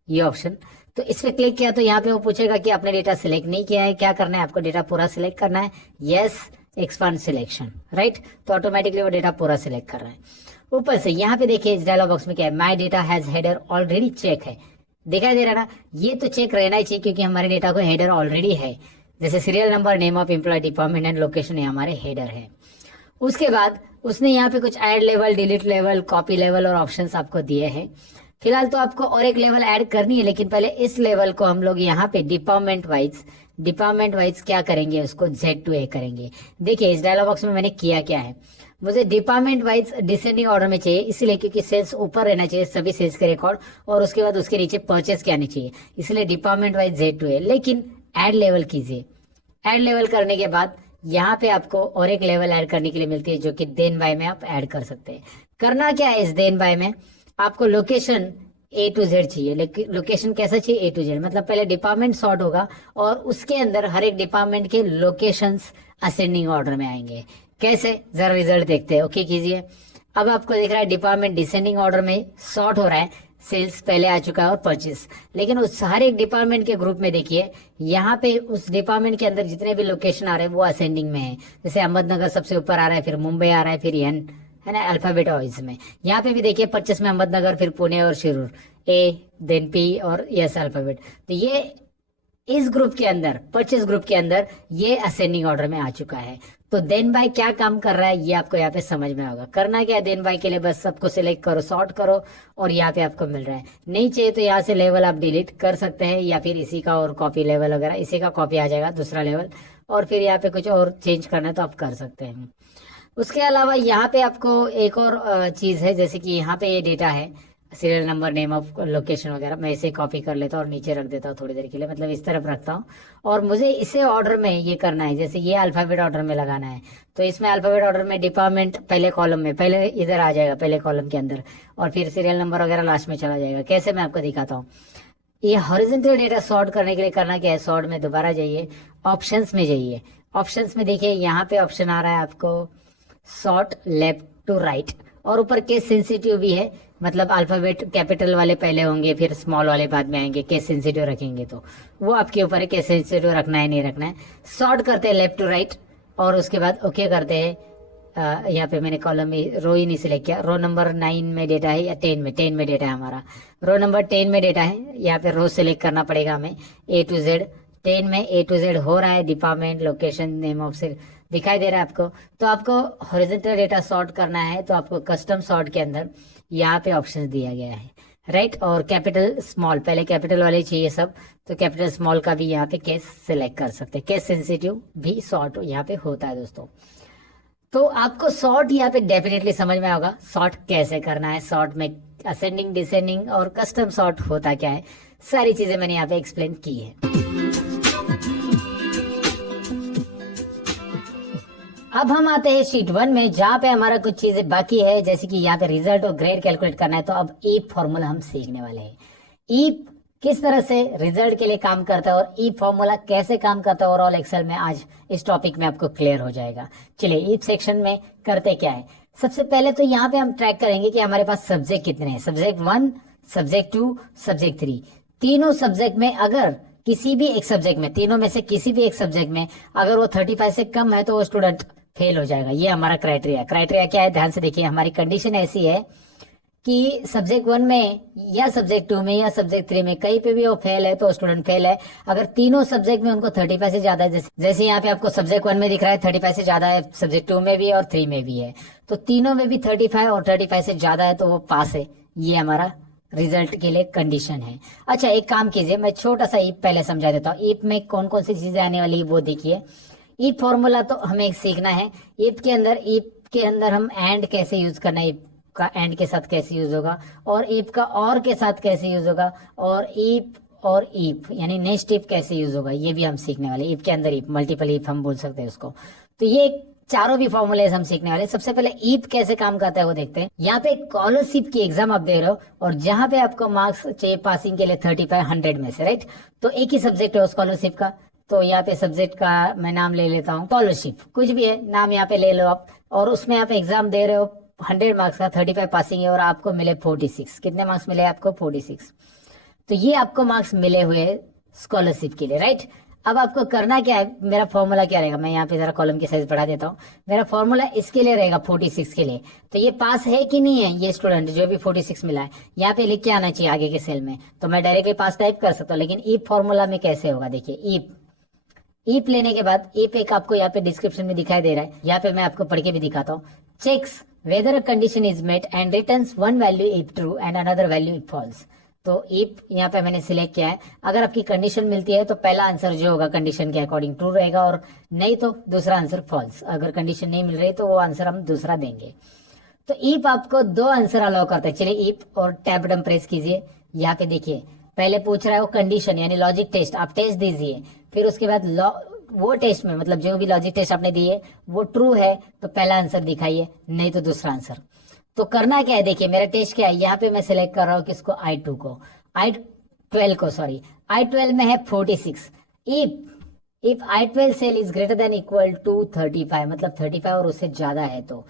ये ऑप्शन। तो इस पे क्लिक किया तो यहाँ पे वो पूछेगा कि आपने डेटा सिलेक्ट नहीं किया है, क्या करना है आपको, डेटा पूरा सिलेक्ट करना है, यस एक्सपांड सिलेक्शन, राइट। तो ऑटोमेटिकली वो डेटा पूरा सिलेक्ट कर रहा है। ऊपर से यहाँ पे देखिए इस डायलॉग बॉक्स में क्या है, my data has header already check है, दिखाई दे रहा ना। ये तो चेक रहना ही चाहिए क्योंकि हमारे डेटा को हेडर ऑलरेडी है। जैसे serial number, name of employee, department and location, ये हमारे हेडर है। उसके बाद उसने यहाँ पे कुछ add level, delete level, copy level और ऑप्शंस आपको दिए हैं। फिलहाल तो आपको और एक लेवल ऐड करनी है, लेकिन पहले इस लेवल को हम लोग यहाँ पे डिपार्टमेंट वाइज क्या करेंगे, उसको Z to A करेंगे। देखिए इस डायलॉग बॉक्स में मैंने किया क्या है, मुझे डिपार्टमेंट वाइज डिसेंडिंग ऑर्डर में चाहिए, इसलिए क्योंकि सेल्स ऊपर रहना चाहिए सभी सेल्स के रिकॉर्ड, और उसके बाद उसके नीचे परचेस के आने चाहिए, इसलिए डिपार्टमेंट वाइज Z2 है। लेकिन ऐड लेवल कीजिए, ऐड लेवल करने के बाद यहाँ पे आपको और एक लेवल ऐड करने के लिए मिलती है, जो कि देन बाय में आप ऐड कर सकते हैं। करना क्या है इस देन बाय में, आपको लोकेशन A to Z चाहिए। लेकिन लोकेशन कैसा चाहिए, A to Z, मतलब पहले डिपार्टमेंट सॉर्ट होगा और उसके अंदर हर एक डिपार्टमेंट के लोकेशंस असेंडिंग ऑर्डर में आएंगे। कैसे, जरा रिजल्ट देखते हैं। ओके कीजिए। अब आपको दिख रहा है डिपार्टमेंट डिसेंडिंग ऑर्डर में सॉर्ट हो रहा है, सेल्स पहले आ चुका है और परचेस, लेकिन उस हर एक डिपार्टमेंट के ग्रुप में देखिए यहाँ पे उस डिपार्टमेंट के अंदर जितने भी लोकेशन आ रहे हैं वो असेंडिंग में है। जैसे अहमदनगर सबसे ऊपर आ रहा है, फिर मुंबई आ रहा है, फिर एन, है ना, अल्फाबेट वाइज में। यहाँ पे भी देखिए परचेस में अहमदनगर, फिर पुणे और शिरूर, ए देन पी और यस अल्फाबेट। तो ये इस ग्रुप के अंदर, परचेस ग्रुप के अंदर ये असेंडिंग ऑर्डर में आ चुका है। तो देन बाय क्या काम कर रहा है ये आपको यहाँ पे समझ में होगा। करना क्या है देन बाय के लिए, बस सबको सिलेक्ट करो, सॉर्ट करो, और यहाँ पे आपको मिल रहा है। नहीं चाहिए तो यहाँ से लेवल आप डिलीट कर सकते हैं, या फिर इसी का और कॉपी लेवल वगैरह, इसी का कॉपी आ जाएगा दूसरा लेवल, और फिर यहाँ पे कुछ और चेंज करना है तो आप कर सकते हैं। उसके अलावा यहाँ पे आपको एक और चीज है, जैसे कि यहाँ पे ये डेटा है, serial number, name of location वगैरह, मैं इसे कॉपी कर लेता हूँ और नीचे रख देता हूँ थोड़ी देर के लिए, मतलब इस तरफ रखता हूँ। और मुझे इसे ऑर्डर में ये करना है, जैसे ये अल्फाबेट ऑर्डर में लगाना है, तो इसमें अल्फाबेट ऑर्डर में डिपार्टमेंट पहले कॉलम में, पहले इधर आ जाएगा पहले कॉलम के अंदर, और फिर सीरियल नंबर वगैरह लास्ट में चला जाएगा। कैसे, मैं आपको दिखाता हूँ। ये हॉरिजॉन्टल डेटा सॉर्ट करने के लिए करना क्या है, सॉर्ट में दोबारा जाइए, ऑप्शंस में जाइए। ऑप्शंस में देखिए यहाँ पे ऑप्शन आ रहा है आपको सॉर्ट लेफ्ट टू राइट, और ऊपर केस सेंसिटिव भी है, मतलब अल्फाबेट कैपिटल वाले पहले होंगे, फिर स्मॉल वाले बाद में आएंगे। केस सेंसिटिव रखेंगे तो वो आपके ऊपर है, केस सेंसिटिव रखना है नहीं रखना है। सॉर्ट करते हैं लेफ्ट टू राइट, और उसके बाद ओके करते हैं। यहाँ पे मैंने कॉलम में रो ही नहीं सिलेक्ट किया, रो नंबर 9 में डेटा है या 10 में, 10 में डेटा है हमारा, रो नंबर 10 में डेटा है। यहाँ पे रो सिलेक्ट करना पड़ेगा हमें, A to Z, 10 में A to Z हो रहा है, department, location, name of cell दिखाई दे रहा है आपको। तो आपको हॉरिजॉन्टल डेटा सॉर्ट करना है तो आपको कस्टम सॉर्ट के अंदर यहाँ पे ऑप्शन दिया गया है, राइट। और कैपिटल स्मॉल, पहले कैपिटल वाले चाहिए सब, तो कैपिटल स्मॉल का भी यहाँ पे केस सिलेक्ट कर सकते हैं। केस सेंसिटिव भी सॉर्ट यहाँ पे होता है दोस्तों। तो आपको सॉर्ट यहाँ पे डेफिनेटली समझ में होगा, सॉर्ट कैसे करना है, सॉर्ट में असेंडिंग, डिसेंडिंग और कस्टम सॉर्ट होता क्या है, सारी चीजें मैंने यहाँ पे एक्सप्लेन की है। अब हम आते हैं शीट 1 में, जहाँ पे हमारा कुछ चीजें बाकी है, जैसे कि यहाँ पे रिजल्ट और ग्रेड कैलकुलेट करना है। तो अब ईप फॉर्मूला हम सीखने वाले हैं। ईप किस तरह से रिजल्ट के लिए काम करता है और ईप फॉर्मूला कैसे काम करता है ओवरऑल एक्सेल में, आज इस टॉपिक में आपको क्लियर हो जाएगा। चलिए ईप सेक्शन में करते क्या है। सबसे पहले तो यहाँ पे हम ट्रैक करेंगे कि हमारे पास सब्जेक्ट कितने हैं, सब्जेक्ट 1, सब्जेक्ट 2, सब्जेक्ट 3। तीनों सब्जेक्ट में अगर किसी भी एक सब्जेक्ट में, तीनों में से किसी भी एक सब्जेक्ट में अगर वो 35 से कम है तो वो स्टूडेंट फेल हो जाएगा। ये हमारा क्राइटेरिया। क्राइटेरिया क्या है, ध्यान से देखिए। हमारी कंडीशन ऐसी है कि सब्जेक्ट 1 में या सब्जेक्ट 2 में या सब्जेक्ट 3 में कहीं पे भी वो फेल है तो स्टूडेंट फेल है। अगर तीनों सब्जेक्ट में उनको 35 से ज्यादा है, जैसे यहाँ पे आपको सब्जेक्ट 1 में दिख रहा है 35 से ज्यादा है, सब्जेक्ट 2 में भी और 3 में भी है, तो तीनों में भी 35 और 35 से ज्यादा है तो वो पास है। ये हमारा रिजल्ट के लिए कंडीशन है। अच्छा एक काम कीजिए, मैं छोटा सा ईप पहले समझा देता हूँ। ईप में कौन कौन सी चीजें आने वाली है वो देखिए। ईप फॉर्मूला तो हमें सीखना है। ईप के अंदर हम एंड कैसे यूज करना है, ईप का एंड के साथ कैसे यूज होगा, और ईप का और के साथ कैसे यूज होगा, और ईप यानी नेक्स्ट ईप कैसे यूज होगा, ये भी हम सीखने वाले। ईप के अंदर ईप, मल्टीपल ईप हम बोल सकते हैं उसको। तो ये चारों भी फॉर्मूले हम सीखने वाले। सबसे पहले ईप कैसे काम करता है वो देखते हैं। यहाँ पे स्कॉलरशिप की एग्जाम आप दे रहे हो और जहां पे आपको मार्क्स चाहिए पासिंग के लिए 35 100 में से, राइट। तो एक ही सब्जेक्ट है स्कॉलरशिप का, तो यहाँ पे सब्जेक्ट का मैं नाम ले लेता हूँ स्कॉलरशिप, कुछ भी है नाम यहाँ पे ले लो आप, और उसमें आप एग्जाम दे रहे हो 100 मार्क्स का, 35 पासिंग है और आपको मिले 46। कितने मार्क्स मिले आपको? 46। तो ये आपको मार्क्स मिले हुए स्कॉलरशिप के लिए, राइट। अब आपको करना क्या है, मेरा फॉर्मूला क्या रहेगा, मैं यहाँ पे जरा कॉलम की साइज बढ़ा देता हूँ। मेरा फॉर्मूला इसके लिए रहेगा 46 के लिए। तो ये पास है कि नहीं है, ये स्टूडेंट जो भी 46 मिला है यहाँ पे लिख के आना चाहिए आगे के सेल में। तो मैं डायरेक्टली पास टाइप कर सकता हूँ, लेकिन ईप फॉर्मूला में कैसे होगा देखिए। ईप लेने के बाद ईप एक आपको यहाँ पे डिस्क्रिप्शन में दिखाई दे रहा है, यहाँ पे मैं आपको पढ़ के भी दिखाता हूँ। Checks whether a condition is met and returns one value if true and another value if false। तो इफ यहाँ पे मैंने सिलेक्ट किया है। अगर आपकी कंडीशन मिलती है तो पहला आंसर जो होगा कंडीशन के अकॉर्डिंग ट्रू रहेगा, और नहीं तो दूसरा आंसर फॉल्स। अगर कंडीशन नहीं मिल रही तो वो आंसर हम दूसरा देंगे। तो इफ आपको दो आंसर अलाउ करता है। चलिए इफ और टैब बटन प्रेस कीजिए। यहाँ पे देखिए पहले पूछ रहा है वो कंडीशन यानी लॉजिक टेस्ट, आप टेस्ट दीजिए। फिर उसके बाद वो टेस्ट में मतलब जो भी लॉजिक टेस्ट आपने दिए वो ट्रू है तो पहला आंसर दिखाइए, नहीं तो दूसरा आंसर। तो करना क्या है, देखिए मेरा टेस्ट क्या है, यहाँ पे मैं सिलेक्ट कर रहा हूँ किसको, I2 को, I12 को, सॉरी I12 में है 46। If I12 cell is greater than equal to 35, मतलब 35 और उससे ज्यादा है तो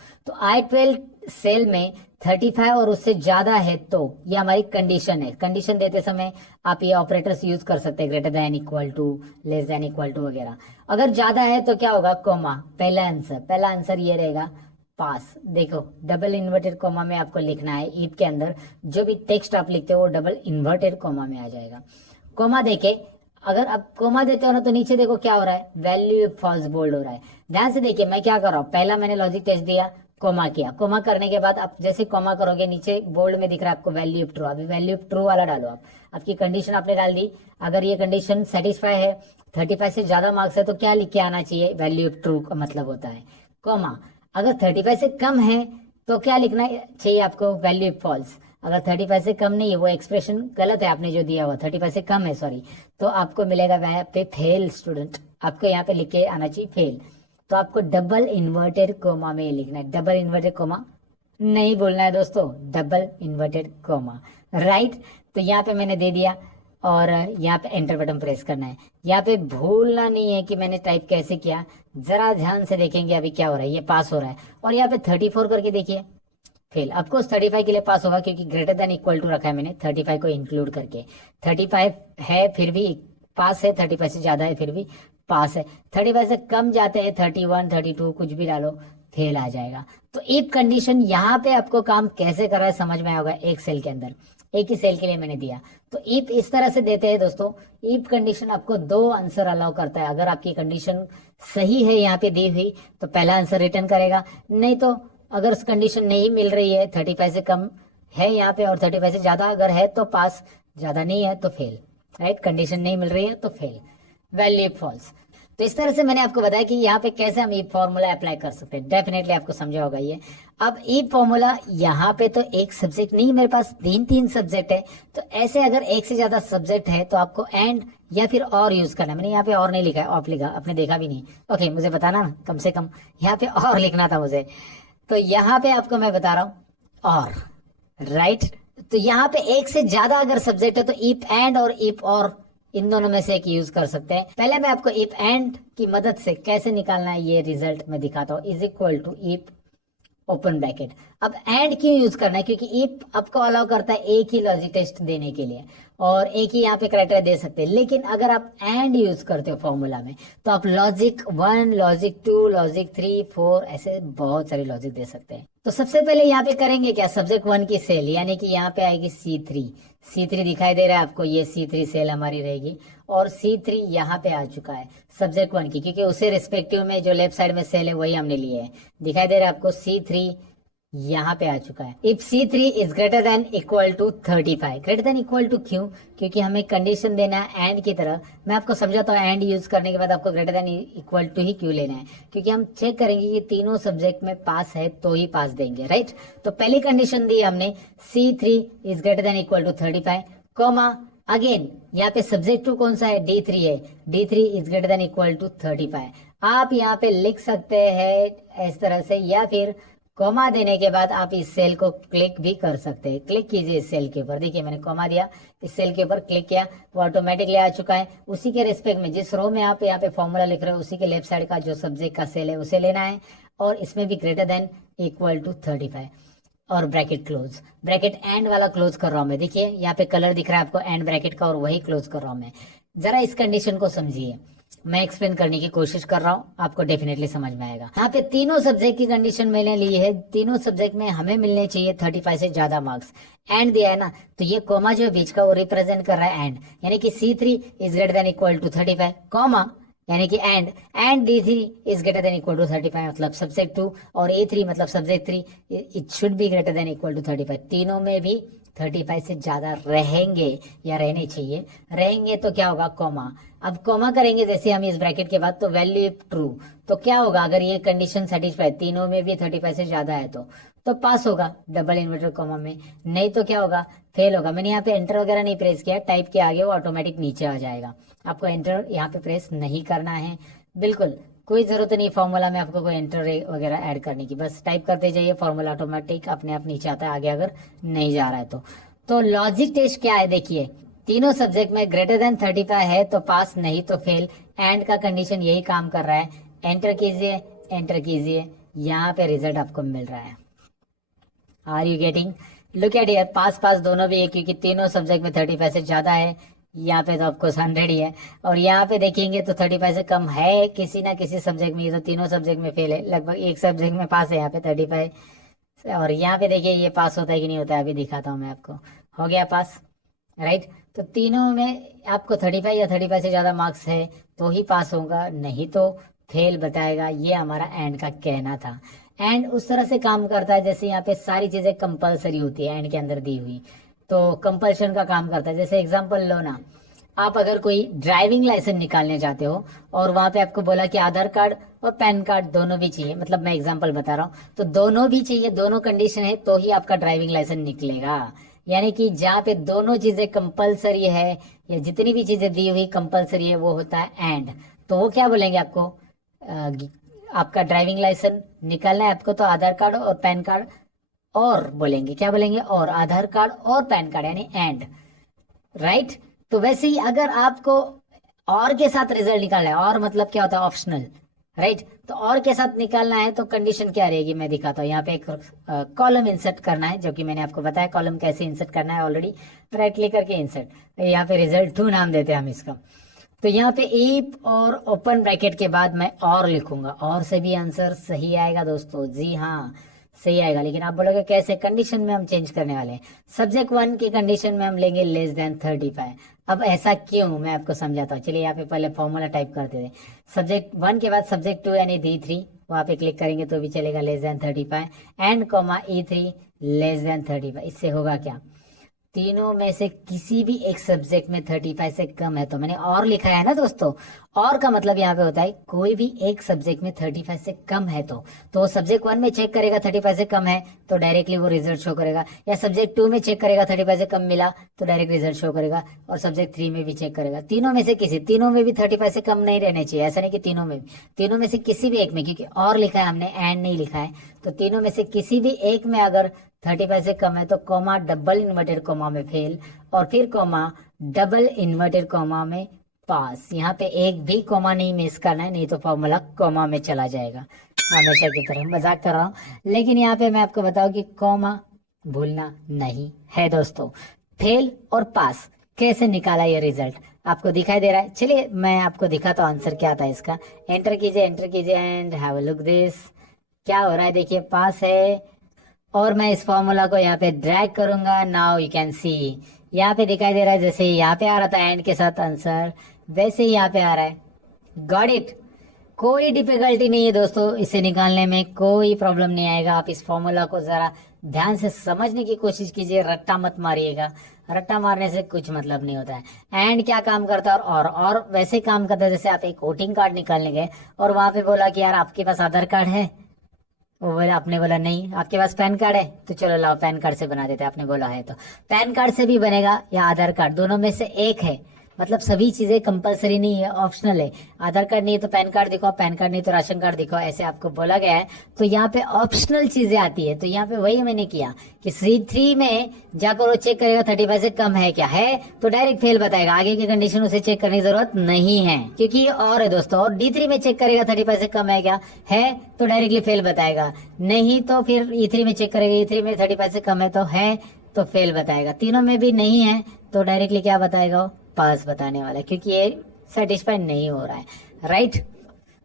I12 सेल में 35 और उससे ज्यादा है तो ये हमारी कंडीशन है। कंडीशन देते समय आप ये ऑपरेटर्स यूज कर सकते हैं, greater than equal to, less than equal to वगैरह। अगर ज्यादा है तो क्या होगा, कोमा, पहला आंसर ये रहेगा पास। देखो डबल इन्वर्टेड कोमा में आपको लिखना है, इफ के अंदर जो भी टेक्स्ट आप लिखते हो वो डबल इन्वर्टेड कोमा में आ जाएगा। कोमा देके अगर आप कोमा देते हो ना तो नीचे देखो क्या हो रहा है, वैल्यू फॉल्स बोल्ड हो रहा है। ध्यान से देखिए मैं क्या कर रहा हूँ, पहला मैंने लॉजिक टेस्ट दिया, कोमा किया, कोमा करने के बाद आप जैसे कोमा करोगे नीचे बोल्ड में दिख रहा है आपको वैल्यू ट्रू। अभी वैल्यू ट्रू वाला डालो आप, आपकी कंडीशन आपने डाल दी। अगर ये कंडीशन सेटिस्फाई है, 35 से ज्यादा मार्क्स है तो क्या लिख के आना चाहिए, वैल्यू ट्रू का मतलब होता है कोमा। अगर 35 से कम है तो क्या लिखना चाहिए आपको, वैल्यू फॉल्स। अगर 35 से कम नहीं है, वो एक्सप्रेशन गलत है आपने जो दिया हुआ, 35 से कम है सॉरी, तो आपको मिलेगा वहां पे फेल स्टूडेंट, आपको यहाँ पे लिख के आना चाहिए फेल। तो आपको डबल इन्वर्टेड कोमा में लिखना है, डबल इन्वर्टेड कोमा नहीं बोलना है दोस्तों, डबल इन्वर्टेड कोमा, राइट। तो यहाँ पे मैंने दे दिया और यहाँ पे एंटर बटन प्रेस करना है। यहाँ पे भूलना नहीं है कि मैंने टाइप कैसे किया, जरा ध्यान से देखेंगे अभी क्या हो रहा है, ये पास हो रहा है। और यहाँ पे 34 करके देखिए फेल। ऑफकोर्स 35 के लिए पास होगा क्योंकि ग्रेटर देन इक्वल टू रखा है मैंने 35 को इंक्लूड करके। 35 है फिर भी पास है, 35 से ज्यादा है फिर भी पास है, 35 से कम जाते हैं 31 32 कुछ भी डालो फेल आ जाएगा। तो इफ कंडीशन यहाँ पे आपको काम कैसे कर रहा है समझ में आएगा, एक सेल के अंदर, एक ही सेल के लिए मैंने दिया। तो इफ इस तरह से देते हैं दोस्तों, इफ कंडीशन आपको दो आंसर अलाउ करता है। अगर आपकी कंडीशन सही है यहाँ पे दी हुई तो पहला आंसर रिटर्न करेगा, नहीं तो अगर कंडीशन नहीं मिल रही है, 35 से कम है यहाँ पे और 35 से ज्यादा अगर है तो पास, ज्यादा नहीं है तो फेल, राइट। कंडीशन नहीं मिल रही है तो फेल, वैल्यू फॉल्स। तो इस तरह से मैंने आपको बताया कि यहाँ पे कैसे हम ई फॉर्मूला अप्लाई कर सकते हैं, डेफिनेटली आपको समझा होगा ये। अब ई फॉर्मूला यहाँ पे तो एक सब्जेक्ट नहीं, मेरे पास तीन सब्जेक्ट है, तो ऐसे अगर एक से ज्यादा सब्जेक्ट है तो आपको एंड या फिर और यूज करना है। मैंने यहाँ पे और नहीं लिखा है, ऑफ लिखा, आपने देखा भी नहीं, ओके मुझे बताना ना, कम से कम यहाँ पे और लिखना था मुझे, तो यहाँ पे आपको मैं बता रहा हूँ और, राइट। तो यहाँ पे एक से ज्यादा अगर सब्जेक्ट है तो इफ एंड और इफ और इन दोनों में से एक यूज कर सकते हैं। पहले मैं आपको इफ एंड की मदद से कैसे निकालना है ये रिजल्ट मैं दिखाता हूँ, is equal to if open bracket. अब एंड क्यों यूज करना है, क्योंकि इफ आपको अलाउ करता है एक ही लॉजिक टेस्ट देने के लिए और एक ही यहाँ पे क्राइटेरिया दे सकते हैं। लेकिन अगर आप एंड यूज करते हो फॉर्मूला में तो आप लॉजिक 1, लॉजिक 2, लॉजिक 3, 4 ऐसे बहुत सारे लॉजिक दे सकते हैं। तो सबसे पहले यहाँ पे करेंगे क्या, सब्जेक्ट 1 की सेल यानी कि यहाँ पे आएगी C3 दिखाई दे रहा है आपको, ये C3 सेल हमारी रहेगी और C3 यहाँ पे आ चुका है सब्जेक्ट 1 की, क्योंकि उसे रिस्पेक्टिव में जो लेफ्ट साइड में सेल है वही हमने लिए है। दिखाई दे रहा है आपको C3 यहाँ पे आ चुका है। If C3 is greater than equal to 35, greater than equal to क्यों, क्योंकि हमें कंडीशन देना है एंड की तरह। मैं आपको समझाता हूँ एंड यूज करने के बाद आपको ग्रेटर देन इक्वल टू ही क्यों लेना है, क्योंकि हम चेक करेंगे कि तीनों सब्जेक्ट में पास है तो ही पास देंगे, राइट। तो पहली कंडीशन दी हमने C3 is greater than equal to 35, comma again यहाँ पे सब्जेक्ट 2 कौन सा है, D3 है, D3 is greater than equal to 35। आप यहाँ पे लिख सकते हैं इस तरह से, या फिर कॉमा देने के बाद आप इस सेल को क्लिक भी कर सकते हैं। क्लिक कीजिए इस सेल के ऊपर, देखिए मैंने कॉमा दिया, इस सेल के ऊपर क्लिक किया, वो ऑटोमेटिकली आ चुका है। उसी के रिस्पेक्ट में जिस रो में आप यहाँ पे फॉर्मूला लिख रहे हो उसी के लेफ्ट साइड का जो सब्जेक्ट का सेल है उसे लेना है और इसमें भी ग्रेटर देन इक्वल टू 35 और ब्रैकेट क्लोज, ब्रैकेट एंड वाला क्लोज कर रहा हूं मैं। देखिए यहाँ पे कलर दिख रहा है आपको एंड ब्रैकेट का और वही क्लोज कर रहा हूं मैं। जरा इस कंडीशन को समझिए, मैं एक्सप्लेन करने की कोशिश कर रहा हूँ, आपको डेफिनेटली समझ में आएगा। यहाँ पे तीनों सब्जेक्ट की कंडीशन मैंने ली है, तीनों सब्जेक्ट में हमें मिलने चाहिए 35 से ज्यादा मार्क्स। एंड दिया है ना, तो ये कोमा जो बीच का वो रिप्रेजेंट कर रहा है एंड, यानी कि C3 is greater than equal to 35, comma यानी कि and D3 is greater than equal to 35 मतलब सब्जेक्ट 2, और A3 मतलब subject 3 it should be greater than equal to 35। तीनों में भी 35 से ज्यादा रहेंगे या रहने चाहिए। रहेंगे तो क्या होगा, कॉमा। अब कॉमा करेंगे जैसे हम इस ब्रैकेट के बाद, तो वैल्यू ट्रू, तो क्या होगा, अगर ये कंडीशन सेटिस्फाई तीनों में भी 35 से ज्यादा है तो पास होगा डबल इन्वर्टेड कॉमा में। नहीं तो क्या होगा, फेल होगा। मैंने यहाँ पे एंटर वगैरह नहीं प्रेस किया, टाइप के आगे वो ऑटोमेटिक नीचे आ जाएगा। आपको एंटर यहाँ पे प्रेस नहीं करना है, बिल्कुल कोई जरूरत नहीं फॉर्मूला में आपको कोई एंटर वगैरह ऐड करने की, बस टाइप करते जाइए, फॉर्मूला ऑटोमेटिक अपने आप नीचे आता है आगे अगर नहीं जा रहा है तो लॉजिक टेस्ट क्या है देखिए, तीनों सब्जेक्ट में ग्रेटर देन 35 है तो पास, नहीं तो फेल। एंड का कंडीशन यही काम कर रहा है। एंटर कीजिए, यहाँ पे रिजल्ट आपको मिल रहा है। Are you getting? Look at here, पास पास दोनों भी है क्योंकि तीनों सब्जेक्ट में 35 से ज्यादा है। यहाँ पे तो आपको 100 ही है, और यहाँ पे देखेंगे तो 35 से कम है किसी ना किसी सब्जेक्ट में। ये तो तीनों सब्जेक्ट में फेल है, लगभग एक सब्जेक्ट में पास है यहाँ पे 35। और यहाँ पे देखिए ये पास होता है कि नहीं होता है, अभी दिखाता हूँ मैं आपको। हो गया पास, राइट। तो तीनों में आपको 35 या 35 से ज्यादा मार्क्स है तो ही पास होगा, नहीं तो फेल बताएगा। ये हमारा एंड का कहना था। एंड उस तरह से काम करता है जैसे यहाँ पे सारी चीजें कंपलसरी होती है एंड के अंदर दी हुई, तो कंपल्शन का काम करता है। जैसे एग्जांपल लो ना, आप अगर कोई ड्राइविंग लाइसेंस निकालने जाते हो और वहां पे आपको बोला कि आधार कार्ड और पैन कार्ड दोनों भी चाहिए, मतलब मैं एग्जांपल बता रहा हूँ, तो दोनों भी चाहिए, दोनों कंडीशन है तो ही आपका ड्राइविंग लाइसेंस निकलेगा। यानी कि जहाँ पे दोनों चीजें कंपलसरी है या जितनी भी चीजें दी हुई कंपलसरी है वो होता है एंड। तो वो क्या बोलेंगे आपको, आपका ड्राइविंग लाइसेंस निकालना है आपको तो आधार कार्ड और पैन कार्ड, और बोलेंगे क्या बोलेंगे, और आधार कार्ड और पैन कार्ड, यानी एंड, राइट। तो वैसे ही अगर आपको और के साथ रिजल्ट निकालना है, और मतलब क्या होता है, ऑप्शनल, राइट। तो और के साथ निकालना है तो कंडीशन क्या रहेगी, मैं दिखाता हूँ। यहाँ पे एक कॉलम इंसर्ट करना है, जो कि मैंने आपको बताया कॉलम कैसे इंसर्ट करना है ऑलरेडी। राइट क्लिक करके इंसर्ट, यहाँ पे रिजल्ट 2 नाम देते हैं हम इसका। तो यहाँ पे इफ और ओपन ब्रैकेट के बाद मैं और लिखूंगा, और से भी आंसर सही आएगा दोस्तों, जी हाँ सही आएगा। लेकिन आप बोलोगे कैसे, कंडीशन में हम चेंज करने वाले हैं। सब्जेक्ट 1 की कंडीशन में हम लेंगे लेस देन 35। अब ऐसा क्यों, मैं आपको समझाता हूँ। चलिए यहाँ पे पहले फॉर्मूला टाइप करते थे। सब्जेक्ट 1 के बाद सब्जेक्ट 2 यानी D3, वहां पे क्लिक करेंगे तो भी चलेगा less than 35, and comma E3 less than 35। इससे होगा क्या, तीनों में से किसी भी एक सब्जेक्ट में 35 से कम है, तो मैंने और लिखा है ना दोस्तों। और का मतलब यहाँ पे होता है कोई भी एक सब्जेक्ट में 35 से कम है तो सब्जेक्ट 1 में चेक करेगा 35 से कम है तो डायरेक्टली वो रिजल्ट शो करेगा, या सब्जेक्ट 2 में चेक करेगा 35 से कम मिला तो डायरेक्ट रिजल्ट शो करेगा, और सब्जेक्ट 3 में भी चेक करेगा। तीनों में से किसी, तीनों में भी 35 से कम नहीं रहने चाहिए, ऐसा नहीं कि तीनों में, तीनों में से किसी भी एक में, क्योंकि और लिखा है हमने एंड नहीं लिखा है, तो तीनों में से किसी भी एक में अगर 35 से कम है तो कॉमा डबल इन्वर्टेड कॉमा में फेल, और फिर कॉमा डबल इन्वर्टेड कॉमा में पास। यहाँ पे एक भी कॉमा नहीं मिस करना है, नहीं तो फॉर्मूला कॉमा में चला जाएगा। हमेशा की तरह मजाक कर रहा हूँ, लेकिन यहाँ पे मैं आपको बताऊं कि कॉमा भूलना नहीं है दोस्तों। फेल और पास कैसे निकाला ये रिजल्ट आपको दिखाई दे रहा है। चलिए मैं आपको दिखाता हूँ आंसर क्या आता है इसका। एंटर कीजिए and have a look this, क्या हो रहा है देखिए, पास है। और मैं इस फॉर्मूला को यहाँ पे ड्रैग करूंगा, नाउ यू कैन सी, यहाँ पे दिखाई दे रहा है जैसे यहाँ पे आ रहा था एंड के साथ आंसर, वैसे ही यहाँ पे आ रहा है। Got it. कोई डिफिकल्टी नहीं है दोस्तों, इसे निकालने में कोई प्रॉब्लम नहीं आएगा। आप इस फॉर्मूला को जरा ध्यान से समझने की कोशिश कीजिए, रट्टा मत मारिएगा, रट्टा मारने से कुछ मतलब नहीं होता है। एंड क्या काम करता है, और वैसे काम करता है जैसे आप एक वोटिंग कार्ड निकालने गए और वहां पे बोला कि यार आपके पास आधार कार्ड है, वो बोला, आपने बोला नहीं। आपके पास पैन कार्ड है, तो चलो लाओ पैन कार्ड से बना देते, आपने बोला है तो पैन कार्ड से भी बनेगा, या आधार कार्ड, दोनों में से एक है। मतलब सभी चीजें कंपलसरी नहीं है, ऑप्शनल है। आधार कार्ड नहीं तो पैन कार्ड दिखाओ, पैन कार्ड नहीं तो राशन कार्ड दिखाओ, ऐसे आपको बोला गया है। तो यहाँ पे ऑप्शनल चीजें आती है, तो यहाँ पे वही मैंने किया कि C3 में जाकर वो चेक करेगा 35 से कम है क्या, है तो डायरेक्ट फेल बताएगा, आगे की कंडीशन उसे चेक करने की जरूरत नहीं है क्योंकि ये और है दोस्तों। और D3 में चेक करेगा 35 से कम है क्या, है तो डायरेक्टली फेल बताएगा, नहीं तो फिर E3 में चेक करेगा, E3 में 35 से कम है तो फेल बताएगा, तीनों में भी नहीं है तो डायरेक्टली क्या बताएगा, पास बताने वाला है, क्योंकि ये सेटिस्फाई नहीं हो रहा है, राइट।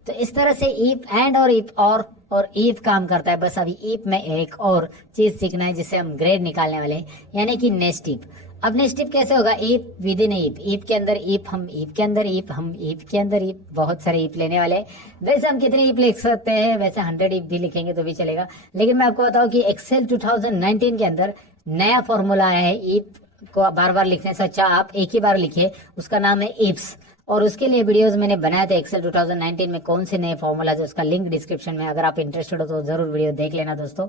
तो इस तरह से इफ एंड और इफ और और ईफ काम करता है। बस अभी ईफ में एक और चीज सीखना है जिससे हम ग्रेड निकालने वाले हैं, यानी कि नेक्स्ट ईफ। अब नेक्स्ट ईफ कैसे होगा? If with in if, if के अंदर ईफ, हम ईफ के अंदर ईफ, हम ईफ के अंदर ईफ, बहुत सारे ईफ लेने वाले हैं। वैसे हम कितने ईफ लिख सकते हैं? वैसे 100 ईफ भी लिखेंगे तो भी चलेगा, लेकिन मैं आपको बताऊं कि एक्सेल 2019 के अंदर नया फॉर्मूला आया है ईफ को बार बार लिखने से अच्छा आप एक ही बार लिखिए, उसका नाम है ईफ्स। और उसके लिए वीडियोस मैंने बनाए थे एक्सेल 2019 में, कौन से नए फॉर्मूला है, उसका लिंक डिस्क्रिप्शन में, अगर आप इंटरेस्टेड हो तो जरूर वीडियो देख लेना दोस्तों।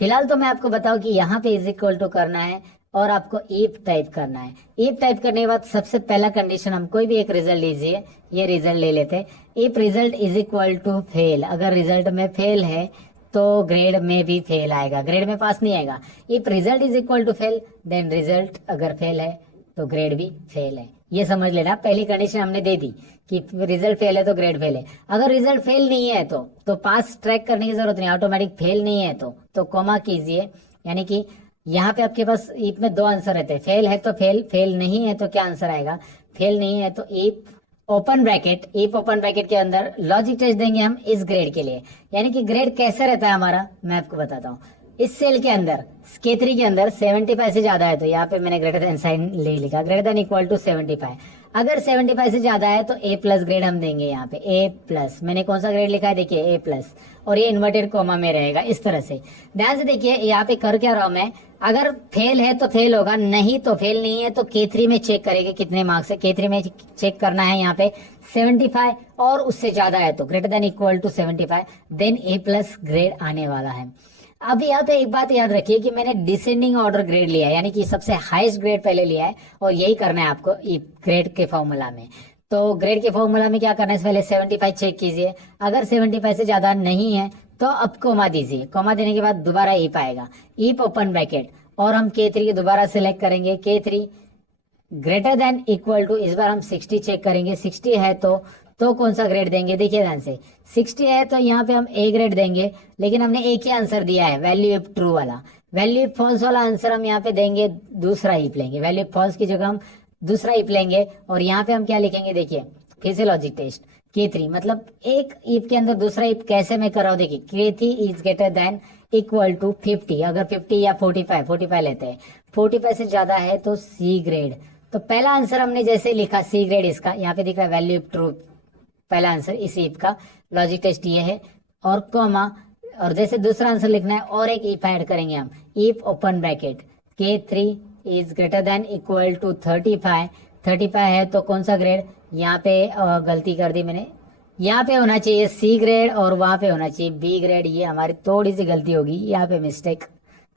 फिलहाल तो मैं आपको बताऊं कि यहाँ पे इज इक्वल टू करना है और आपको इफ टाइप करना है। इफ टाइप करने के बाद सबसे पहला कंडीशन, हम कोई भी एक रिजल्ट लीजिए, ये रिजल्ट ले लेते हैं। If result is equal to fail, अगर रिजल्ट में फेल है तो ग्रेड में भी फेल आएगा, ग्रेड में पास नहीं आएगा। If result is equal to fail then result अगर फेल है तो ग्रेड भी फेल है, ये समझ लेना। पहली कंडीशन हमने दे दी कि रिजल्ट फेल है तो ग्रेड फेल है। अगर रिजल्ट फेल नहीं है तो पास ट्रैक करने की जरूरत नहीं, ऑटोमेटिक फेल नहीं है तो कॉमा कीजिए, यानी कि यहाँ पे आपके पास इफ में दो आंसर रहते हैं, फेल है तो फेल, फेल नहीं है तो क्या आंसर आएगा? फेल नहीं है तो if open bracket, if open bracket के अंदर लॉजिक टेस्ट देंगे हम इस ग्रेड के लिए, यानी कि ग्रेड कैसे रहता है हमारा मैं आपको बताता हूँ। इस सेल के अंदर K3 के अंदर 75 से ज्यादा है तो यहाँ पे मैंने ग्रेटर देन साइन ले लिखा, ग्रेटर देन इक्वल टू 75। अगर 75 से ज्यादा है तो ए प्लस ग्रेड हम देंगे, यहाँ पे ए प्लस, मैंने कौन सा ग्रेड लिखा है देखिए ए प्लस, और ये इन्वर्टेड कोमा में रहेगा इस तरह से। ध्यान से देखिए यहाँ पे कर क्या रहा हूं मैं, अगर फेल है तो फेल होगा, नहीं तो फेल नहीं है तो K3 में चेक करेंगे कितने मार्क्स है। K3 में चेक करना है यहाँ पे 75 और उससे ज्यादा है तो greater than equal to 75, then A plus grade आने वाला है। अब यहाँ पे एक बात याद रखिए कि मैंने डिसेंडिंग ऑर्डर ग्रेड लिया है, यानी कि सबसे हाईएस्ट ग्रेड पहले लिया है, और यही करना है आपको ग्रेड के फॉर्मूला में। तो ग्रेड के फॉर्मूला में क्या करना है, पहले 75 चेक कीजिए, अगर 75 से ज्यादा नहीं है तो अब कोमा दीजिए, कोमा देने के बाद दोबारा ईफ आएगा, ईफ ओपन ब्रैकेट, और हम K3 की दोबारा सिलेक्ट करेंगे, K3 greater than equal to, इस बार हम 60 चेक करेंगे, 60 है तो कौन सा ग्रेड देंगे, देखिए ध्यान से 60 है तो यहाँ पे हम ए ग्रेड देंगे, लेकिन हमने एक ही आंसर दिया है वैल्यू इफ ट्रू वाला, वैल्यू इफ फॉल्स वाला आंसर हम यहाँ पे देंगे, दूसरा इफ लेंगे, वैल्यू इफ फॉल्स की जगह हम दूसरा इफ लेंगे, और यहाँ पे हम क्या लिखेंगे देखिए फिर से लॉजिक टेस्ट K3, मतलब एक इफ के अंदर दूसरा इफ कैसे मैं कर रहा हूँ देखिए, K3 is greater than equal to 50, अगर 50 या 45 लेते हैं, 45 से ज्यादा है तो सी ग्रेड। तो पहला आंसर हमने जैसे लिखा सी ग्रेड, इसका यहाँ पे दिख रहा है वैल्यू इफ ट्रू, पहला आंसर इस इफ का लॉजिक टेस्ट ये है, और कॉमा, और जैसे दूसरा आंसर लिखना है और एक इफ ऐड करेंगे हम, if open bracket K3 is greater than equal to 35 है तो कौन सा ग्रेड, यहाँ पे गलती कर दी मैंने, यहाँ पे होना चाहिए सी ग्रेड और वहां पे होना चाहिए बी ग्रेड, ये हमारी थोड़ी सी गलती होगी, यहाँ पे मिस्टेक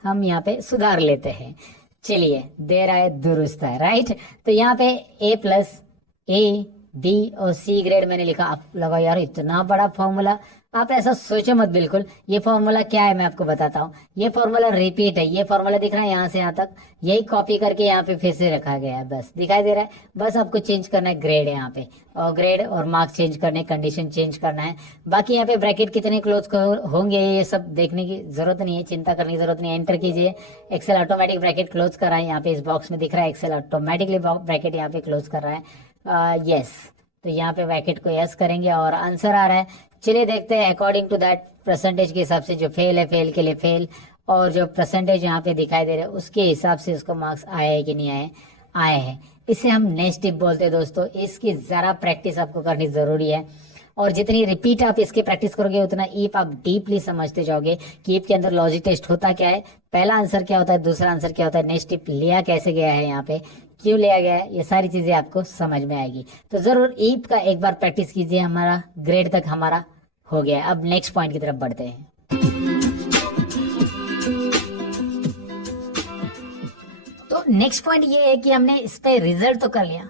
हम यहाँ पे सुधार लेते हैं। चलिए देर आए दुरुस्त है, राइट। तो यहाँ पे ए प्लस ए बी और सी ग्रेड मैंने लिखा। आप लगा यार इतना बड़ा फॉर्मूला, आप ऐसा सोचो मत बिल्कुल। ये फॉर्मूला क्या है मैं आपको बताता हूँ, ये फॉर्मूला रिपीट है, ये फॉर्मूला दिख रहा है यहाँ से यहाँ तक, यही कॉपी करके यहाँ पे फिर से रखा गया है, बस दिखाई दे रहा है। बस आपको चेंज करना है ग्रेड यहाँ पे, और ग्रेड और मार्क्स चेंज करने, कंडीशन चेंज करना है। बाकी यहाँ पे ब्रैकेट कितने क्लोज होंगे ये सब देखने की जरूरत नहीं है, चिंता करने की जरूरत नहीं है। एंटर कीजिए, एक्सेल ऑटोमेटिक ब्रैकेट क्लोज कर रहा है, यहाँ पे इस बॉक्स में दिख रहा है एक्सेल ऑटोमेटिकली ब्रैकेट यहाँ पे क्लोज कर रहा है। यस, तो यहाँ पे ब्रैकेट को यस करेंगे और आंसर आ रहा है। चलिए देखते हैं अकॉर्डिंग टू दैट परसेंटेज के हिसाब से, जो फेल है फेल के लिए फेल, और जो परसेंटेज यहाँ पे दिखाई दे रहे हैं उसके हिसाब से उसको मार्क्स आए है कि नहीं आए, आए हैं। इसे हम नेक्स्ट टिप बोलते हैं दोस्तों। इसकी जरा प्रैक्टिस आपको करनी जरूरी है, और जितनी रिपीट आप इसके प्रैक्टिस करोगे उतना ईप आप डीपली समझते जाओगे कि ईप के अंदर लॉजिक टेस्ट होता क्या है, पहला आंसर क्या होता है, दूसरा आंसर क्या होता है, नेक्स्ट टिप लिया कैसे गया है, यहाँ पे क्यों लिया गया है, ये सारी चीजें आपको समझ में आएगी। तो जरूर ईप का एक बार प्रैक्टिस कीजिए। हमारा ग्रेड तक हमारा हो गया। अब नेक्स्ट पॉइंट की तरफ बढ़ते हैं। तो नेक्स्ट पॉइंट ये है कि हमने इस पे रिजल्ट तो कर लिया,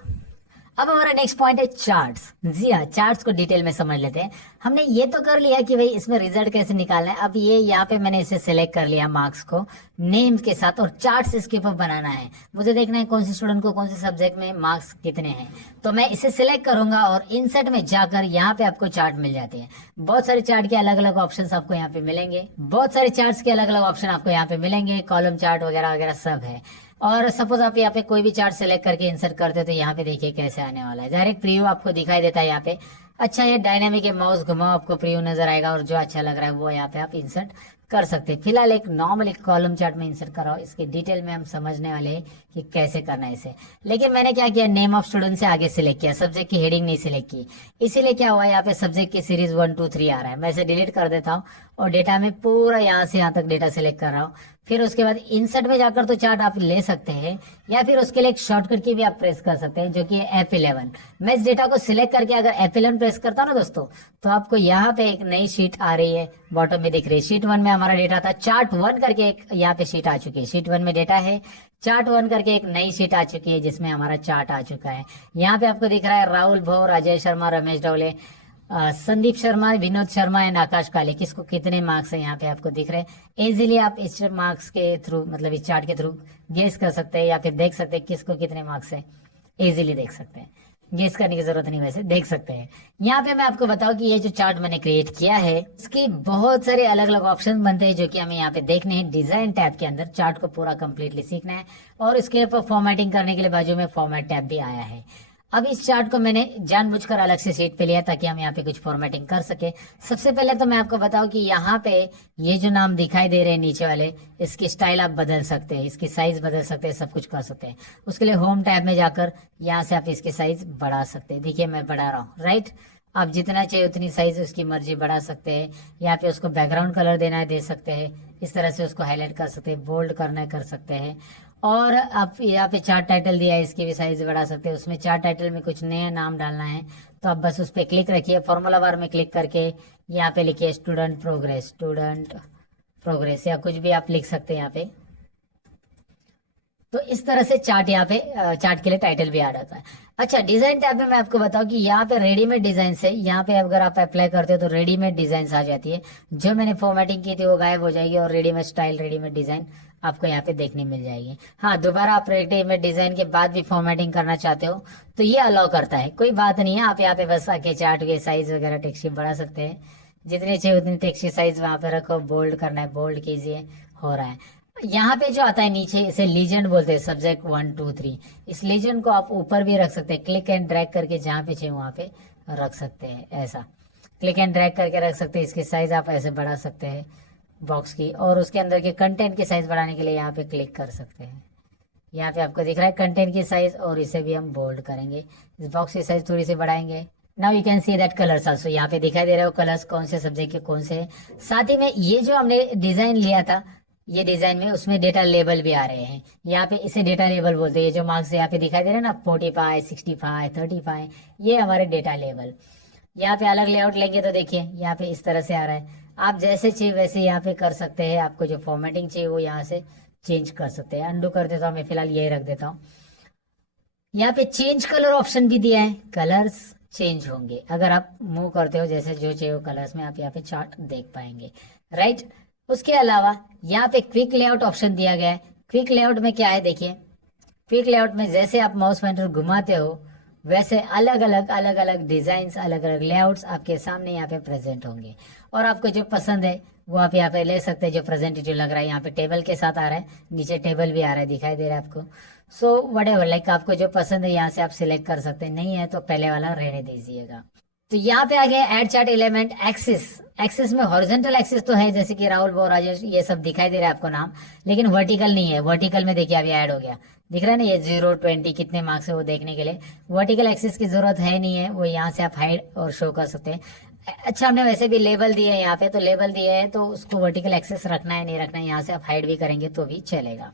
अब हमारा नेक्स्ट पॉइंट है चार्ट्स। जी हाँ, चार्ट्स को डिटेल में समझ लेते हैं। हमने ये तो कर लिया कि भाई इसमें रिजल्ट कैसे निकालना है। अब ये यहाँ पे मैंने इसे सिलेक्ट कर लिया मार्क्स को नेम के साथ, और चार्ट्स इसके ऊपर बनाना है। मुझे देखना है कौन से स्टूडेंट को कौन से सब्जेक्ट में मार्क्स कितने हैं। तो मैं इसे सिलेक्ट करूंगा और इंसर्ट में जाकर यहाँ पे आपको चार्ट मिल जाते हैं। बहुत सारे चार्ट के अलग अलग ऑप्शन आपको यहाँ पे मिलेंगे, बहुत सारे चार्ट के अलग अलग ऑप्शन आपको यहाँ पे मिलेंगे, कॉलम चार्ट वगैरह वगैरह सब है। और सपोज आप यहाँ पे कोई भी चार्ट सेलेक्ट करके इंसर्ट करते हो तो यहाँ पे देखिए कैसे आने वाला है, डायरेक्ट प्रीव्यू आपको दिखाई देता है यहाँ पे। अच्छा ये डायनामिक है, माउस घुमाओ आपको प्रीव्यू नजर आएगा और जो अच्छा लग रहा है वो यहाँ पे आप इंसर्ट कर सकते हैं। फिलहाल एक नॉर्मल एक कॉलम चार्ट में इंसर्ट कराओ, इसके डिटेल में हम समझने वाले हैं कि कैसे करना है इसे। लेकिन मैंने क्या किया, नेम ऑफ स्टूडेंट से आगे सिलेक्ट किया, सब्जेक्ट की हेडिंग नहीं सिलेक्ट की, इसीलिए क्या हुआ यहाँ पे सब्जेक्ट की सीरीज 1 2 3 आ रहा है। मैं इसे डिलीट कर देता हूँ और डेटा में पूरा यहाँ से यहाँ तक डेटा सिलेक्ट कर रहा हूँ। फिर उसके बाद इंसर्ट में जाकर तो चार्ट आप ले सकते हैं, या फिर उसके लिए एक शॉर्टकट की भी आप प्रेस कर सकते हैं जो कि है F11। मैं इस डेटा को सिलेक्ट करके अगर F11 प्रेस करता हूँ ना दोस्तों, तो आपको यहाँ पे एक नई शीट आ रही है, बॉटम में दिख रही है। शीट 1 में हमारा डेटा था, चार्ट 1 करके एक यहाँ पे शीट आ चुकी है। शीट 1 में डेटा है, चार्ट 1 करके एक नई शीट आ चुकी है जिसमें हमारा चार्ट आ चुका है। यहाँ पे आपको दिख रहा है राहुल भोर, अजय शर्मा, रमेश डोले, संदीप शर्मा, विनोद शर्मा एंड आकाश काले, किसको कितने मार्क्स है यहाँ पे आपको दिख रहे हैं। इजीली आप इस मार्क्स के थ्रू, मतलब इस चार्ट के थ्रू गेस कर सकते हैं या फिर देख सकते हैं किसको कितने मार्क्स है। इजीली देख सकते हैं, गेस करने की जरूरत नहीं, वैसे देख सकते हैं। यहाँ पे मैं आपको बताऊं कि ये जो चार्ट मैंने क्रिएट किया है इसके बहुत सारे अलग अलग ऑप्शन बनते हैं जो कि हमें यहाँ पे देखने हैं। डिजाइन टैब के अंदर चार्ट को पूरा कंप्लीटली सीखना है और इसके ऊपर फॉर्मेटिंग करने के लिए बाजू में फॉर्मेट टैब भी आया है। अब इस चार्ट को मैंने जानबूझकर अलग से शीट पे लिया ताकि हम यहाँ पे कुछ फॉर्मेटिंग कर सके। सबसे पहले तो मैं आपको बताऊं कि यहाँ पे ये जो नाम दिखाई दे रहे हैं नीचे वाले, इसकी स्टाइल आप बदल सकते हैं, इसकी साइज बदल सकते हैं, सब कुछ कर सकते हैं। उसके लिए होम टैब में जाकर यहाँ से आप इसकी साइज बढ़ा सकते हैं। देखिए मैं बढ़ा रहा हूँ, राइट। आप जितना चाहिए उतनी साइज उसकी मर्जी बढ़ा सकते हैं। यहाँ पे उसको बैकग्राउंड कलर देना है, दे सकते हैं। इस तरह से उसको हाईलाइट कर सकते हैं, बोल्ड करना है, कर सकते हैं। और आप यहाँ पे चार्ट टाइटल दिया है, इसकी भी साइज बढ़ा सकते हैं। उसमें चार्ट टाइटल में कुछ नया नाम डालना है तो आप बस उस पर क्लिक रखिए, फॉर्मूला बार में क्लिक करके यहाँ पे लिखिए स्टूडेंट प्रोग्रेस या कुछ भी आप लिख सकते हैं यहाँ पे। तो इस तरह से चार्ट यहाँ पे चार्ट के लिए टाइटल भी आ जाता है। अच्छा डिजाइन टैब में मैं आपको बताऊं कि यहाँ पे रेडीमेड डिजाइन से, यहाँ पे अगर आप अप्लाई करते हो तो रेडीमेड डिजाइन आ जाती है। जो मैंने फॉर्मेटिंग की थी वो गायब हो जाएगी और रेडीमेड स्टाइल, रेडीमेड डिजाइन आपको यहाँ पे देखने मिल जाएगी। हाँ, दोबारा आप रेडीमेड डिजाइन के बाद भी फॉर्मेटिंग करना चाहते हो तो ये अलाउ करता है, कोई बात नहीं है। आप यहाँ पे बस आके चार्ट के साइज वगैरह टेक्स्ट बढ़ा सकते हैं, जितनी चाहिए उतनी टेक्स्ट साइज वहां पे रखो, बोल्ड करना है बोल्ड कीजिए, हो रहा है। यहाँ पे जो आता है नीचे, इसे लीजेंड बोलते हैं, सब्जेक्ट 1 2 3। इस लीजेंड को आप ऊपर भी रख सकते हैं, क्लिक एंड ड्रैग करके जहाँ पे चाहिए वहां पे रख सकते हैं। ऐसा क्लिक एंड ड्रैग करके रख सकते हैं। इसकी साइज आप ऐसे बढ़ा सकते हैं बॉक्स की, और उसके अंदर के कंटेंट की साइज बढ़ाने के लिए यहाँ पे क्लिक कर सकते हैं। यहाँ पे आपको दिख रहा है कंटेंट की साइज, और इसे भी हम बोल्ड करेंगे। इस बॉक्स की साइज थोड़ी सी बढ़ाएंगे। Now you can see that colours also, यहाँ पे दिखाई दे रहे हो कलर्स कौन से सब्जेक्ट के कौन से। साथ ही में ये जो हमने डिजाइन लिया था, ये डिजाइन में उसमें डेटा लेबल भी आ रहे हैं। यहाँ पे इसे डेटा लेबल बोलते हैं। ये जो मार्क्स यहाँ पे दिखाई दे रहे हैं ना, 45 65 35, ये हमारे डेटा लेबल। यहाँ पे अलग लेआउट लेंगे तो देखिए यहाँ पे इस तरह से आ रहा है। आप जैसे चाहिए वैसे यहाँ पे कर सकते हैं। आपको जो फॉर्मेटिंग चाहिए वो यहाँ से चेंज कर सकते हैं। अंडू कर देता हूँ मैं, फिलहाल यही रख देता हूँ। यहाँ पे चेंज कलर ऑप्शन भी दिया है, कलर्स चेंज होंगे अगर आप मूव करते हो, जैसे जो चाहिए वो कलर्स में आप यहाँ पे चार्ट देख पाएंगे, राइट। उसके अलावा यहाँ पे क्विक लेआउट ऑप्शन दिया गया है। क्विक लेआउट में क्या है देखिए, क्विक लेआउट में जैसे आप माउस पॉइंटर घुमाते हो वैसे अलग अलग डिजाइन, अलग अलग लेआउट्स आपके सामने यहाँ पे प्रेजेंट होंगे, और आपको जो पसंद है वो आप यहाँ पे ले सकते हैं। जो प्रेजेंटेटिव लग रहा है, यहाँ पे टेबल के साथ आ रहा है, नीचे टेबल भी आ रहा है, दिखाई दे रहा है आपको। सो व्हाटएवर, लाइक आपको जो पसंद है यहाँ से आप सिलेक्ट कर सकते हैं। नहीं है तो पहले वाला रहने दीजिएगा। तो यहाँ पे आ गया add chart element axis. Axis में हॉरिजॉन्टल एक्सिस तो है, जैसे कि राहुल बोर, राजेश, ये सब दिखाई दे रहा है आपको नाम, लेकिन वर्टिकल नहीं है। वर्टिकल में देखिए अभी ऐड हो गया, दिख रहा है ना, ये 0 20 कितने मार्क्स है वो देखने के लिए। वर्टिकल एक्सिस की जरूरत है नहीं है, वो यहाँ से आप हाइड और शो कर सकते हैं। अच्छा, हमने वैसे भी लेबल दिए हैं यहाँ पे, तो लेबल दिए है तो उसको वर्टिकल एक्सिस रखना है नहीं रखना है, यहाँ से आप हाइड भी करेंगे तो भी चलेगा।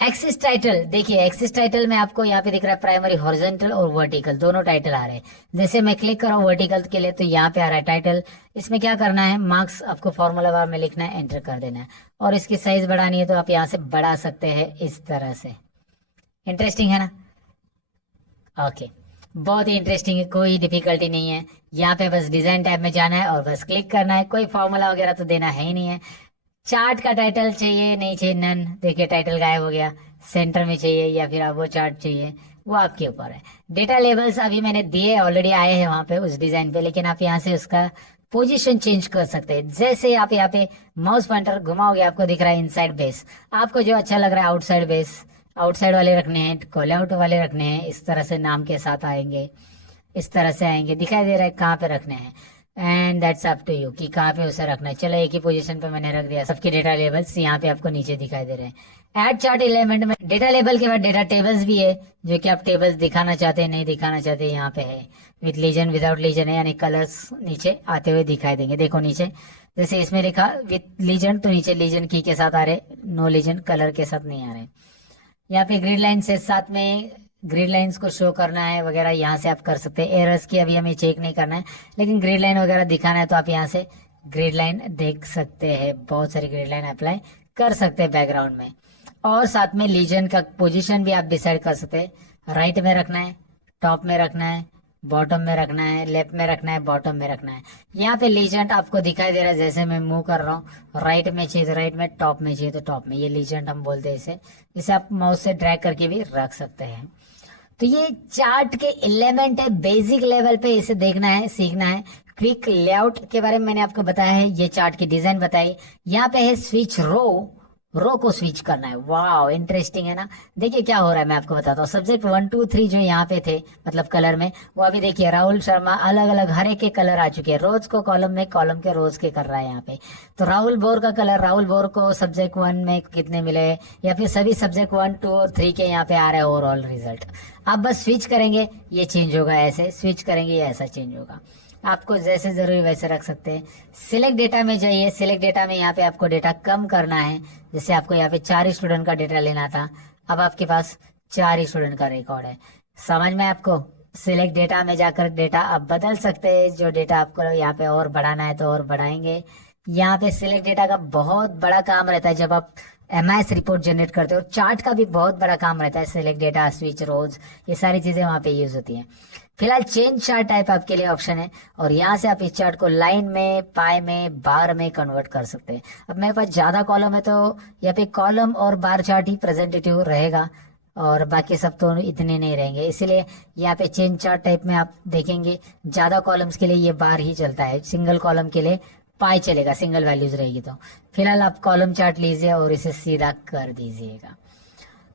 एक्सिस टाइटल देखिए, एक्सिस टाइटल में आपको यहाँ पे दिख रहा है प्राइमरी, हॉरिजॉन्टल और वर्टिकल दोनों टाइटल आ रहे हैं। जैसे मैं क्लिक कर रहा हूँ वर्टिकल के लिए तो यहाँ पे आ रहा है टाइटल। इसमें क्या करना है, मार्क्स आपको फॉर्मूला बार में लिखना है, एंटर कर देना है, और इसकी साइज बढ़ानी है तो आप यहाँ से बढ़ा सकते हैं इस तरह से। इंटरेस्टिंग है ना? ओके, बहुत ही इंटरेस्टिंग है, कोई डिफिकल्टी नहीं है। यहाँ पे बस डिजाइन टैब में जाना है और बस क्लिक करना है। कोई फॉर्मूला वगैरह तो देना है ही नहीं है। चार्ट का टाइटल चाहिए नहीं चाहिए, नन, देखिए टाइटल गायब हो गया। सेंटर में चाहिए या फिर आप वो चार्ट चाहिए, वो आपके ऊपर है। डेटा लेबल्स अभी मैंने दिए, ऑलरेडी आए हैं वहां पे उस डिजाइन पे, लेकिन आप यहाँ से उसका पोजीशन चेंज कर सकते हैं। जैसे आप यहाँ पे माउस पॉइंटर घुमाओगे आपको दिख रहा है इनसाइड बेस, आपको जो अच्छा लग रहा है आउटसाइड बेस आउटसाइड वाले रखने हैं, कॉल आउट वाले रखने हैं, इस तरह से नाम के साथ आएंगे, इस तरह से आएंगे, दिखाई दे रहा है कहाँ पे रखने हैं। And that's up to you कि कहाँ पे उसे रखना है। चलो एक ही पोजीशन पे मैंने रख दिया। सबके डेटा लेबल्स यहाँ पे आपको नीचे दिखाई दे रहे हैं। ऐड चार्ट एलिमेंट में डेटा लेबल के बाद डेटा टेबल्स भी है, जो कि आप टेबल्स दिखाना चाहते हैं नहीं दिखाना चाहते, यहाँ पे है। विथ लीजन विदाउट लीजन है, यानी कलर्स नीचे आते हुए दिखाई देंगे। देखो नीचे जैसे इसमें लिखा विथ लीजन, तो नीचे लीजन की के साथ आ रहे, नो लीजन कलर के साथ नहीं आ रहे। यहाँ पे ग्रिड लाइन से साथ में ग्रिड लाइंस को शो करना है वगैरह, यहाँ से आप कर सकते हैं। एरर्स की अभी हमें चेक नहीं करना है, लेकिन ग्रिड लाइन वगैरह दिखाना है तो आप यहाँ से ग्रिड लाइन देख सकते हैं। बहुत सारी ग्रिड लाइन अप्लाई कर सकते हैं बैकग्राउंड में। और साथ में लीजन का पोजीशन भी आप डिसाइड कर सकते हैं। राइट में रखना है, टॉप में रखना है, बॉटम में रखना है, लेफ्ट में रखना है, बॉटम में रखना है। यहाँ पे लीजेंट आपको दिखाई दे रहा है, जैसे मैं मूव कर रहा हूँ। राइट में चाहिए तो राइट में, टॉप में चाहिए तो टॉप में। ये लीजेंट हम बोलते हैं इसे। इसे आप माउस से ड्रैग करके भी रख सकते हैं। तो ये चार्ट के एलिमेंट है, बेसिक लेवल पे इसे देखना है, सीखना है। क्विक लेआउट के बारे में मैंने आपको बताया है, ये चार्ट की डिजाइन बताई। यहाँ पे है स्विच रो को स्विच करना है। वाह इंटरेस्टिंग है ना। देखिए क्या हो रहा है, मैं आपको बताता हूँ। सब्जेक्ट 1 2 3 जो यहाँ पे थे, मतलब कलर में, वो अभी देखिए राहुल शर्मा अलग अलग हर एक के कलर आ चुके हैं। रोज को कॉलम में, कॉलम के रोज के कर रहा है यहाँ पे। तो राहुल बोर का कलर, राहुल बोर को सब्जेक्ट 1 में कितने मिले, या फिर सभी सब्जेक्ट 1 2 और 3 के यहाँ पे आ रहे हैं ओवरऑल रिजल्ट। आप बस स्विच करेंगे ये चेंज होगा, ऐसे स्विच करेंगे ये ऐसा चेंज होगा। आपको जैसे जरूरी वैसे रख सकते हैं। सिलेक्ट डेटा में जाइए। सिलेक्ट डेटा में यहाँ पे आपको डेटा कम करना है। जैसे आपको यहाँ पे 4 स्टूडेंट का डेटा लेना था, अब आपके पास 4 स्टूडेंट का रिकॉर्ड है। समझ में आपको? सिलेक्ट डेटा में जाकर डेटा आप बदल सकते हैं। जो डेटा आपको यहाँ पे और बढ़ाना है तो और बढ़ाएंगे। यहाँ पे सिलेक्ट डेटा का बहुत बड़ा काम रहता है जब आप एमआईएस रिपोर्ट जनरेट करते हो। चार्ट का भी बहुत बड़ा काम रहता है। सिलेक्ट डेटा, स्विच रोज, ये सारी चीजें वहां पे यूज होती हैं। फिलहाल चेंज चार्ट टाइप आपके लिए ऑप्शन है, और यहाँ से आप इस चार्ट को लाइन में, पाई में, बार में कन्वर्ट कर सकते हैं। अब मेरे पास ज्यादा कॉलम है तो यहाँ पे कॉलम और बार चार्ट ही प्रेजेंटेटिव रहेगा, और बाकी सब तो इतने नहीं रहेंगे। इसीलिए यहाँ पे चेंज चार्ट टाइप में आप देखेंगे ज्यादा कॉलम्स के लिए ये बार ही चलता है, सिंगल कॉलम के लिए पाई चलेगा, सिंगल वैल्यूज रहेगी। तो फिलहाल आप कॉलम चार्ट लीजिए और इसे सीधा कर दीजिएगा।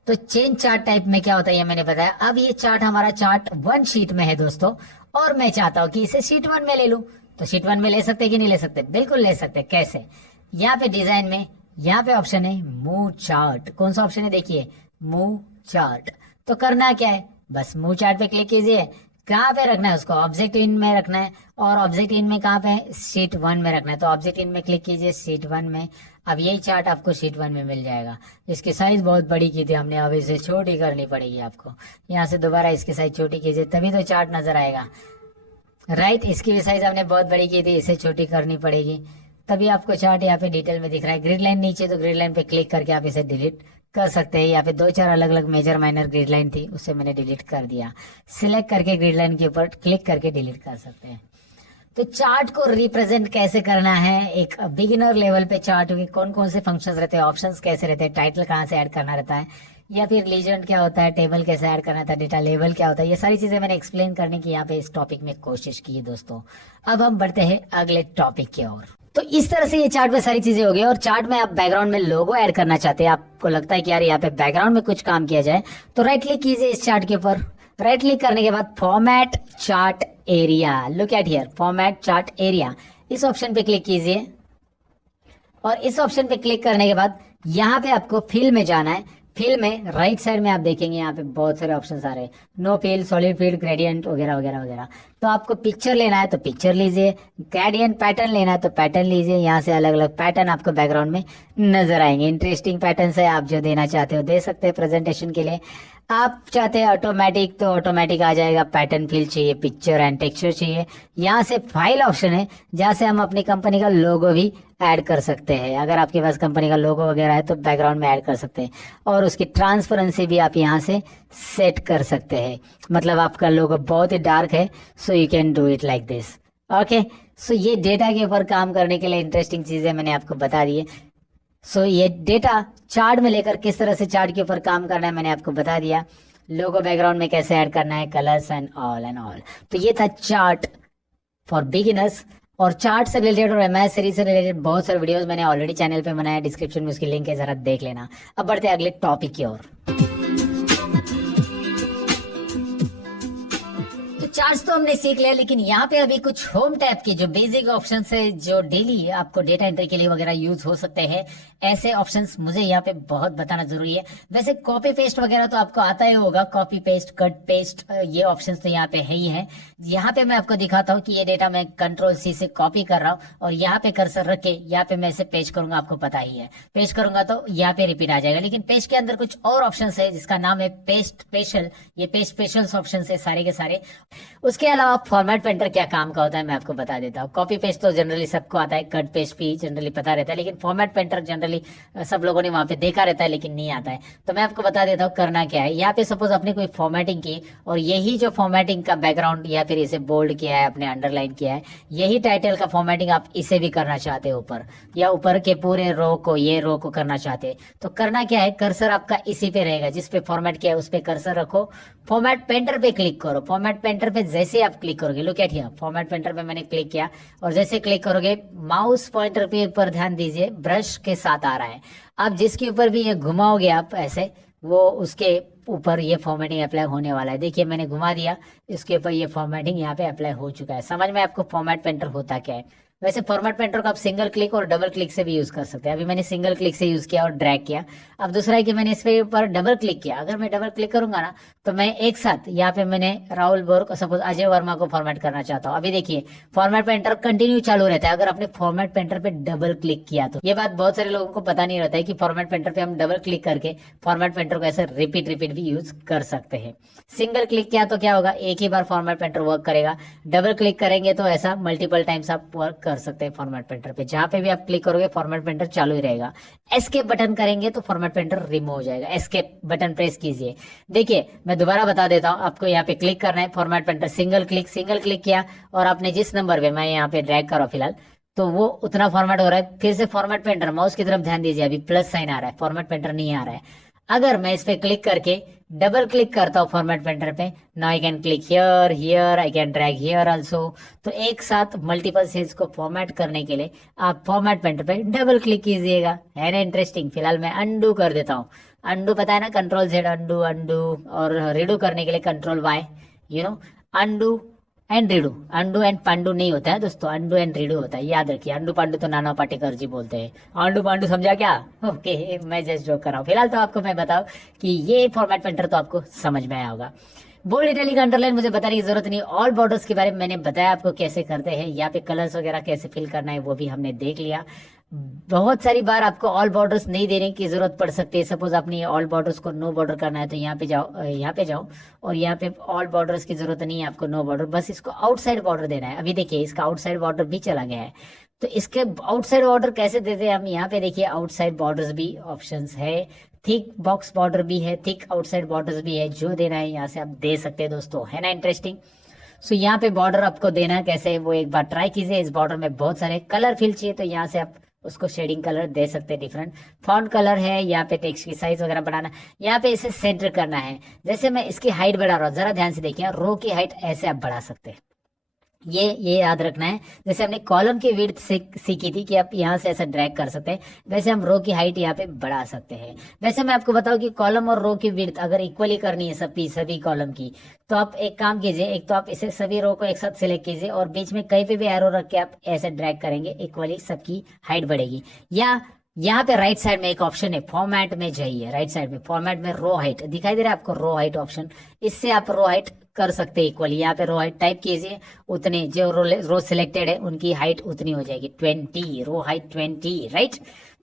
तो चेंज चार्ट टाइप में क्या होता है ये मैंने बताया। अब ये चार्ट हमारा चार्ट 1 शीट में है दोस्तों, और मैं चाहता हूं कि इसे शीट 1 में ले लूं। तो शीट 1 में ले सकते कि नहीं ले सकते? बिल्कुल ले सकते। कैसे? यहाँ पे डिजाइन में, यहाँ पे ऑप्शन है मूव चार्ट। कौन सा ऑप्शन है? देखिए मूव चार्ट। तो करना क्या है, बस मूव चार्ट पे क्लिक कीजिए। कहाँ पे रखना है उसको? ऑब्जेक्ट इन में रखना है, और ऑब्जेक्ट इन में कहाँ पे है? शीट 1 में रखना है। तो ऑब्जेक्ट इन में क्लिक कीजिए, शीट 1 में। अब यही चार्ट आपको शीट 1 में मिल जाएगा। इसकी साइज बहुत बड़ी की थी हमने, अब इसे छोटी करनी पड़ेगी आपको। यहाँ से दोबारा इसकी साइज छोटी कीजिए, तभी तो चार्ट नजर आएगा। राइट, इसकी भी साइज हमने बहुत बड़ी की थी, इसे छोटी करनी पड़ेगी, तभी आपको चार्ट यहाँ पे डिटेल में दिख रहा है। ग्रिड लाइन नीचे, तो ग्रिड लाइन पे क्लिक करके आप इसे डिलीट कर सकते हैं। यहाँ पे 2 4 अलग अलग मेजर माइनर ग्रिड लाइन थी, उससे मैंने डिलीट कर दिया। सिलेक्ट करके ग्रिड लाइन के ऊपर क्लिक करके डिलीट कर सकते हैं। तो चार्ट को रिप्रेजेंट कैसे करना है, एक बिगिनर लेवल पे चार्ट में कौन कौन से फंक्शंस रहते हैं, ऑप्शंस कैसे रहते हैं, टाइटल कहाँ से ऐड करना रहता है, या फिर लीजेंड क्या होता है, टेबल कैसे ऐड करना था, डेटा लेवल क्या होता है, ये सारी चीजें मैंने एक्सप्लेन करने की यहाँ पे इस टॉपिक में कोशिश की है दोस्तों। अब हम बढ़ते हैं अगले टॉपिक की ओर। तो इस तरह से ये चार्ट में सारी चीजें हो गई, और चार्ट में आप बैकग्राउंड में लोगो ऐड करना चाहते हैं। आपको लगता है कि यार यहाँ पे बैकग्राउंड में कुछ काम किया जाए, तो राइट क्लिक कीजिए इस चार्ट के ऊपर। राइट क्लिक करने के बाद format chart area, look at here, format chart area, इस ऑप्शन पे क्लिक कीजिए। और इस ऑप्शन पे क्लिक करने के बाद यहाँ पे आपको फिल में जाना है। फिल में राइट साइड में आप देखेंगे यहाँ पे बहुत सारे ऑप्शन आ रहे हैं, no fill, solid fill, gradient वगैरह वगैरह वगैरह। तो आपको पिक्चर लेना है तो पिक्चर लीजिए, ग्रेडियंट पैटर्न लेना है तो पैटर्न लीजिए। यहाँ से अलग अलग पैटर्न आपको बैकग्राउंड में नजर आएंगे। इंटरेस्टिंग पैटर्न है, आप जो देना चाहते हो दे सकते हैं प्रेजेंटेशन के लिए। आप चाहते हैं ऑटोमेटिक तो ऑटोमेटिक आ जाएगा। पैटर्न फिल चाहिए, पिक्चर एंड टेक्सचर चाहिए, यहाँ से फाइल ऑप्शन है जहाँ से हम अपनी कंपनी का लोगो भी ऐड कर सकते हैं। अगर आपके पास कंपनी का लोगो वगैरह है तो बैकग्राउंड में ऐड कर सकते हैं, और उसकी ट्रांसपेरेंसी भी आप यहाँ से सेट कर सकते हैं। मतलब आपका लोगो बहुत ही डार्क है, so you can do it like this. Okay, so ये डेटा के ऊपर काम करने के लिए इंटरेस्टिंग चीजें मैंने आपको बता दी है। सो ये डेटा चार्ट में लेकर किस तरह से चार्ट के ऊपर काम करना है मैंने आपको बता दिया। लोगो बैकग्राउंड में कैसे ऐड करना है, कलर्स एंड ऑल। तो ये था चार्ट फॉर बिगिनर्स। और चार्ट से रिलेटेड और एमआईएस सीरीज से रिलेटेड बहुत सारे वीडियोस मैंने ऑलरेडी चैनल पे बनाया, डिस्क्रिप्शन में उसकी लिंक है, जरा देख लेना। अब बढ़ते हैं अगले टॉपिक की ओर। चार्ज तो हमने सीख लिया, लेकिन यहाँ पे अभी कुछ होम टैब के जो बेसिक ऑप्शन है जो डेली आपको डेटा एंट्री के लिए वगैरह यूज हो सकते हैं, ऐसे ऑप्शंस मुझे यहाँ पे बहुत बताना जरूरी है। वैसे कॉपी पेस्ट वगैरह तो आपको आता ही होगा, कॉपी पेस्ट, कट पेस्ट, ये ऑप्शंस तो यहाँ पे है ही है। यहाँ पे मैं आपको दिखाता हूँ कि ये डेटा मैं कंट्रोल सी से कॉपी कर रहा हूँ और यहाँ पे कर्सर रख के यहाँ पे मैं इसे पेस्ट करूंगा, आपको पता ही है। पेस्ट करूंगा तो यहाँ पे रिपीट आ जाएगा, लेकिन पेस्ट के अंदर कुछ और ऑप्शन है जिसका नाम है पेस्ट स्पेशल। ये पेस्ट स्पेशल ऑप्शन है सारे के सारे। उसके अलावा फॉर्मेट पेंटर क्या काम का होता है मैं आपको बता देता हूँ। कॉपी पेस्ट तो जनरली सबको आता है, कट पेस्ट भी जनरली पता रहता है, लेकिन फॉर्मेट पेंटर जनरली सब लोगों ने वहां पे देखा रहता है लेकिन नहीं आता है। तो मैं आपको बता देता हूँ करना क्या है। यहाँ पे सपोज अपने कोई फॉर्मेटिंग की और यही जो फॉर्मेटिंग का बैकग्राउंड या फिर इसे बोल्ड किया है, अपने अंडरलाइन किया है, यही टाइटल का फॉर्मेटिंग आप इसे भी करना चाहते हो ऊपर, या ऊपर के पूरे रो को, ये रो को करना चाहते हैं तो करना क्या है, कर्सर आपका इसी पे रहेगा जिस पे फॉर्मेट किया है उस पे कर्सर रखो, फॉर्मेट पेंटर पे क्लिक करो। फॉर्मेट पेंटर पे जैसे आप क्लिक करोगे, look at here, format painter पे मैंने क्लिक किया और जैसे क्लिक करोगे माउस पॉइंटर पे ऊपर ध्यान दीजिए ब्रश के साथ आ रहा है। आप जिसके ऊपर भी ये घुमाओगे आप ऐसे, वो उसके ऊपर ये फॉर्मेटिंग अप्लाई होने वाला है। देखिए मैंने घुमा दिया, इसके ऊपर ये फॉर्मेटिंग यहाँ पे अप्लाई हो चुका है। समझ में आपको फॉर्मेट पेंटर होता क्या है। वैसे फॉर्मेट पेंटर को आप सिंगल क्लिक और डबल क्लिक से भी यूज कर सकते हैं। अभी मैंने सिंगल क्लिक से यूज किया और ड्रैग किया। अब दूसरा है कि मैंने इस पे ऊपर डबल क्लिक किया। अगर मैं डबल क्लिक करूंगा ना तो मैं एक साथ यहाँ पे मैंने राहुल बोर को, सपोज अजय वर्मा को फॉर्मेट करना चाहता हूँ। अभी देखिए फॉर्मेट पेंटर कंटिन्यू चालू रहता है अगर आपने फॉर्मेट पेंटर पे डबल क्लिक किया तो। ये बात बहुत सारे लोगों को पता नहीं रहता है कि फॉर्मेट पेंटर पे हम डबल क्लिक करके फॉर्मेट पेंटर को ऐसे रिपीट रिपीट भी यूज कर सकते हैं। सिंगल क्लिक किया तो क्या होगा, एक ही बार फॉर्मेट पेंटर वर्क करेगा। डबल क्लिक करेंगे तो ऐसा मल्टीपल टाइम्स आप वर्क कर सकते हैं फॉर्मेट पेंटर पे। जहां पे भी आप क्लिक करोगे फॉर्मेट पेंटर चालू ही रहेगा। एस्केप बटन करेंगे तो फॉर्मेट पेंटर रिमूव हो जाएगा। एस्केप बटन प्रेस कीजिए। देखिए मैं दोबारा बता देता हूं, आपको यहाँ पे क्लिक करना है, फॉर्मेट पेंटर सिंगल क्लिक किया और आपने जिस नंबर पे, मैं यहाँ पे ड्रैग करो फिलहाल, तो वो उतना फॉर्मेट हो रहा है। फिर से फॉर्मेट पेंटर, माउस की तरफ ध्यान दीजिए, अभी प्लस साइन आ रहा है, फॉर्मेट पेंटर नहीं आ रहा है। अगर मैं इस पे क्लिक करके डबल क्लिक करता हूँ फॉर्मेट पेंटर पे, now I can click here, here I can drag here also. तो एक साथ मल्टीपल सेल्स को फॉर्मेट करने के लिए आप फॉर्मेट पेंटर पे डबल क्लिक कीजिएगा। है ना इंटरेस्टिंग। फिलहाल मैं अंडू कर देता हूँ। अंडू पता है ना, कंट्रोल जेड अंडू, अंडू, और रीडू करने के लिए control Y, you know, undo and redo. Undo and Pandu नहीं होता है दोस्तों, अंडू एंड रीडू होता है, याद रखिए। अंडू पांडू तो नाना पाटेकर जी बोलते हैं, अंडू पांडू समझा क्या। ओके मैं जस्ट जोक कर रहा हूँ। फिलहाल तो आपको मैं बताऊं कि ये फॉर्मेट पेंटर तो आपको समझ में आया होगा। बोल्ड, इटैलिक, अंडरलाइन मुझे बताने की जरूरत नहीं। ऑल बॉर्डर्स के बारे में मैंने बताया आपको कैसे करते हैं। यहाँ पे कलर्स वगैरह कैसे फिल करना है वो भी हमने देख लिया। बहुत सारी बार आपको ऑल बॉर्डर्स नहीं देने की जरूरत पड़ सकती है। सपोज आपने ऑल बॉर्डर्स को नो बॉर्डर करना है तो यहाँ पे जाओ, यहाँ पे जाओ और यहाँ पे ऑल बॉर्डर्स की जरूरत नहीं है आपको, नो बॉर्डर, बस इसको आउटसाइड बॉर्डर देना है। अभी देखिए इसका आउटसाइड बॉर्डर भी चला गया है। तो इसके आउटसाइड बॉर्डर कैसे देते हैं हम, यहाँ पे देखिए आउटसाइड बॉर्डर्स भी ऑप्शंस है, थिक बॉक्स बॉर्डर भी है, थिक आउटसाइड बॉर्डर्स भी है। जो देना है यहाँ से आप दे सकते हैं दोस्तों। है ना इंटरेस्टिंग। सो यहाँ पे बॉर्डर आपको देना है कैसे, वो एक बार ट्राई कीजिए। इस बॉर्डर में बहुत सारे कलर फिल चाहिए तो यहाँ से आप उसको शेडिंग कलर दे सकते हैं। डिफरेंट फॉन्ट कलर है, यहाँ पे टेक्स्ट की साइज वगैरह बढ़ाना, यहाँ पे इसे सेंटर करना है। जैसे मैं इसकी हाइट बढ़ा रहा हूँ, जरा ध्यान से देखिए, रो की हाइट ऐसे आप बढ़ा सकते हैं। ये याद रखना है। जैसे हमने कॉलम की विड्थ सीखी थी कि आप यहाँ से ऐसा ड्रैग कर सकते हैं, वैसे हम रो की हाइट यहाँ पे बढ़ा सकते हैं। वैसे मैं आपको बताऊं कि कॉलम और रो की विड्थ अगर इक्वली करनी है सभी कॉलम की, तो आप एक काम कीजिए, एक तो आप इसे सभी रो को एक साथ सिलेक्ट कीजिए और बीच में कहीं पे भी एरो रख के आप ऐसे ड्रैग करेंगे, इक्वली सबकी हाइट बढ़ेगी। या यहाँ पे राइट साइड में एक ऑप्शन है, फॉर्मेट में जाइए, राइट साइड में फॉर्मेट में रो हाइट दिखाई दे रहा है आपको, रो हाइट ऑप्शन, इससे आप रो हाइट कर सकते हैं इक्वली। यहाँ पे रो हाइट टाइप कीजिए, उतने जो रो सिलेक्टेड है उनकी हाइट उतनी हो जाएगी, 20, रो हाइट 20, राइट।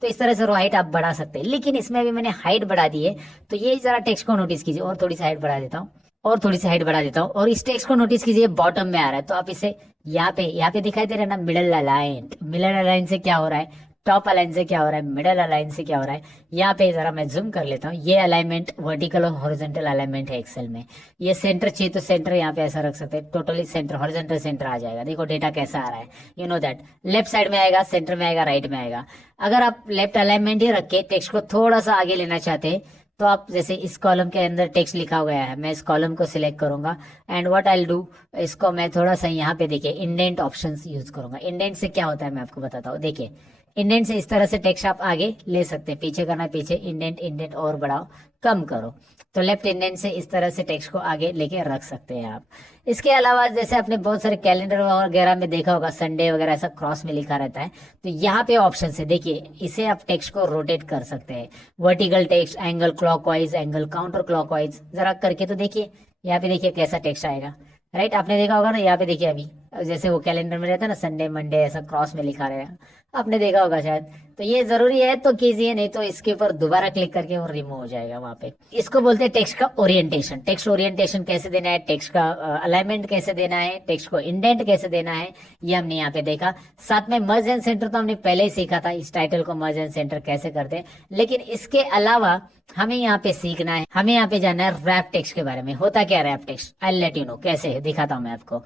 तो इस तरह से रो हाइट आप बढ़ा सकते हैं। लेकिन इसमें भी मैंने हाइट बढ़ा दी है, तो ये जरा टेक्स्ट को नोटिस कीजिए, और थोड़ी सी हाइट बढ़ा देता हूँ, और थोड़ी सी हाइट बढ़ा देता हूँ, और इस टेक्स्ट को नोटिस कीजिए बॉटम में आ रहा है। तो आप इसे यहाँ पे दिखाई दे रहा है ना, मिडल अलाइन। मिडल अलाइन से क्या हो रहा है, टॉप अलाइन से क्या हो रहा है, मिडल अलाइन से क्या हो रहा है। यहाँ पे जरा मैं जूम कर लेता हूँ। ये अलाइनमेंट वर्टिकल और हॉरिजॉन्टल अलाइनमेंट है एक्सेल में। ये सेंटर चाहिए तो सेंटर यहाँ पे ऐसा रख सकते हैं, टोटली सेंटर, हॉरिजॉन्टल सेंटर आ जाएगा। देखो डेटा कैसा आ रहा है, you know that. Left side में आएगा, सेंटर में आएगा, राइट में आएगा। अगर आप लेफ्ट अलाइनमेंट ही रख के टेक्स्ट को थोड़ा सा आगे लेना चाहते हैं तो आप, जैसे इस कॉलम के अंदर टेक्स्ट लिखा गया है, मैं इस कॉलम को सिलेक्ट करूंगा and what I will do, इसको मैं थोड़ा सा यहाँ पे देखिए इंडेंट ऑप्शंस यूज करूंगा। इंडेंट से क्या होता है मैं आपको बताता हूँ। देखिए इंडेंट से इस तरह से टेक्स्ट आप आगे ले सकते हैं, पीछे करना है पीछे, इंडेंट इंडेंट और बढ़ाओ कम करो, तो लेफ्ट इंडेंट से इस तरह से टेक्स्ट को आगे लेके रख सकते हैं आप। इसके अलावा जैसे आपने बहुत सारे कैलेंडर वगैरह में देखा होगा, संडे वगैरह ऐसा क्रॉस में लिखा रहता है, तो यहाँ पे ऑप्शन है देखिए, इसे आप टेक्स्ट को रोटेट कर सकते हैं, vertical text, angle clockwise, angle counter clockwise, जरा करके तो देखिए, यहाँ पे देखिए कैसा टेक्स्ट आएगा। राइट, आपने देखा होगा ना, यहाँ पे देखिए अभी जैसे वो कैलेंडर में रहता है ना, संडे मंडे ऐसा क्रॉस में लिखा रहेगा, आपने देखा होगा शायद। तो ये जरूरी है तो कीजिए, नहीं तो इसके ऊपर दोबारा क्लिक करके वो रिमूव हो जाएगा वहां पे। इसको बोलते हैं टेक्स्ट का ओरिएंटेशन। टेक्स्ट ओरिएंटेशन कैसे देना है, टेक्स्ट का अलाइनमेंट कैसे देना है, टेक्स्ट को इंडेंट कैसे देना है, ये हमने यहाँ पे देखा। साथ में मर्ज एंड सेंटर तो हमने पहले ही सीखा था, इस टाइटल को मर्ज एंड सेंटर कैसे करते हैं। लेकिन इसके अलावा हमें यहाँ पे सीखना है, हमें यहाँ पे जाना है रैप टेक्स्ट के बारे में। होता क्या wrap text, I let you know कैसे है, दिखाता हूँ मैं आपको।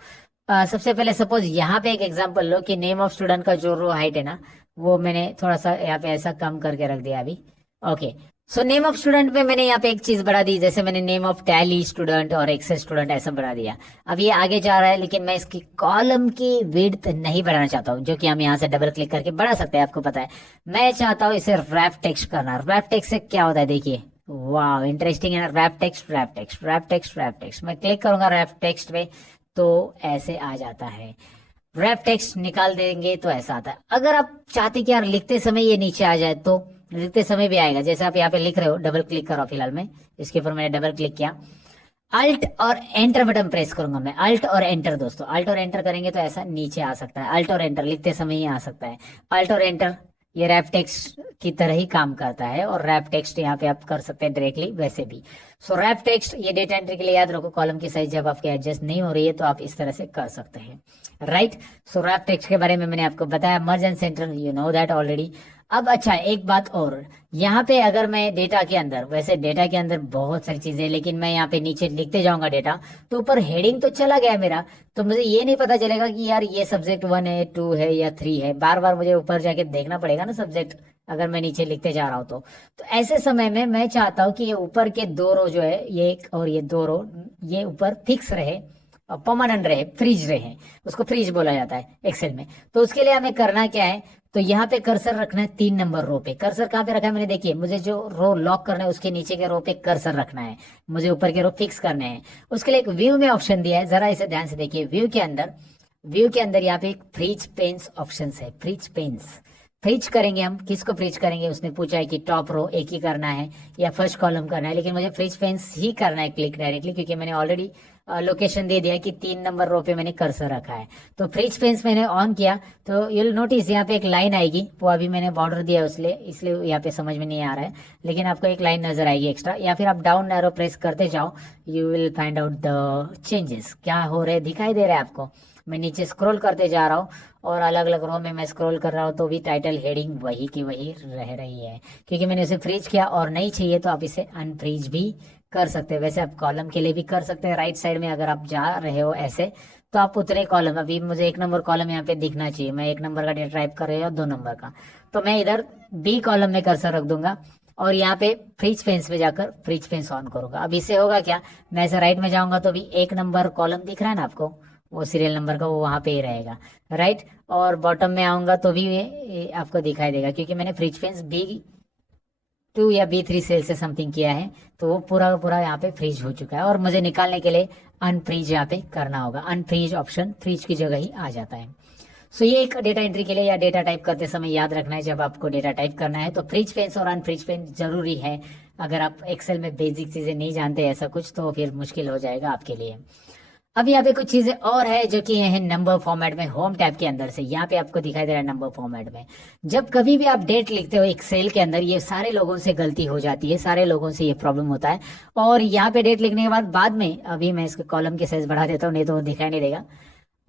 सबसे पहले सपोज यहाँ पे एक एग्जांपल लो कि नेम ऑफ स्टूडेंट का जो रो हाइट है ना, वो मैंने थोड़ा सा यहाँ पे ऐसा कम करके रख दिया अभी। Okay, so name of student पे मैंने यहाँ पे एक चीज बढ़ा दी, जैसे मैंने नेम ऑफ टैली स्टूडेंट और एक्सेल स्टूडेंट ऐसा बढ़ा दिया। अब ये आगे जा रहा है, लेकिन मैं इसकी कॉलम की विड्थ नहीं बढ़ाना चाहता हूँ, जो कि हम यहाँ से डबल क्लिक करके बढ़ा सकते हैं, आपको पता है। मैं चाहता हूँ इसे रैप टेक्स्ट करना। रैप टेक्स्ट से क्या होता है देखिए, वाह इंटरेस्टिंग है ना, wrap text wrap text wrap text wrap text. मैं क्लिक करूंगा रैप टेक्स्ट पे तो ऐसे आ जाता है। रैप टेक्स्ट निकाल देंगे तो ऐसा आता है। अगर आप चाहते कि यार लिखते समय ये नीचे आ जाए, तो लिखते समय भी आएगा। जैसे आप यहाँ पे लिख रहे हो, डबल क्लिक करो, फिलहाल में इसके ऊपर मैंने डबल क्लिक किया, अल्ट और एंटर बटन प्रेस करूंगा मैं, अल्ट और एंटर दोस्तों, अल्ट और एंटर करेंगे तो ऐसा नीचे आ सकता है। अल्ट और एंटर लिखते समय ही आ सकता है। अल्ट और एंटर ये रैप टेक्स्ट की तरह ही काम करता है, और रैप टेक्स्ट यहाँ पे आप कर सकते हैं डायरेक्टली वैसे भी। सो रैप टेक्स्ट ये डेटा एंट्री के लिए याद रखो, कॉलम की साइज जब आपके एडजस्ट नहीं हो रही है तो आप इस तरह से कर सकते हैं। राइट, सो रैप टेक्स्ट के बारे में मैंने आपको बताया, मर्ज and centre you know that already. अब अच्छा एक बात और, यहाँ पे अगर मैं डेटा के अंदर, वैसे डेटा के अंदर बहुत सारी चीजें, लेकिन मैं यहाँ पे नीचे लिखते जाऊंगा डेटा, तो ऊपर हेडिंग तो चला गया मेरा, तो मुझे ये नहीं पता चलेगा कि यार ये सब्जेक्ट 1 है, 2 है या 3 है। बार बार मुझे ऊपर जाके देखना पड़ेगा ना सब्जेक्ट, अगर मैं नीचे लिखते जा रहा हूँ तो ऐसे समय में मैं चाहता हूँ कि ये ऊपर के 2 रो जो है, ये एक और ये 2 रो, ये ऊपर फिक्स रहे, परमानेंट रहे, फ्रीज रहे। उसको फ्रीज बोला जाता है एक्सेल में। तो उसके लिए हमें करना क्या है, तो यहाँ पे कर्सर रखना है 3 नंबर रो पे। कर्सर कहाँ पे रखा है मैंने, देखिए मुझे जो रो लॉक करना है उसके नीचे के रो पे कर्सर रखना है, मुझे ऊपर के रो फिक्स करने हैं। उसके लिए एक व्यू में ऑप्शन दिया है, जरा इसे ध्यान से देखिए। व्यू के अंदर यहाँ पे एक फ्रीज पेन्स ऑप्शन है, फ्रीज पेन्स। फ्रीज करेंगे हम, किसको फ्रीज करेंगे, उसने पूछा है कि टॉप रो एक ही करना है या फर्स्ट कॉलम करना है, लेकिन मुझे फ्रीज पेन्स ही करना है क्लिक डायरेक्टली, क्योंकि मैंने ऑलरेडी लोकेशन दे दिया कि 3 नंबर रो पे मैंने कर्सर रखा है। तो फ्रीज पेन्स मैंने ऑन किया तो यूल नोटिस यहाँ पे एक लाइन आएगी, वो अभी मैंने बॉर्डर दिया इसलिए यहाँ पे समझ में नहीं आ रहा है, लेकिन आपको एक लाइन नजर आएगी एक्स्ट्रा, या फिर आप डाउन एरो प्रेस करते जाओ, you will find out the changes क्या हो रहे, दिखाई दे रहा है आपको। मैं नीचे स्क्रॉल करते जा रहा हूँ और अलग अलग रो में मैं स्क्रॉल कर रहा हूँ, तो भी टाइटल हेडिंग वही की वही रह रही है, क्योंकि मैंने उसे फ्रीज किया। और नहीं चाहिए तो आप इसे अनफ्रीज भी कर सकते हैं। वैसे आप कॉलम के लिए भी कर सकते हैं, राइट साइड में अगर आप जा रहे हो ऐसे, तो आप उतने कॉलम, अभी मुझे 1 नंबर कॉलम यहाँ पे दिखना चाहिए, मैं 1 नंबर का डेटा टाइप कर रही हूँ, 2 नंबर का, तो मैं इधर बी कॉलम में कर्सर रख दूंगा और यहाँ पे फ्रीज पेन्स पे जाकर फ्रीज पेन्स ऑन करूंगा। अब इससे होगा क्या, मैं ऐसे राइट में जाऊंगा तो भी 1 नंबर कॉलम दिख रहा है ना आपको, वो सीरियल नंबर का वो वहां पे ही रहेगा। राइट, और बॉटम में आऊंगा तो भी ये आपको दिखाई देगा, क्योंकि मैंने फ्रीज पेन्स B2 या B3 सेल से समथिंग किया है, तो वो पूरा का पूरा यहाँ पे फ्रीज हो चुका है। और मुझे निकालने के लिए अनफ्रीज यहाँ पे करना होगा, अनफ्रीज ऑप्शन फ्रीज की जगह ही आ जाता है। सो ये एक डेटा एंट्री के लिए या डेटा टाइप करते समय याद रखना है, जब आपको डेटा टाइप करना है तो फ्रीज पेन्स और अनफ्रीज पेन्स जरूरी है। अगर आप एक्सेल में बेसिक चीजें नहीं जानते ऐसा कुछ, तो फिर मुश्किल हो जाएगा आपके लिए। अब यहाँ पे कुछ चीजें और है जो कि है नंबर फॉर्मेट में, होम टैब के अंदर से यहाँ पे आपको दिखाई दे रहा है नंबर फॉर्मेट में। जब कभी भी आप डेट लिखते हो एक्सेल के अंदर, ये सारे लोगों से गलती हो जाती है, सारे लोगों से ये प्रॉब्लम होता है। और यहाँ पे डेट लिखने के बाद में, अभी मैं इसके कॉलम की साइज बढ़ा देता हूँ, नहीं तो वो दिखाई नहीं देगा।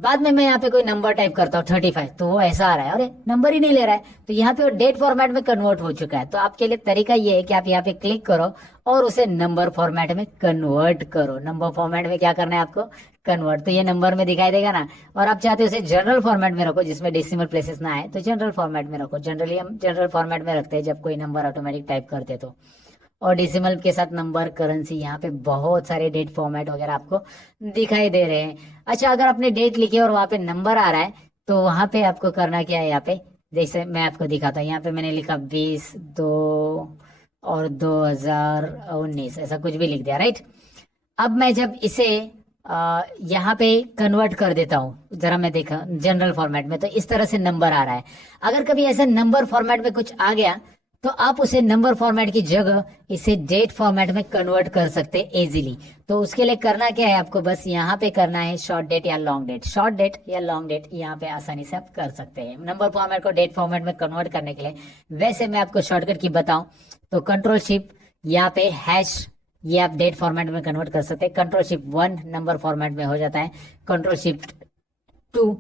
बाद में मैं यहाँ पे कोई नंबर टाइप करता हूँ 35, तो वो ऐसा आ रहा है, अरे नंबर ही नहीं ले रहा है, तो यहाँ पे वो डेट फॉर्मेट में कन्वर्ट हो चुका है। तो आपके लिए तरीका ये है कि आप यहाँ पे क्लिक करो और उसे नंबर फॉर्मेट में कन्वर्ट करो। नंबर फॉर्मेट में क्या करना है आपको, कन्वर्ट, तो ये नंबर में दिखाई देगा ना। और आप चाहते हो उसे जनरल फॉर्मेट में रखो जिसमें डेसिमल प्लेसेस ना आए, तो जनरल फॉर्मेट में रखो। जनरली हम जनरल फॉर्मेट में रखते हैं जब कोई नंबर ऑटोमेटिक टाइप करते तो। और डेसिमल के साथ नंबर, करेंसी, यहाँ पे बहुत सारे डेट फॉर्मेट वगैरह आपको दिखाई दे रहे हैं। अच्छा, अगर आपने डेट लिखी और वहां पे नंबर आ रहा है, तो वहां पे आपको करना क्या है, यहाँ पे जैसे मैं आपको दिखाता हूँ, यहाँ पे मैंने लिखा 20 2 और 2019 ऐसा कुछ भी लिख दिया, राइट। अब मैं जब इसे यहाँ पे कन्वर्ट कर देता हूँ, जरा मैं देखा जनरल फॉर्मेट में, तो इस तरह से नंबर आ रहा है। अगर कभी ऐसा नंबर फॉर्मेट में कुछ आ गया तो आप उसे नंबर फॉर्मेट की जगह इसे डेट फॉर्मेट में कन्वर्ट कर सकते हैं इजीली। तो उसके लिए करना क्या है, आपको बस यहाँ पे करना है शॉर्ट डेट या लॉन्ग डेट, शॉर्ट डेट या लॉन्ग डेट यहाँ पे आसानी से आप कर सकते हैं नंबर फॉर्मेट को डेट फॉर्मेट में कन्वर्ट करने के लिए। वैसे मैं आपको शॉर्टकट की बताऊं तो कंट्रोल शिफ्ट यहाँ पे हैश, ये आप डेट फॉर्मेट में कन्वर्ट कर सकते हैं। कंट्रोल शिफ्ट 1 नंबर फॉर्मेट में हो जाता है, कंट्रोल शिफ्ट 2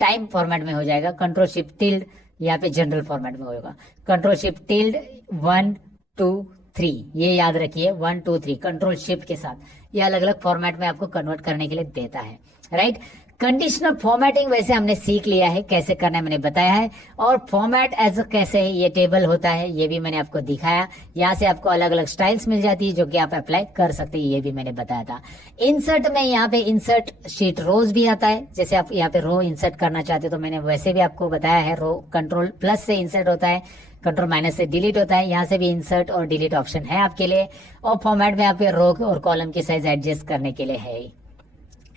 टाइम फॉर्मेट में हो जाएगा, कंट्रोल शिफ्ट टिल्ड यहाँ पे जनरल फॉर्मेट में होगा, कंट्रोल शिफ्ट टिल्ड 1 2 3, ये याद रखिए 1 2 3 कंट्रोल शिफ्ट के साथ ये अलग अलग फॉर्मेट में आपको कन्वर्ट करने के लिए देता है, राइट। कंडीशनल फॉर्मेटिंग वैसे हमने सीख लिया है कैसे करना है, मैंने बताया है। और फॉर्मेट एज कैसे ये टेबल होता है ये भी मैंने आपको दिखाया। यहाँ से आपको अलग अलग स्टाइल्स मिल जाती है जो कि आप अप्लाई कर सकते हैं, ये भी मैंने बताया था। इंसर्ट में यहाँ पे इंसर्ट शीट रोज भी आता है, जैसे आप यहाँ पे रो इंसर्ट करना चाहते हो तो मैंने वैसे भी आपको बताया है। रो कंट्रोल प्लस से इंसर्ट होता है, कंट्रोल माइनस से डिलीट होता है, यहाँ से भी इंसर्ट और डिलीट ऑप्शन है आपके लिए। और फॉर्मेट में आप रो और कॉलम की साइज एडजस्ट करने के लिए है।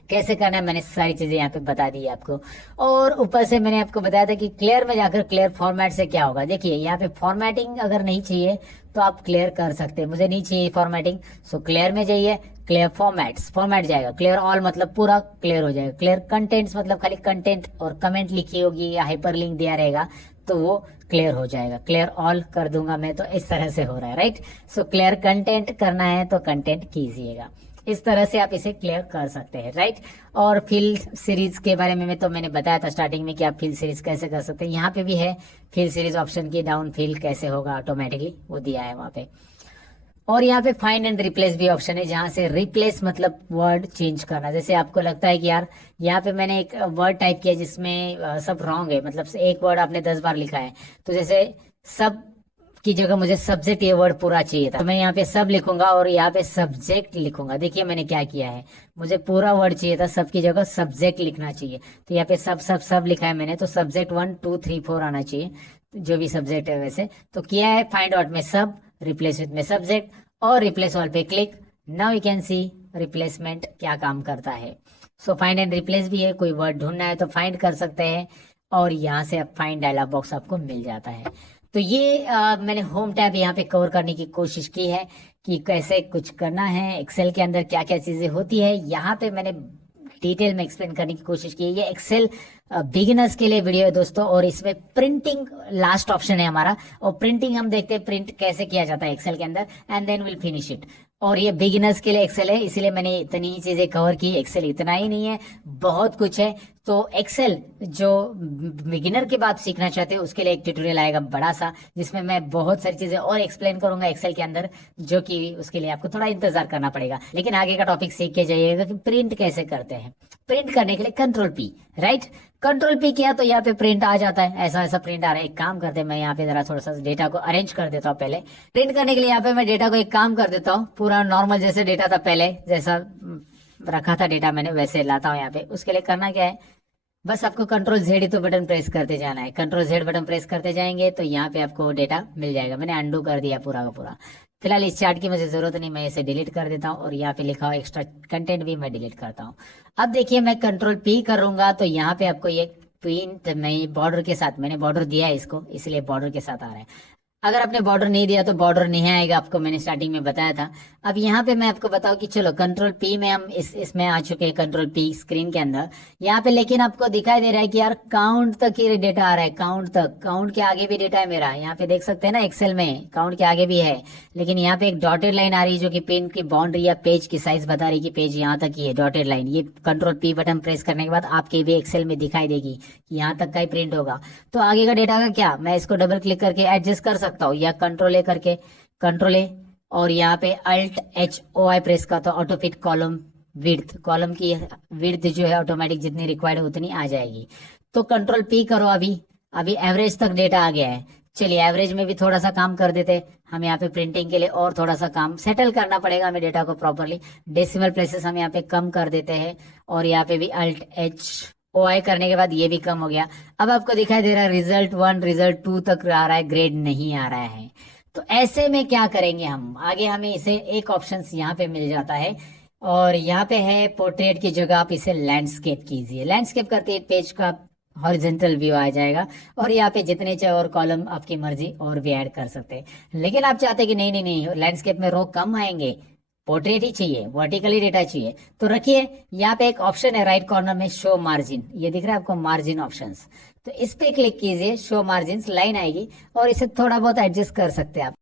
कैसे करना है मैंने सारी चीजें यहाँ पे बता दी है आपको। और ऊपर से मैंने आपको बताया था कि क्लियर में जाकर क्लियर फॉर्मेट से क्या होगा। देखिए यहाँ पे फॉर्मेटिंग अगर नहीं चाहिए तो आप क्लियर कर सकते हैं, मुझे नहीं चाहिए फॉर्मेटिंग, सो क्लियर में जाइए, क्लियर फॉर्मेट्स, फॉर्मेट जाएगा, क्लियर ऑल मतलब पूरा क्लियर हो जाएगा, क्लियर कंटेंट्स मतलब खाली कंटेंट और कमेंट लिखी होगी या हाइपर लिंक दिया रहेगा तो वो क्लियर हो जाएगा। क्लियर ऑल कर दूंगा मैं तो इस तरह से हो रहा है, राइट। सो क्लियर कंटेंट करना है तो कंटेंट कीजिएगा, इस तरह से आप इसे क्लियर कर सकते हैं, राइट। और फिल सीरीज के बारे में तो मैंने बताया था स्टार्टिंग में कि आप फिल सीरीज कैसे कर सकते हैं। यहाँ पे भी है फिल सीरीज ऑप्शन की डाउन फिल कैसे होगा ऑटोमेटिकली, वो दिया है वहां पे। और यहाँ पे फाइंड एंड रिप्लेस भी ऑप्शन है, जहां से रिप्लेस मतलब वर्ड चेंज करना। जैसे आपको लगता है कि यार यहाँ पे मैंने एक वर्ड टाइप किया जिसमें सब रॉन्ग है, मतलब एक वर्ड आपने 10 बार लिखा है, तो जैसे सब की जगह मुझे सब्जेक्ट ये वर्ड पूरा चाहिए था, तो मैं यहाँ पे सब लिखूंगा और यहाँ पे सब्जेक्ट लिखूंगा। देखिए मैंने क्या किया है, मुझे पूरा वर्ड चाहिए था, सब की जगह सब्जेक्ट लिखना चाहिए, तो यहाँ पे सब सब सब लिखा है मैंने, तो सब्जेक्ट 1 2 3 4 आना चाहिए, जो भी सब्जेक्ट है वैसे तो किया है। फाइंड आउट में सब, रिप्लेस विथ में सब्जेक्ट और रिप्लेस ऑल पे click. Now you can see replacement क्या काम करता है। सो फाइंड एंड रिप्लेस भी है, कोई वर्ड ढूंढना है तो फाइंड कर सकते हैं और यहाँ से फाइंड डायलॉग बॉक्स आपको मिल जाता है। तो ये मैंने होम टैब यहाँ पे कवर करने की कोशिश की है कि कैसे कुछ करना है, एक्सेल के अंदर क्या क्या चीजें होती है, यहाँ पे मैंने डिटेल में एक्सप्लेन करने की कोशिश की है। ये एक्सेल बिगिनर्स के लिए वीडियो है दोस्तों, और इसमें प्रिंटिंग लास्ट ऑप्शन है हमारा, और प्रिंटिंग हम देखते हैं प्रिंट कैसे किया जाता है एक्सेल के अंदर, and then will finish it. और ये बिगिनर्स के लिए एक्सेल है, इसीलिए मैंने इतनी ही चीजें कवर की। एक्सेल इतना ही नहीं है, बहुत कुछ है। तो एक्सेल जो बिगिनर के बाद सीखना चाहते हैं उसके लिए एक ट्यूटोरियल आएगा बड़ा सा, जिसमें मैं बहुत सारी चीजें और एक्सप्लेन करूंगा एक्सेल के अंदर, जो कि उसके लिए आपको थोड़ा इंतजार करना पड़ेगा। लेकिन आगे का टॉपिक सीख के जाइएगा कि प्रिंट कैसे करते हैं। प्रिंट करने के लिए control P, right, control P किया तो यहाँ पे प्रिंट आ जाता है, ऐसा ऐसा प्रिंट आ रहा है। एक काम करते हैं, मैं यहाँ पे जरा थोड़ा सा डेटा को अरेंज कर देता हूँ। पहले प्रिंट करने के लिए यहाँ पे मैं डेटा को एक काम कर देता हूँ, पूरा नॉर्मल जैसे डेटा था पहले, जैसा रखा था डेटा मैंने वैसे लाता हूँ यहाँ पे। उसके लिए करना क्या है, बस आपको कंट्रोल जेड ही तो बटन प्रेस करते जाना है। कंट्रोल जेड बटन प्रेस करते जाएंगे तो यहाँ पे आपको डेटा मिल जाएगा। मैंने अंडू कर दिया पूरा का पूरा। फिलहाल इस चार्ट की मुझे जरूरत नहीं, मैं इसे डिलीट कर देता हूँ, और यहाँ पे लिखा हुआ एक्स्ट्रा कंटेंट भी मैं डिलीट करता हूँ। अब देखिए मैं कंट्रोल पी करूंगा तो यहाँ पे आपको ये प्रिंट में बॉर्डर के साथ, मैंने बॉर्डर दिया है इसको इसलिए बॉर्डर के साथ आ रहा है। अगर आपने बॉर्डर नहीं दिया तो बॉर्डर नहीं आएगा, आपको मैंने स्टार्टिंग में बताया था। अब यहाँ पे मैं आपको बताऊं कि चलो कंट्रोल पी में हम इसमें आ चुके हैं, कंट्रोल पी स्क्रीन के अंदर यहाँ पे। लेकिन आपको दिखाई दे रहा है कि यार काउंट तक ही डेटा आ रहा है, काउंट तक, काउंट के आगे भी डेटा है मेरा। यहाँ पे देख सकते हैं ना एक्सेल में काउंट के आगे भी है, लेकिन यहाँ पे एक डॉटेड लाइन आ रही है जो कि पेन की बाउंड्री या पेज की साइज बता रही है कि पेज यहाँ तक ही है, डॉटेड लाइन। ये कंट्रोल पी बटन प्रेस करने के बाद आपके भी एक्सेल में दिखाई देगी कि यहाँ तक का ही प्रिंट होगा। तो आगे का डेटा का क्या, मैं इसको डबल क्लिक करके एडजस्ट कर सकता हूँ, या कंट्रोल ए करके, कंट्रोल ए और यहाँ पे alt H O I press का तो auto fit column width, column की विड्थ जो है ऑटोमेटिक जितनी रिक्वायर्ड है उतनी आ जाएगी। तो कंट्रोल पी करो, अभी एवरेज तक डेटा आ गया है। चलिए एवरेज में भी थोड़ा सा काम कर देते हम यहाँ पे प्रिंटिंग के लिए, और थोड़ा सा काम सेटल करना पड़ेगा हमें डेटा को प्रॉपरली। डेसिमल प्लेसेस हम यहाँ पे कम कर देते हैं, और यहाँ पे भी अल्ट एच OI करने के बाद ये भी कम हो गया। अब आपको दिखाई दे रहा है रिजल्ट 1 रिजल्ट 2 तक आ रहा है, ग्रेड नहीं आ रहा है। तो ऐसे में क्या करेंगे हम आगे, हमें इसे एक ऑप्शन यहाँ पे मिल जाता है, और यहाँ पे है पोर्ट्रेट की जगह आप इसे लैंडस्केप कीजिए। लैंडस्केप करते ही पेज का हॉरिजेंटल व्यू आ जाएगा, और यहाँ पे जितने चाहे और कॉलम आपकी मर्जी और भी ऐड कर सकते हैं। लेकिन आप चाहते हैं कि नहीं नहीं नहीं, लैंडस्केप में रो कम आएंगे, पोर्ट्रेट ही चाहिए, वर्टिकली डेटा चाहिए, तो रखिए यहाँ पे एक ऑप्शन है राइट कॉर्नर में, शो मार्जिन। ये दिख रहा है आपको मार्जिन ऑप्शंस, तो इस पे क्लिक कीजिए, शो मार्जिन लाइन आएगी, और इसे थोड़ा बहुत एडजस्ट कर सकते हैं आप।